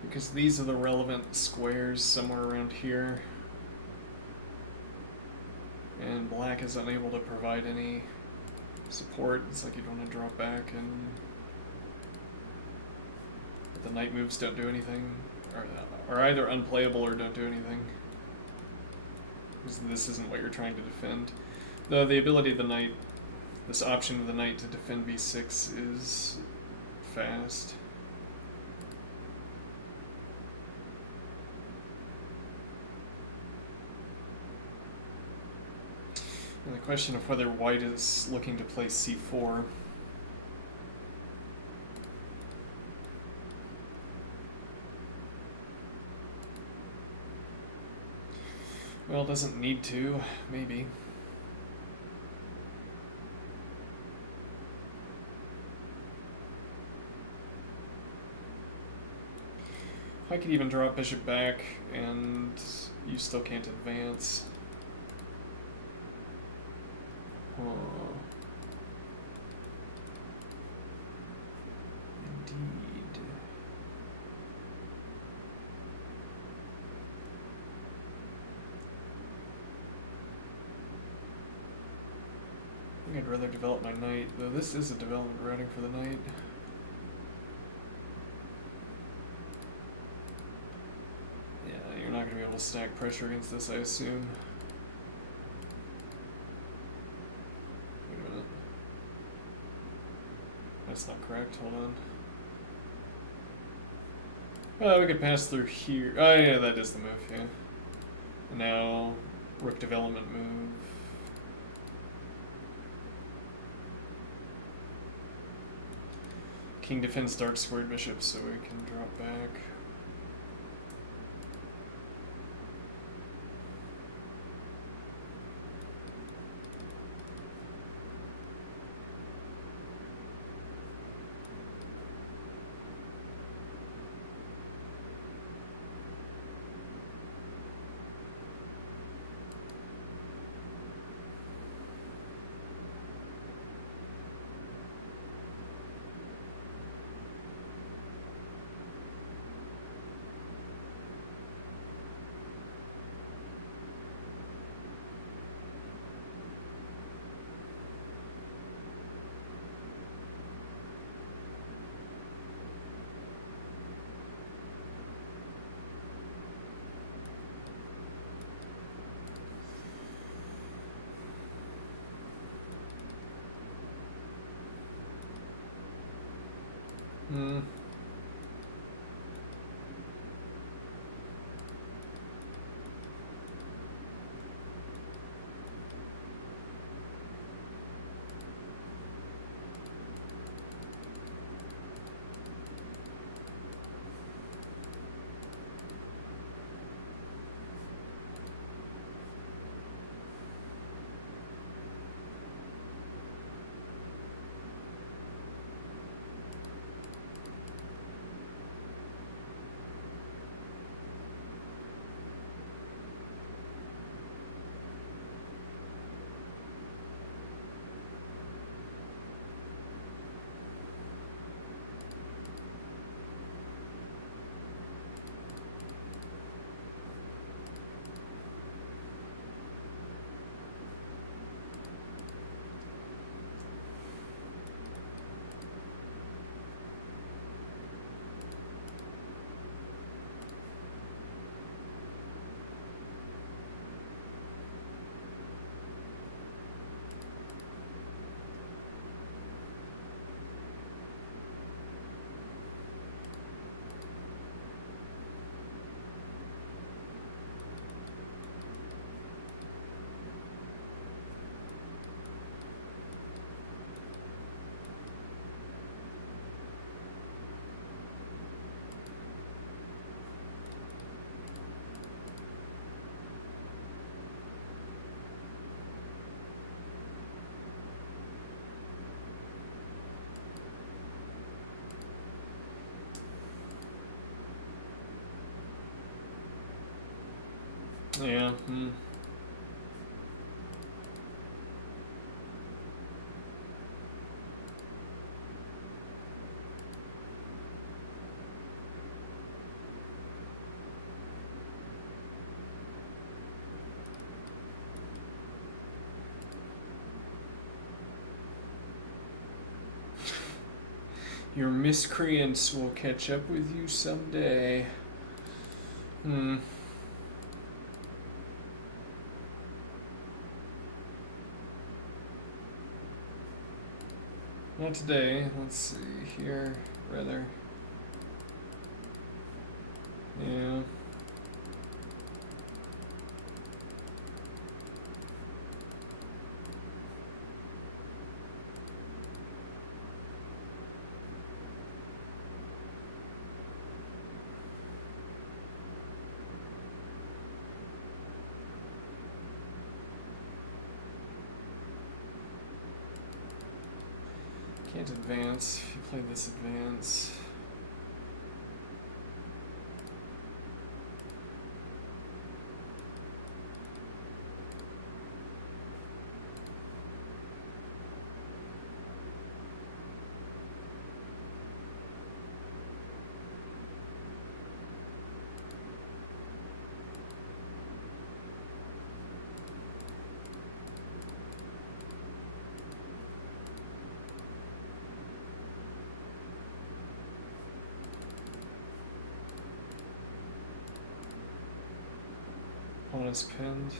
Because these are the relevant squares somewhere around here. And black is unable to provide any support. It's like you'd want to drop back and the knight moves don't do anything. Or either unplayable or don't do anything. Because this isn't what you're trying to defend. Though the ability of the knight, this option of the knight to defend b6 is fast. And the question of whether white is looking to play c4. Well, doesn't need to, maybe. I could even drop bishop back and you still can't advance. Indeed. I think I'd rather develop my knight, though this is a development routing for the knight. Yeah, you're not going to be able to stack pressure against this, I assume. Wait a minute. That's not correct, hold on. We could pass through here. Oh yeah, that is the move, yeah. And now, rook development move. King defends dark squared bishop, so we can drop back. Hmm. Yeah. Your miscreants will catch up with you someday. Not today. Let's see here. Rather. Yeah. Can't advance. If you play this advance. Pawn is pinned.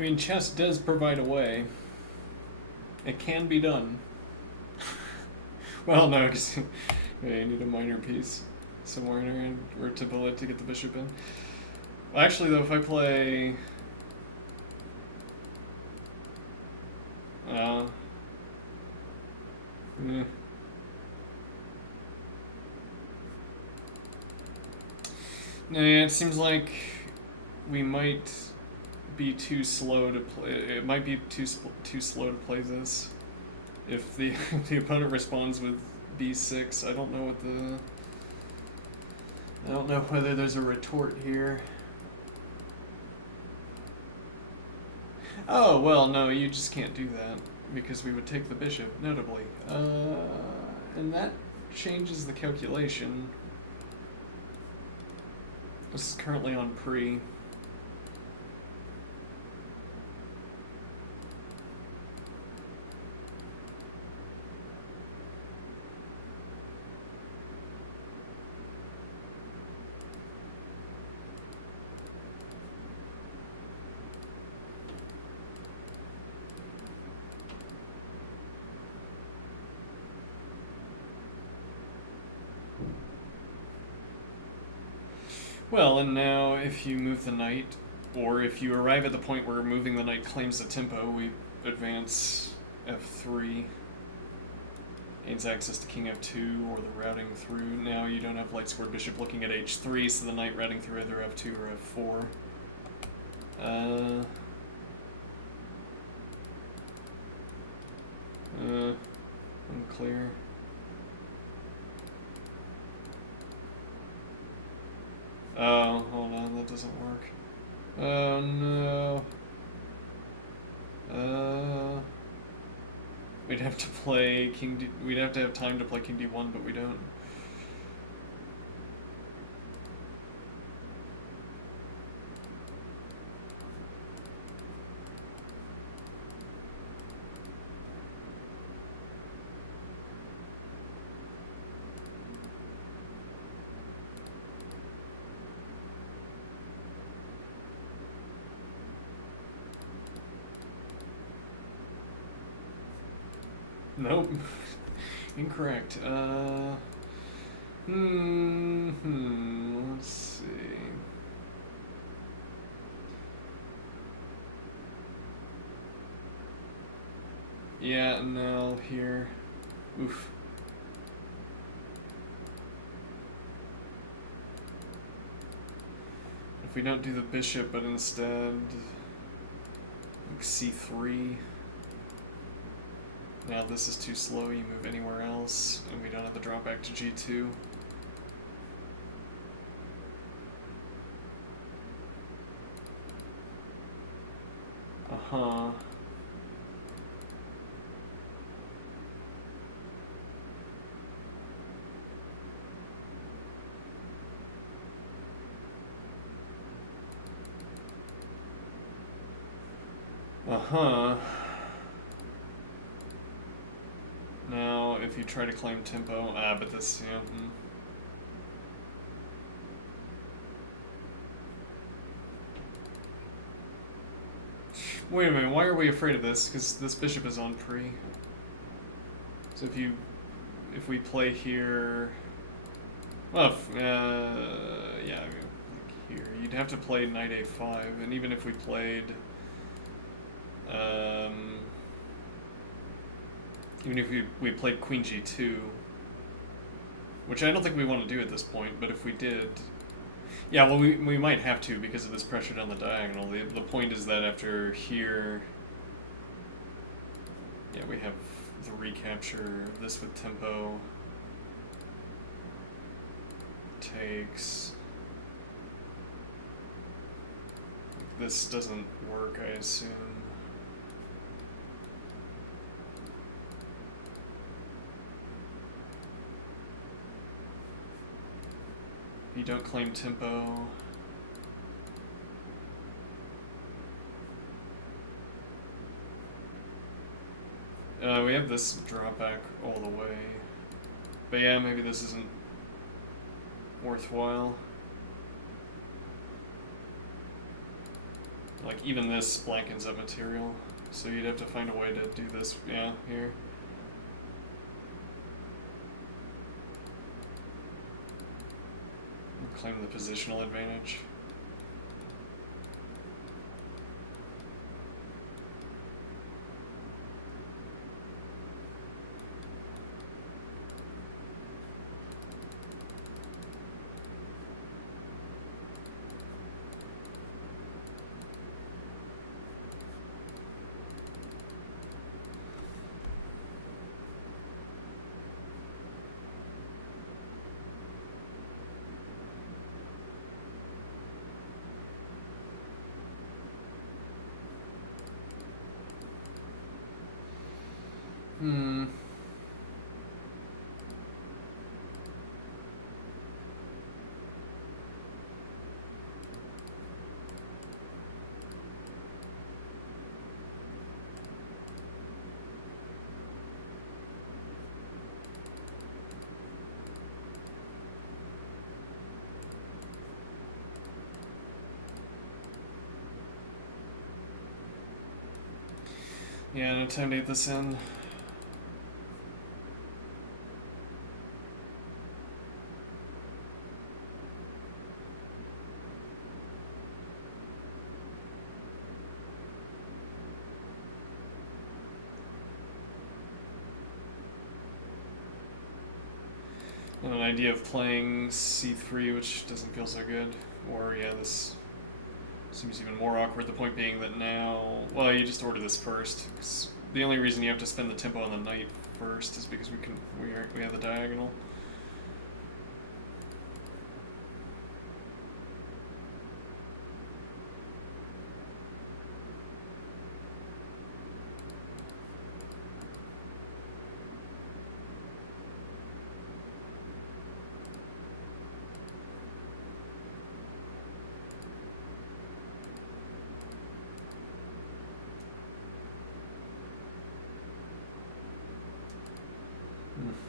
I mean, chess does provide a way. It can be done. Well, no, because you need a minor piece somewhere in here or to bullet to get the bishop in. Well, actually, though, if I play... Uh, eh. No, yeah, it seems like we might be too slow to play. It might be too slow to play this. If the if the opponent responds with b6, I don't know what the. I don't know whether there's a retort here. Oh well, no, you just can't do that because we would take the bishop, notably. And that changes the calculation. This is currently on pre. Well, and now if you move the knight, or if you arrive at the point where moving the knight claims the tempo, we advance f3, gains access to king f2, or the routing through. Now you don't have light squared bishop looking at h3, so the knight routing through either f2 or f4. Unclear. Oh, hold on, that doesn't work. Oh no. We'd have to play king D. We'd have to have time to play king d1, but we don't. Nope. Incorrect. Let's see. Yeah, no, here. Oof. If we don't do the bishop, but instead like c3. Now this is too slow, you move anywhere else, and we don't have the drop back to g2. Uh-huh. Uh-huh. Now, if you try to claim tempo, but this, yeah. Wait a minute, why are we afraid of this? Because this bishop is on pre. So if we play here, well, yeah, like here, you'd have to play knight a5, and even if we played, even if we played queen g2, which I don't think we want to do at this point, but if we did, yeah, well, we might have to because of this pressure down the diagonal. The point is that after here, yeah, we have the recapture of this with tempo. Takes. This doesn't work, I assume. You don't claim tempo. We have this drop back all the way. But yeah, maybe this isn't worthwhile. Like, even this blankens up material. So you'd have to find a way to do this, yeah, here. Claim the positional advantage. Hmm. Yeah, no time to get this in. And an idea of playing c3, which doesn't feel so good. Or, yeah, this seems even more awkward. The point being that now, well, you just order this first. 'Cause the only reason you have to spend the tempo on the knight first is because we have the diagonal.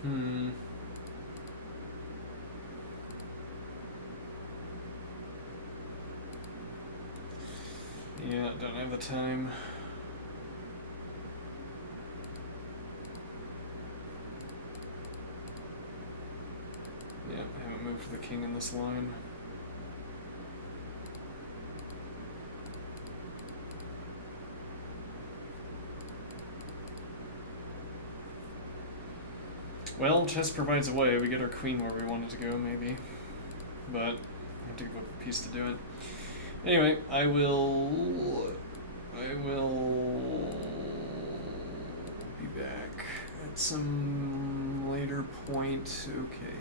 Hmm. Yeah, don't have the time. Yeah, I haven't moved the king in this line. Well, chess provides a way. We get our queen where we wanted to go, maybe. But I have to give up a piece to do it. Anyway, I will be back at some later point. Okay.